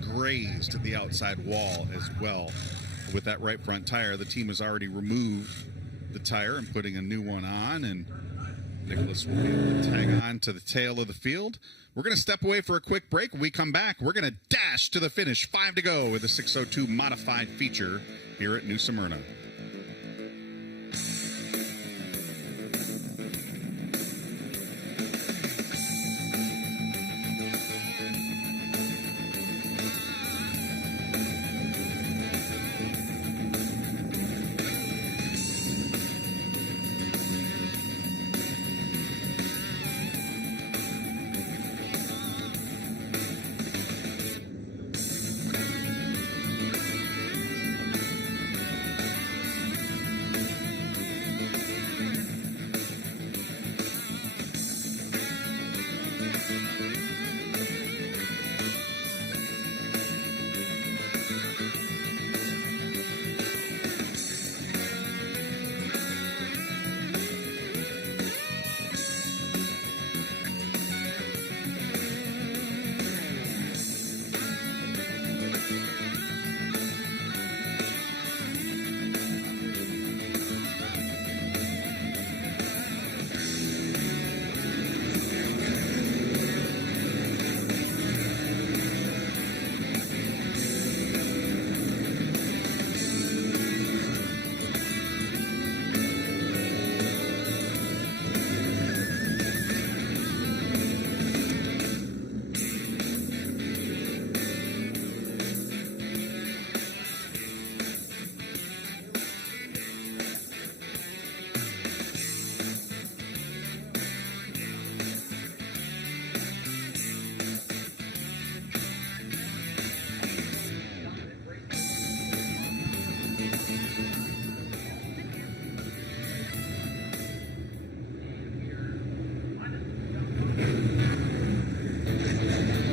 grazed the outside wall as well with that right front tire. The team has already removed the tire and putting a new one on, and Nicholas will be able to tag on to the tail of the field. We're going to step away for a quick break. When we come back, we're going to dash to the finish. 5 to go with the 602 modified feature here at New Smyrna.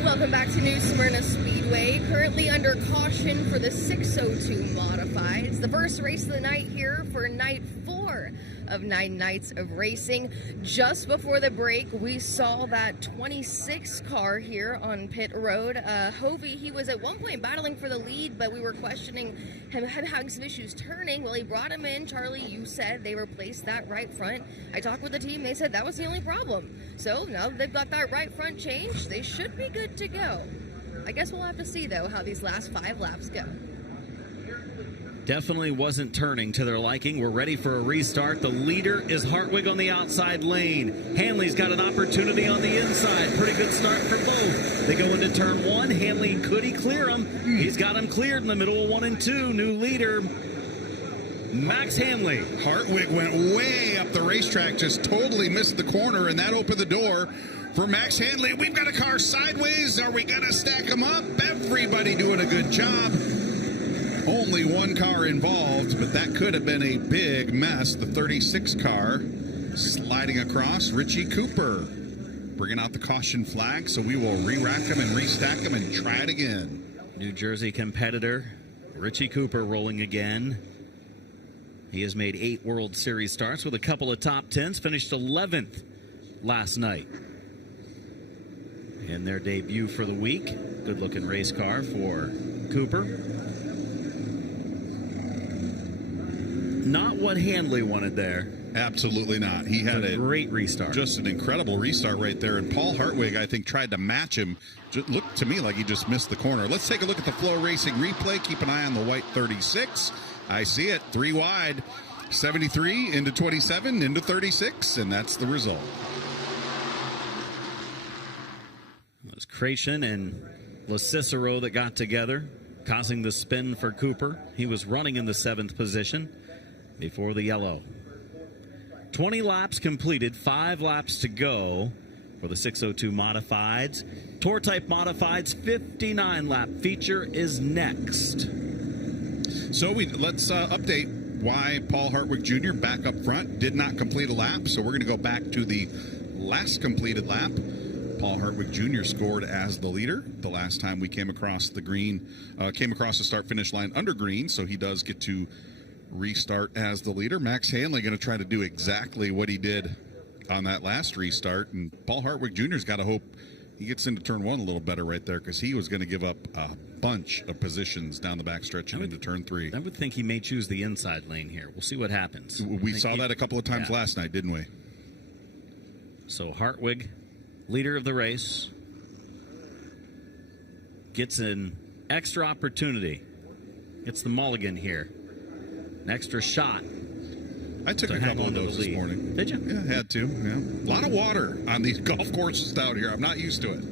Welcome back to New Smyrna Speedway, currently under caution for the 602 Modified. It's the first race of the night here for night 4 of 9 nights of racing. Just before the break, we saw that 26 car here on pit road. Hovey, he was at one point battling for the lead, but we were questioning him having some issues turning. Well, he brought him in. Charlie, you said they replaced that right front. I talked with the team. They said that was the only problem. So now that they've got that right front changed, they should be good to go. I guess we'll have to see, though, how these last 5 laps go. Definitely wasn't turning to their liking. We're ready for a restart. The leader is Hartwig on the outside lane. Hanley's got an opportunity on the inside. Pretty good start for both. They go into turn 1. Hanley, could he clear him? He's got him cleared in the middle of 1 and 2. New leader, Max Hanley. Hartwig went way up the racetrack, just totally missed the corner, and that opened the door for Max Handley. We've got a car sideways. Are we going to stack them up? Everybody doing a good job. Only one car involved, but that could have been a big mess. The 36 car sliding across. Richie Cooper bringing out the caution flag, so we will re-rack them and restack them and try it again. New Jersey competitor Richie Cooper rolling again. He has made 8 World Series starts with a couple of top 10s, finished 11th last night in their debut for the week. Good looking race car for Cooper. Not what Handley wanted there. Absolutely not. He had a great restart. Just an incredible restart right there. And Paul Hartwig, I think, tried to match him. Just looked to me like he just missed the corner. Let's take a look at the FloRacing replay. Keep an eye on the white 36. I see it. 3 wide. 73 into 27 into 36. And that's the result. It was Creation and LaCicero that got together, causing the spin for Cooper. He was running in the 7th position before the yellow. 20 laps completed, 5 laps to go for the 602 Modifieds. Tour Type Modifieds 59 lap feature is next. So let's update why Paul Hartwig Jr. back up front did not complete a lap. So we're going to go back to the last completed lap. Paul Hartwig Jr. scored as the leader the last time we came across the green, came across the start-finish line under green. So he does get to restart as the leader. Max Handley going to try to do exactly what he did on that last restart, and Paul Hartwig Jr.'s got to hope he gets into turn 1 a little better right there, because he was going to give up a bunch of positions down the backstretch and into turn 3. I would think he may choose the inside lane here. We'll see what happens. We saw that a couple of times last night, didn't we? So Hartwig, leader of the race, gets an extra opportunity. Gets the mulligan here. An extra shot. I took a couple of those this morning. Did you? Yeah, had to. Yeah. A lot of water on these golf courses down here. I'm not used to it.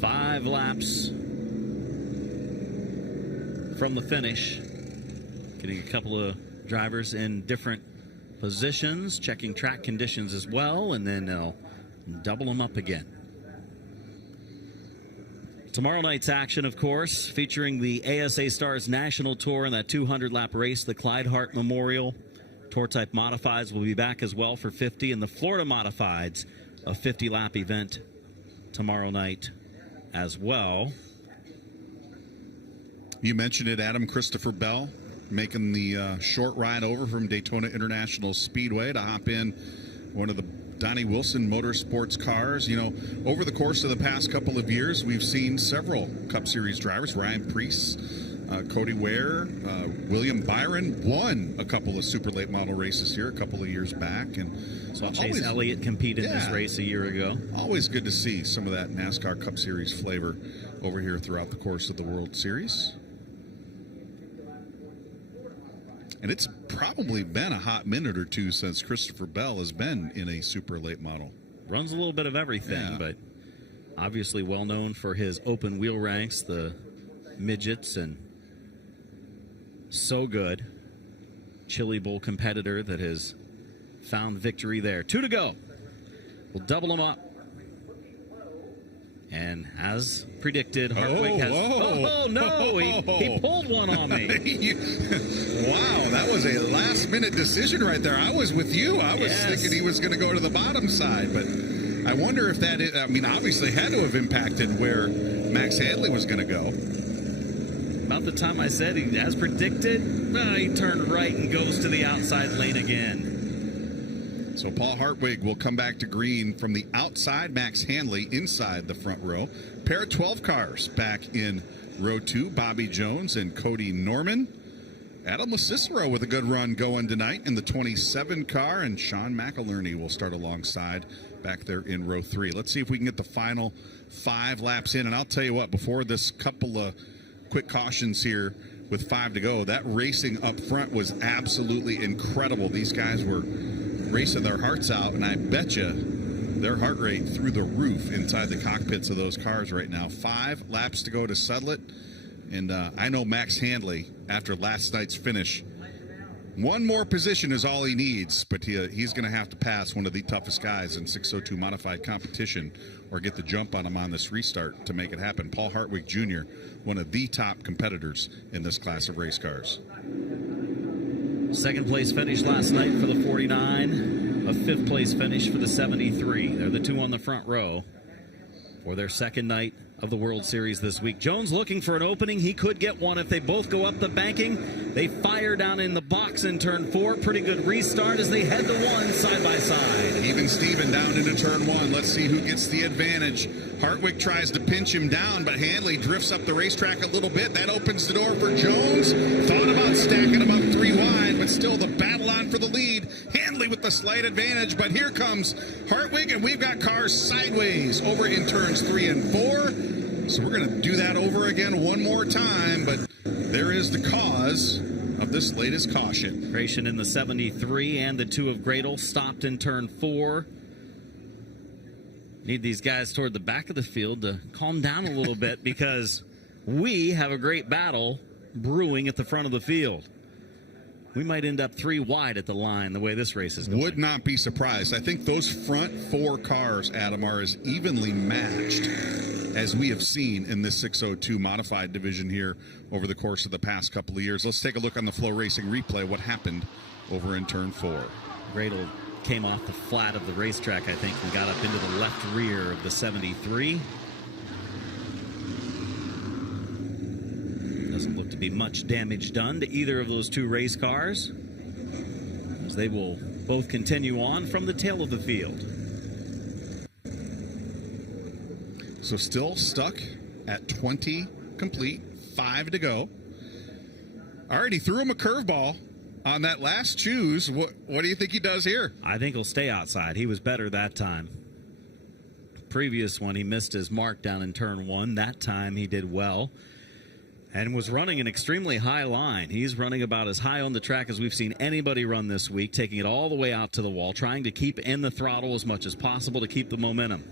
5 laps from the finish. Getting a couple of drivers in different positions, checking track conditions as well, and then they'll double them up again. Tomorrow night's action, of course, featuring the ASA Stars National Tour and that 200-lap race, the Clyde Hart Memorial. Tour Type Modifieds will be back as well for 50, and the Florida Modifieds, a 50-lap event tomorrow night as well. You mentioned it, Adam. Christopher Bell making the short ride over from Daytona International Speedway to hop in one of the Donnie Wilson Motorsports cars. You know, over the course of the past couple of years, we've seen several Cup Series drivers. Ryan Preece, Cody Ware, William Byron won a couple of super late model races here a couple of years back. And saw Chase Elliott compete in this race a year ago. Always good to see some of that NASCAR Cup Series flavor over here throughout the course of the World Series. And it's probably been a hot minute or two since Christopher Bell has been in a super late model. Runs a little bit of everything, but obviously well known for his open wheel ranks, the midgets, and so good. Chili Bowl competitor that has found victory there. 2 to go. We'll double them up. And as predicted, Hartwig has... Oh, no! He pulled one on me. Wow, that was a last-minute decision right there. I was with you. I was thinking he was going to go to the bottom side, but I wonder if that is... I mean, obviously had to have impacted where Max Handley was going to go. About the time I said, as predicted, he turned right and goes to the outside lane again. So Paul Hartwig will come back to green from the outside. Max Handley inside the front row. Pair of 12 cars back in row 2. Bobby Jones and Cody Norman. Adam LaCicero with a good run going tonight in the 27 car. And Sean McIlerney will start alongside back there in row 3. Let's see if we can get the final 5 laps in. And I'll tell you what, before this couple of quick cautions here with 5 to go, that racing up front was absolutely incredible. These guys were racing their hearts out, and I bet you their heart rate through the roof inside the cockpits of those cars right now. 5 laps to go to settle it, and I know Max Handley, after last night's finish, One more position is all he needs, but he's going to have to pass one of the toughest guys in 602 modified competition or get the jump on him on this restart to make it happen. Paul Hartwig Jr., one of the top competitors in this class of race cars. Second place finish last night for the 49. A fifth place finish for the 73. They're the two on the front row for their second night of the World Series this week. Jones looking for an opening. He could get one if they both go up the banking. They fire down in the box in turn 4. Pretty good restart as they head to 1 side by side. Even Steven down into turn 1. Let's see who gets the advantage. Hartwig tries to pinch him down, but Hanley drifts up the racetrack a little bit. That opens the door for Jones. Thought about stacking him up 3 wide, but still the battle on for the lead. Hanley with the slight advantage, but here comes Hartwig, and we've got cars sideways over in turns 3 and 4. So we're going to do that over again one more time, but there is the cause of this latest caution. Creation in the 73 and the 2 of Gradle stopped in turn 4. Need these guys toward the back of the field to calm down a little bit because we have a great battle brewing at the front of the field. We might end up 3 wide at the line the way this race is going. Would not be surprised. I think those front 4 cars, Adam, are as evenly matched as we have seen in this 602 modified division here over the course of the past couple of years. Let's take a look on the FloRacing replay, what happened over in turn 4. Gradle came off the flat of the racetrack, I think, and got up into the left rear of the 73. Doesn't look to be much damage done to either of those 2 race cars, as they will both continue on from the tail of the field. So still stuck at 20 complete, 5 to go. Already threw him a curveball on that last choose. What do you think he does here? I think he'll stay outside. He was better that time. Previous one, he missed his mark down in turn 1. That time he did well and was running an extremely high line. He's running about as high on the track as we've seen anybody run this week, taking it all the way out to the wall, trying to keep in the throttle as much as possible to keep the momentum.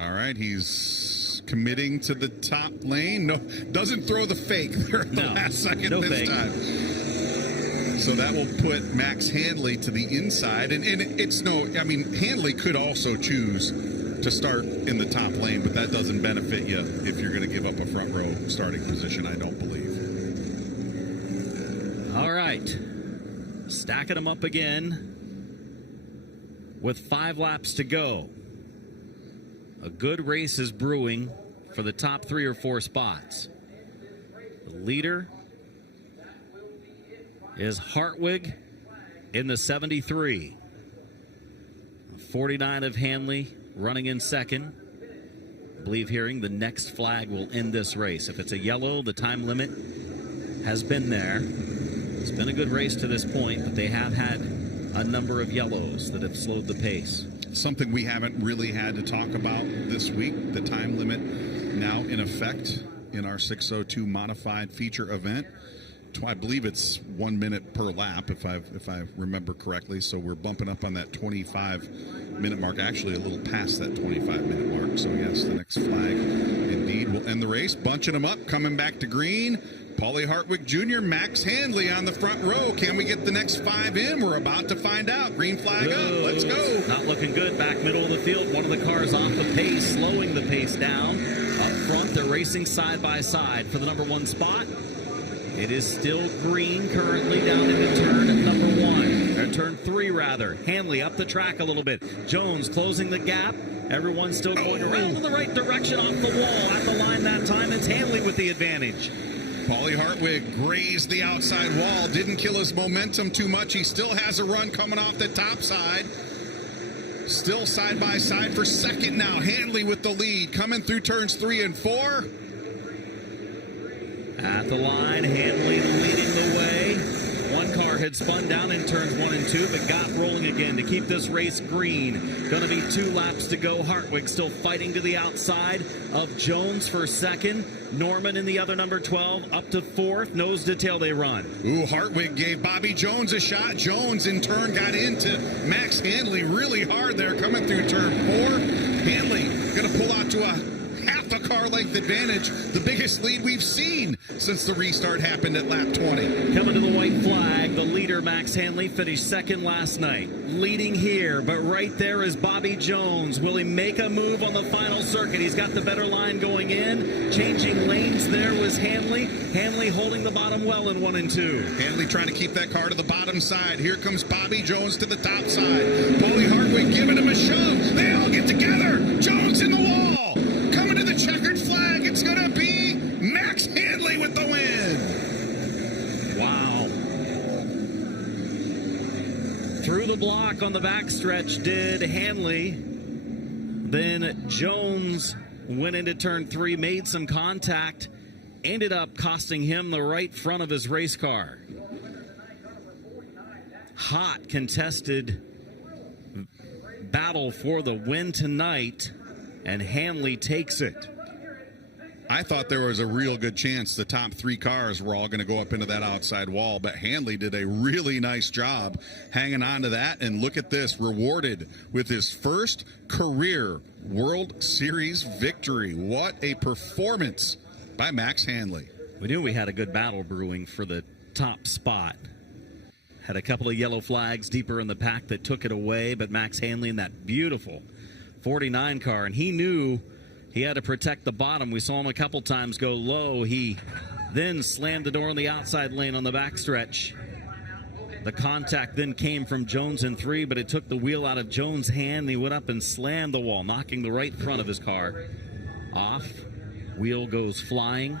All right, he's committing to the top lane. No, doesn't throw the fake there at the last second this time. So that will put Max Handley to the inside. And it's Handley could also choose to start in the top lane, but that doesn't benefit you if you're going to give up a front row starting position, I don't believe. All right. Stacking them up again with 5 laps to go. A good race is brewing for the top 3 or 4 spots. The leader is Hartwig in the 73. 49 of Hanley running in second. I believe hearing the next flag will end this race. If it's a yellow, the time limit has been there. It's been a good race to this point, but they have had a number of yellows that have slowed the pace. Something we haven't really had to talk about this week, the time limit now in effect in our 602 modified feature event. I believe it's 1 minute per lap, if I remember correctly. So we're bumping up on that 25-minute mark, actually a little past that 25-minute mark. So yes, the next flag indeed will end the race. Bunching them up, coming back to green. Paulie Hartwig Jr., Max Handley on the front row. Can we get the next 5 in? We're about to find out. Green flag up. Let's go. Not looking good. Back middle of the field. One of the cars off the pace, slowing the pace down. Up front, they're racing side by side for the number 1 spot. It is still green currently down into turn number 1. Or turn 3, rather. Hanley up the track a little bit. Jones closing the gap. Everyone's still going around in the right direction off the wall. At the line that time, it's Hanley with the advantage. Paulie Hartwig grazed the outside wall, didn't kill his momentum too much. He still has a run coming off the top side. Still side by side for second now. Hanley with the lead, coming through turns 3 and 4. At the line, Hanley leading the way. One car had spun down in turns 1 and 2, but got rolling again to keep this race green. Going to be 2 laps to go. Hartwig still fighting to the outside of Jones for second. Norman in the other number 12 up to 4th. Nose to tail they run. Ooh, Hartwig gave Bobby Jones a shot. Jones in turn got into Max Hanley really hard there coming through turn 4. Hanley going to pull out to a 1/2 half a car length advantage, the biggest lead we've seen since the restart happened at lap 20. Coming to the white flag, the leader, Max Hanley, finished second last night. Leading here, but right there is Bobby Jones. Will he make a move on the final circuit? He's got the better line going in. Changing lanes there was Hanley. Hanley holding the bottom well in 1 and 2. Hanley trying to keep that car to the bottom side. Here comes Bobby Jones to the top side. Paulie Hartwig giving him a shove. They all get together. Jones in the wall. Coming to the checkered flag. It's going to be Max Hanley with the win. Wow. Through the block on the backstretch did Hanley. Then Jones went into turn 3, made some contact, ended up costing him the right front of his race car. Hot contested battle for the win tonight, and Hanley takes it. I thought there was a real good chance the top 3 cars were all going to go up into that outside wall, but Hanley did a really nice job hanging on to that. And look at this, rewarded with his first career World Series victory. What a performance by Max Hanley. We knew we had a good battle brewing for the top spot. Had a couple of yellow flags deeper in the pack that took it away, but Max Hanley in that beautiful 49 car, and he knew he had to protect the bottom. We saw him a couple times go low. He then slammed the door in the outside lane on the backstretch. The contact then came from Jones in 3, but it took the wheel out of Jones' hand. He went up and slammed the wall, knocking the right front of his car off. Wheel goes flying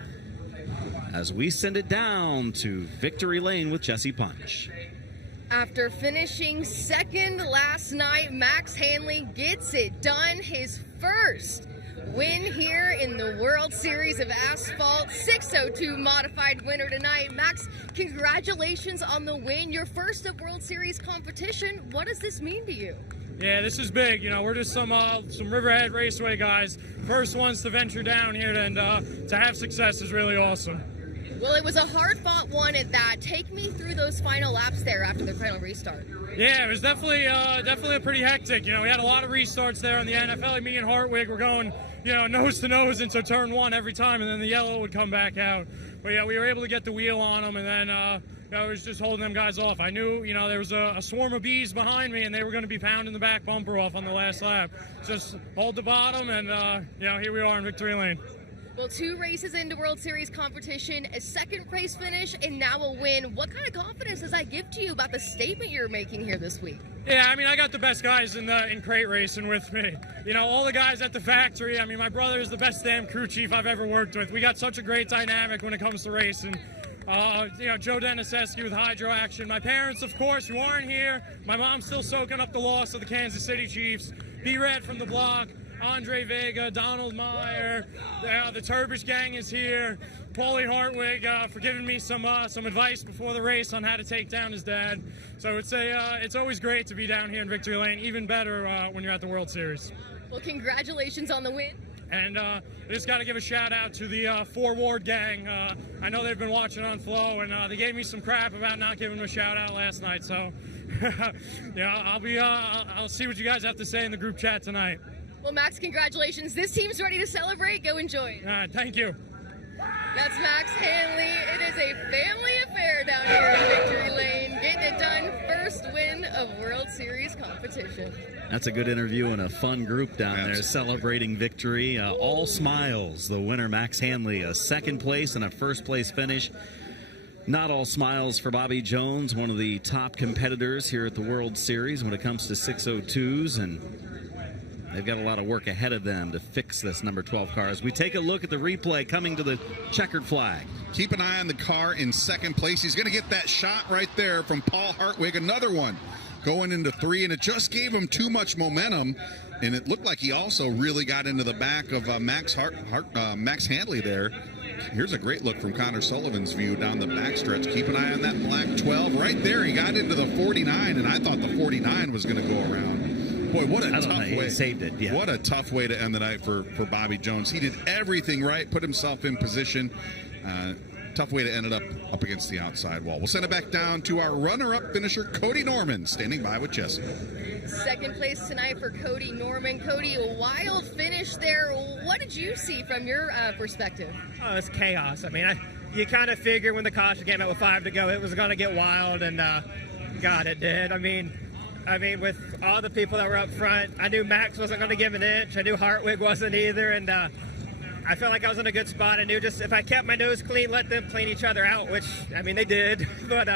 as we send it down to victory lane with Jesse Punch. After finishing second last night, Max Hanley gets it done. His first win here in the World Series of Asphalt. 602 modified winner tonight. Max, congratulations on the win. Your first of World Series competition. What does this mean to you? Yeah, this is big. You know, we're just some Riverhead Raceway guys. First ones to venture down here, and to have success is really awesome. Well, it was a hard-fought one at that. Take me through those final laps there after the final restart. Yeah, it was definitely a pretty hectic. You know, we had a lot of restarts there in the NFL. Me and Hartwig were going, you know, nose to nose into turn 1 every time, and then the yellow would come back out. But yeah, we were able to get the wheel on them, and then you know, it was just holding them guys off. I knew, you know, there was a swarm of bees behind me, and they were going to be pounding the back bumper off on the last lap. Just hold the bottom, and you know, here we are in victory lane. Well, 2 races into World Series competition, a second place finish, and now a win. What kind of confidence does that give to you about the statement you're making here this week? Yeah, I mean, I got the best guys in crate racing with me. You know, all the guys at the factory. I mean, my brother is the best damn crew chief I've ever worked with. We got such a great dynamic when it comes to racing. You know, Joe Deniseski with Hydro Action. My parents, of course, who aren't here. My mom's still soaking up the loss of the Kansas City Chiefs. B-Red from the block. Andre Vega, Donald Meyer, the Turbish gang is here. Paulie Hartwig for giving me some advice before the race on how to take down his dad. So it's always great to be down here in victory lane. Even better when you're at the World Series. Well, congratulations on the win. And I just got to give a shout out to the 4 Ward gang. I know they've been watching on Flow, and they gave me some crap about not giving them a shout out last night. So yeah, I'll see what you guys have to say in the group chat tonight. Well, Max, congratulations. This team's ready to celebrate. Go enjoy it. All right, thank you. That's Max Hanley. It is a family affair down here in victory lane. Getting it done. First win of World Series competition. That's a good interview and a fun group down there celebrating victory. All smiles. The winner, Max Hanley, a second place and a first place finish. Not all smiles for Bobby Jones, one of the top competitors here at the World Series when it comes to 602s, and they've got a lot of work ahead of them to fix this number 12 car. As we take a look at the replay coming to the checkered flag. Keep an eye on the car in second place. He's going to get that shot right there from Paul Hartwig. Another one going into 3, and it just gave him too much momentum. And it looked like he also really got into the back of Max Hanley there. Here's a great look from Connor Sullivan's view down the backstretch. Keep an eye on that black 12. Right there, he got into the 49, and I thought the 49 was going to go around. Boy, what a tough way. He saved it, yeah. What a tough way to end the night for Bobby Jones. He did everything right, put himself in position. Tough way to end it up against the outside wall. We'll send it back down to our runner-up finisher, Cody Norman, standing by with Jesse. Second place tonight for Cody Norman. Cody, a wild finish there. What did you see from your perspective? Oh, it's chaos. I mean, you kind of figure when the caution came out with 5 to go, it was going to get wild, and God, it did. I mean, with all the people that were up front, I knew Max wasn't going to give an inch. I knew Hartwig wasn't either, and I felt like I was in a good spot. I knew just if I kept my nose clean, let them clean each other out, which, I mean, they did. But,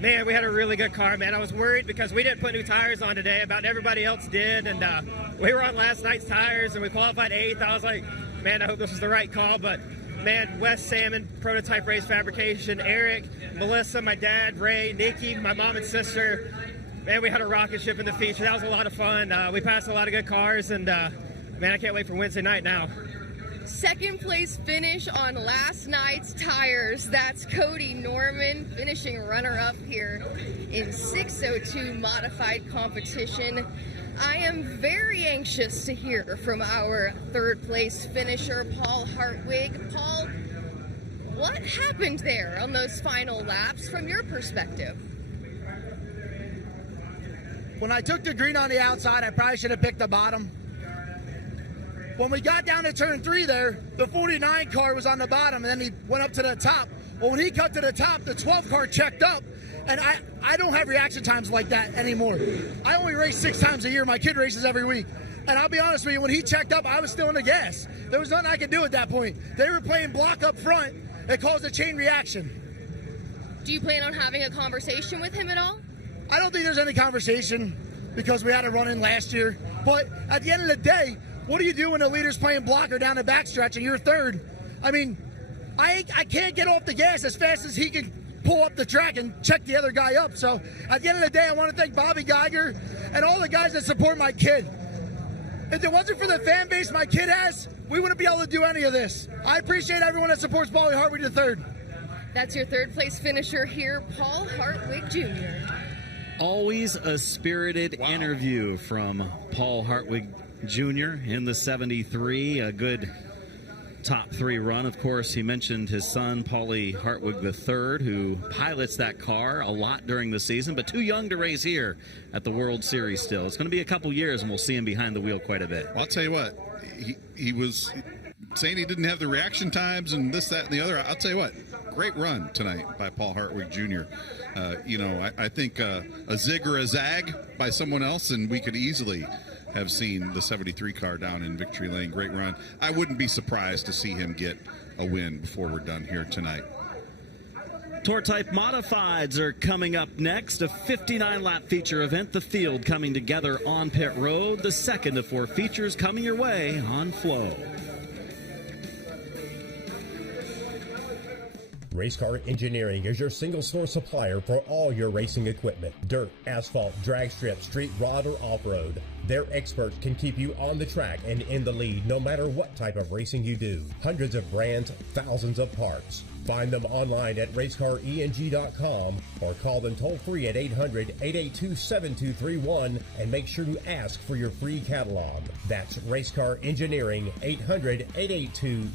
man, we had a really good car, man. I was worried because we didn't put new tires on today. About everybody else did, and we were on last night's tires, and we qualified 8th. I was like, man, I hope this is the right call, but man, Wes Salmon, Prototype Race Fabrication, Eric, Melissa, my dad, Ray, Nikki, my mom and sister. Man, we had a rocket ship in the feature. That was a lot of fun. We passed a lot of good cars, and man, I can't wait for Wednesday night now. Second place finish on last night's tires. That's Cody Norman, finishing runner-up here in 602 modified competition. I am very anxious to hear from our third place finisher, Paul Hartwig. Paul, what happened there on those final laps from your perspective? When I took the green on the outside, I probably should have picked the bottom. When we got down to turn 3 there, the 49 car was on the bottom, and then he went up to the top. Well, when he cut to the top, the 12 car checked up, and I don't have reaction times like that anymore. I only race 6 times a year. My kid races every week. And I'll be honest with you, when he checked up, I was still in the gas. There was nothing I could do at that point. They were playing block up front. It caused a chain reaction. Do you plan on having a conversation with him at all? I don't think there's any conversation because we had a run-in last year. But at the end of the day, what do you do when the leader's playing blocker down the backstretch and you're third? I mean, I can't get off the gas as fast as he can pull up the track and check the other guy up. So at the end of the day, I want to thank Bobby Geiger and all the guys that support my kid. If it wasn't for the fan base my kid has, we wouldn't be able to do any of this. I appreciate everyone that supports Paulie Hartwig III. That's your third place finisher here, Paul Hartwig Jr. Always a spirited interview from Paul Hartwig Jr. in the 73. A good top 3 run. Of course, he mentioned his son, Paulie Hartwig III, who pilots that car a lot during the season, but too young to race here at the World Series still. It's going to be a couple years, and we'll see him behind the wheel quite a bit. Well, I'll tell you what, he was saying he didn't have the reaction times and this, that, and the other. I'll tell you what, great run tonight by Paul Hartwig Jr. I think a zig or a zag by someone else, and we could easily have seen the 73 car down in Victory Lane. Great run. I wouldn't be surprised to see him get a win before we're done here tonight. Tour Type Modifieds are coming up next. A 59-lap feature event. The field coming together on pit road. The second of 4 features coming your way on Flow. Race Car Engineering is your single-source supplier for all your racing equipment. Dirt, asphalt, drag strip, street rod, or off-road. Their experts can keep you on the track and in the lead no matter what type of racing you do. Hundreds of brands, thousands of parts. Find them online at racecareng.com or call them toll-free at 800-882-7231 and make sure you ask for your free catalog. That's Race Car Engineering, 800-882-7231.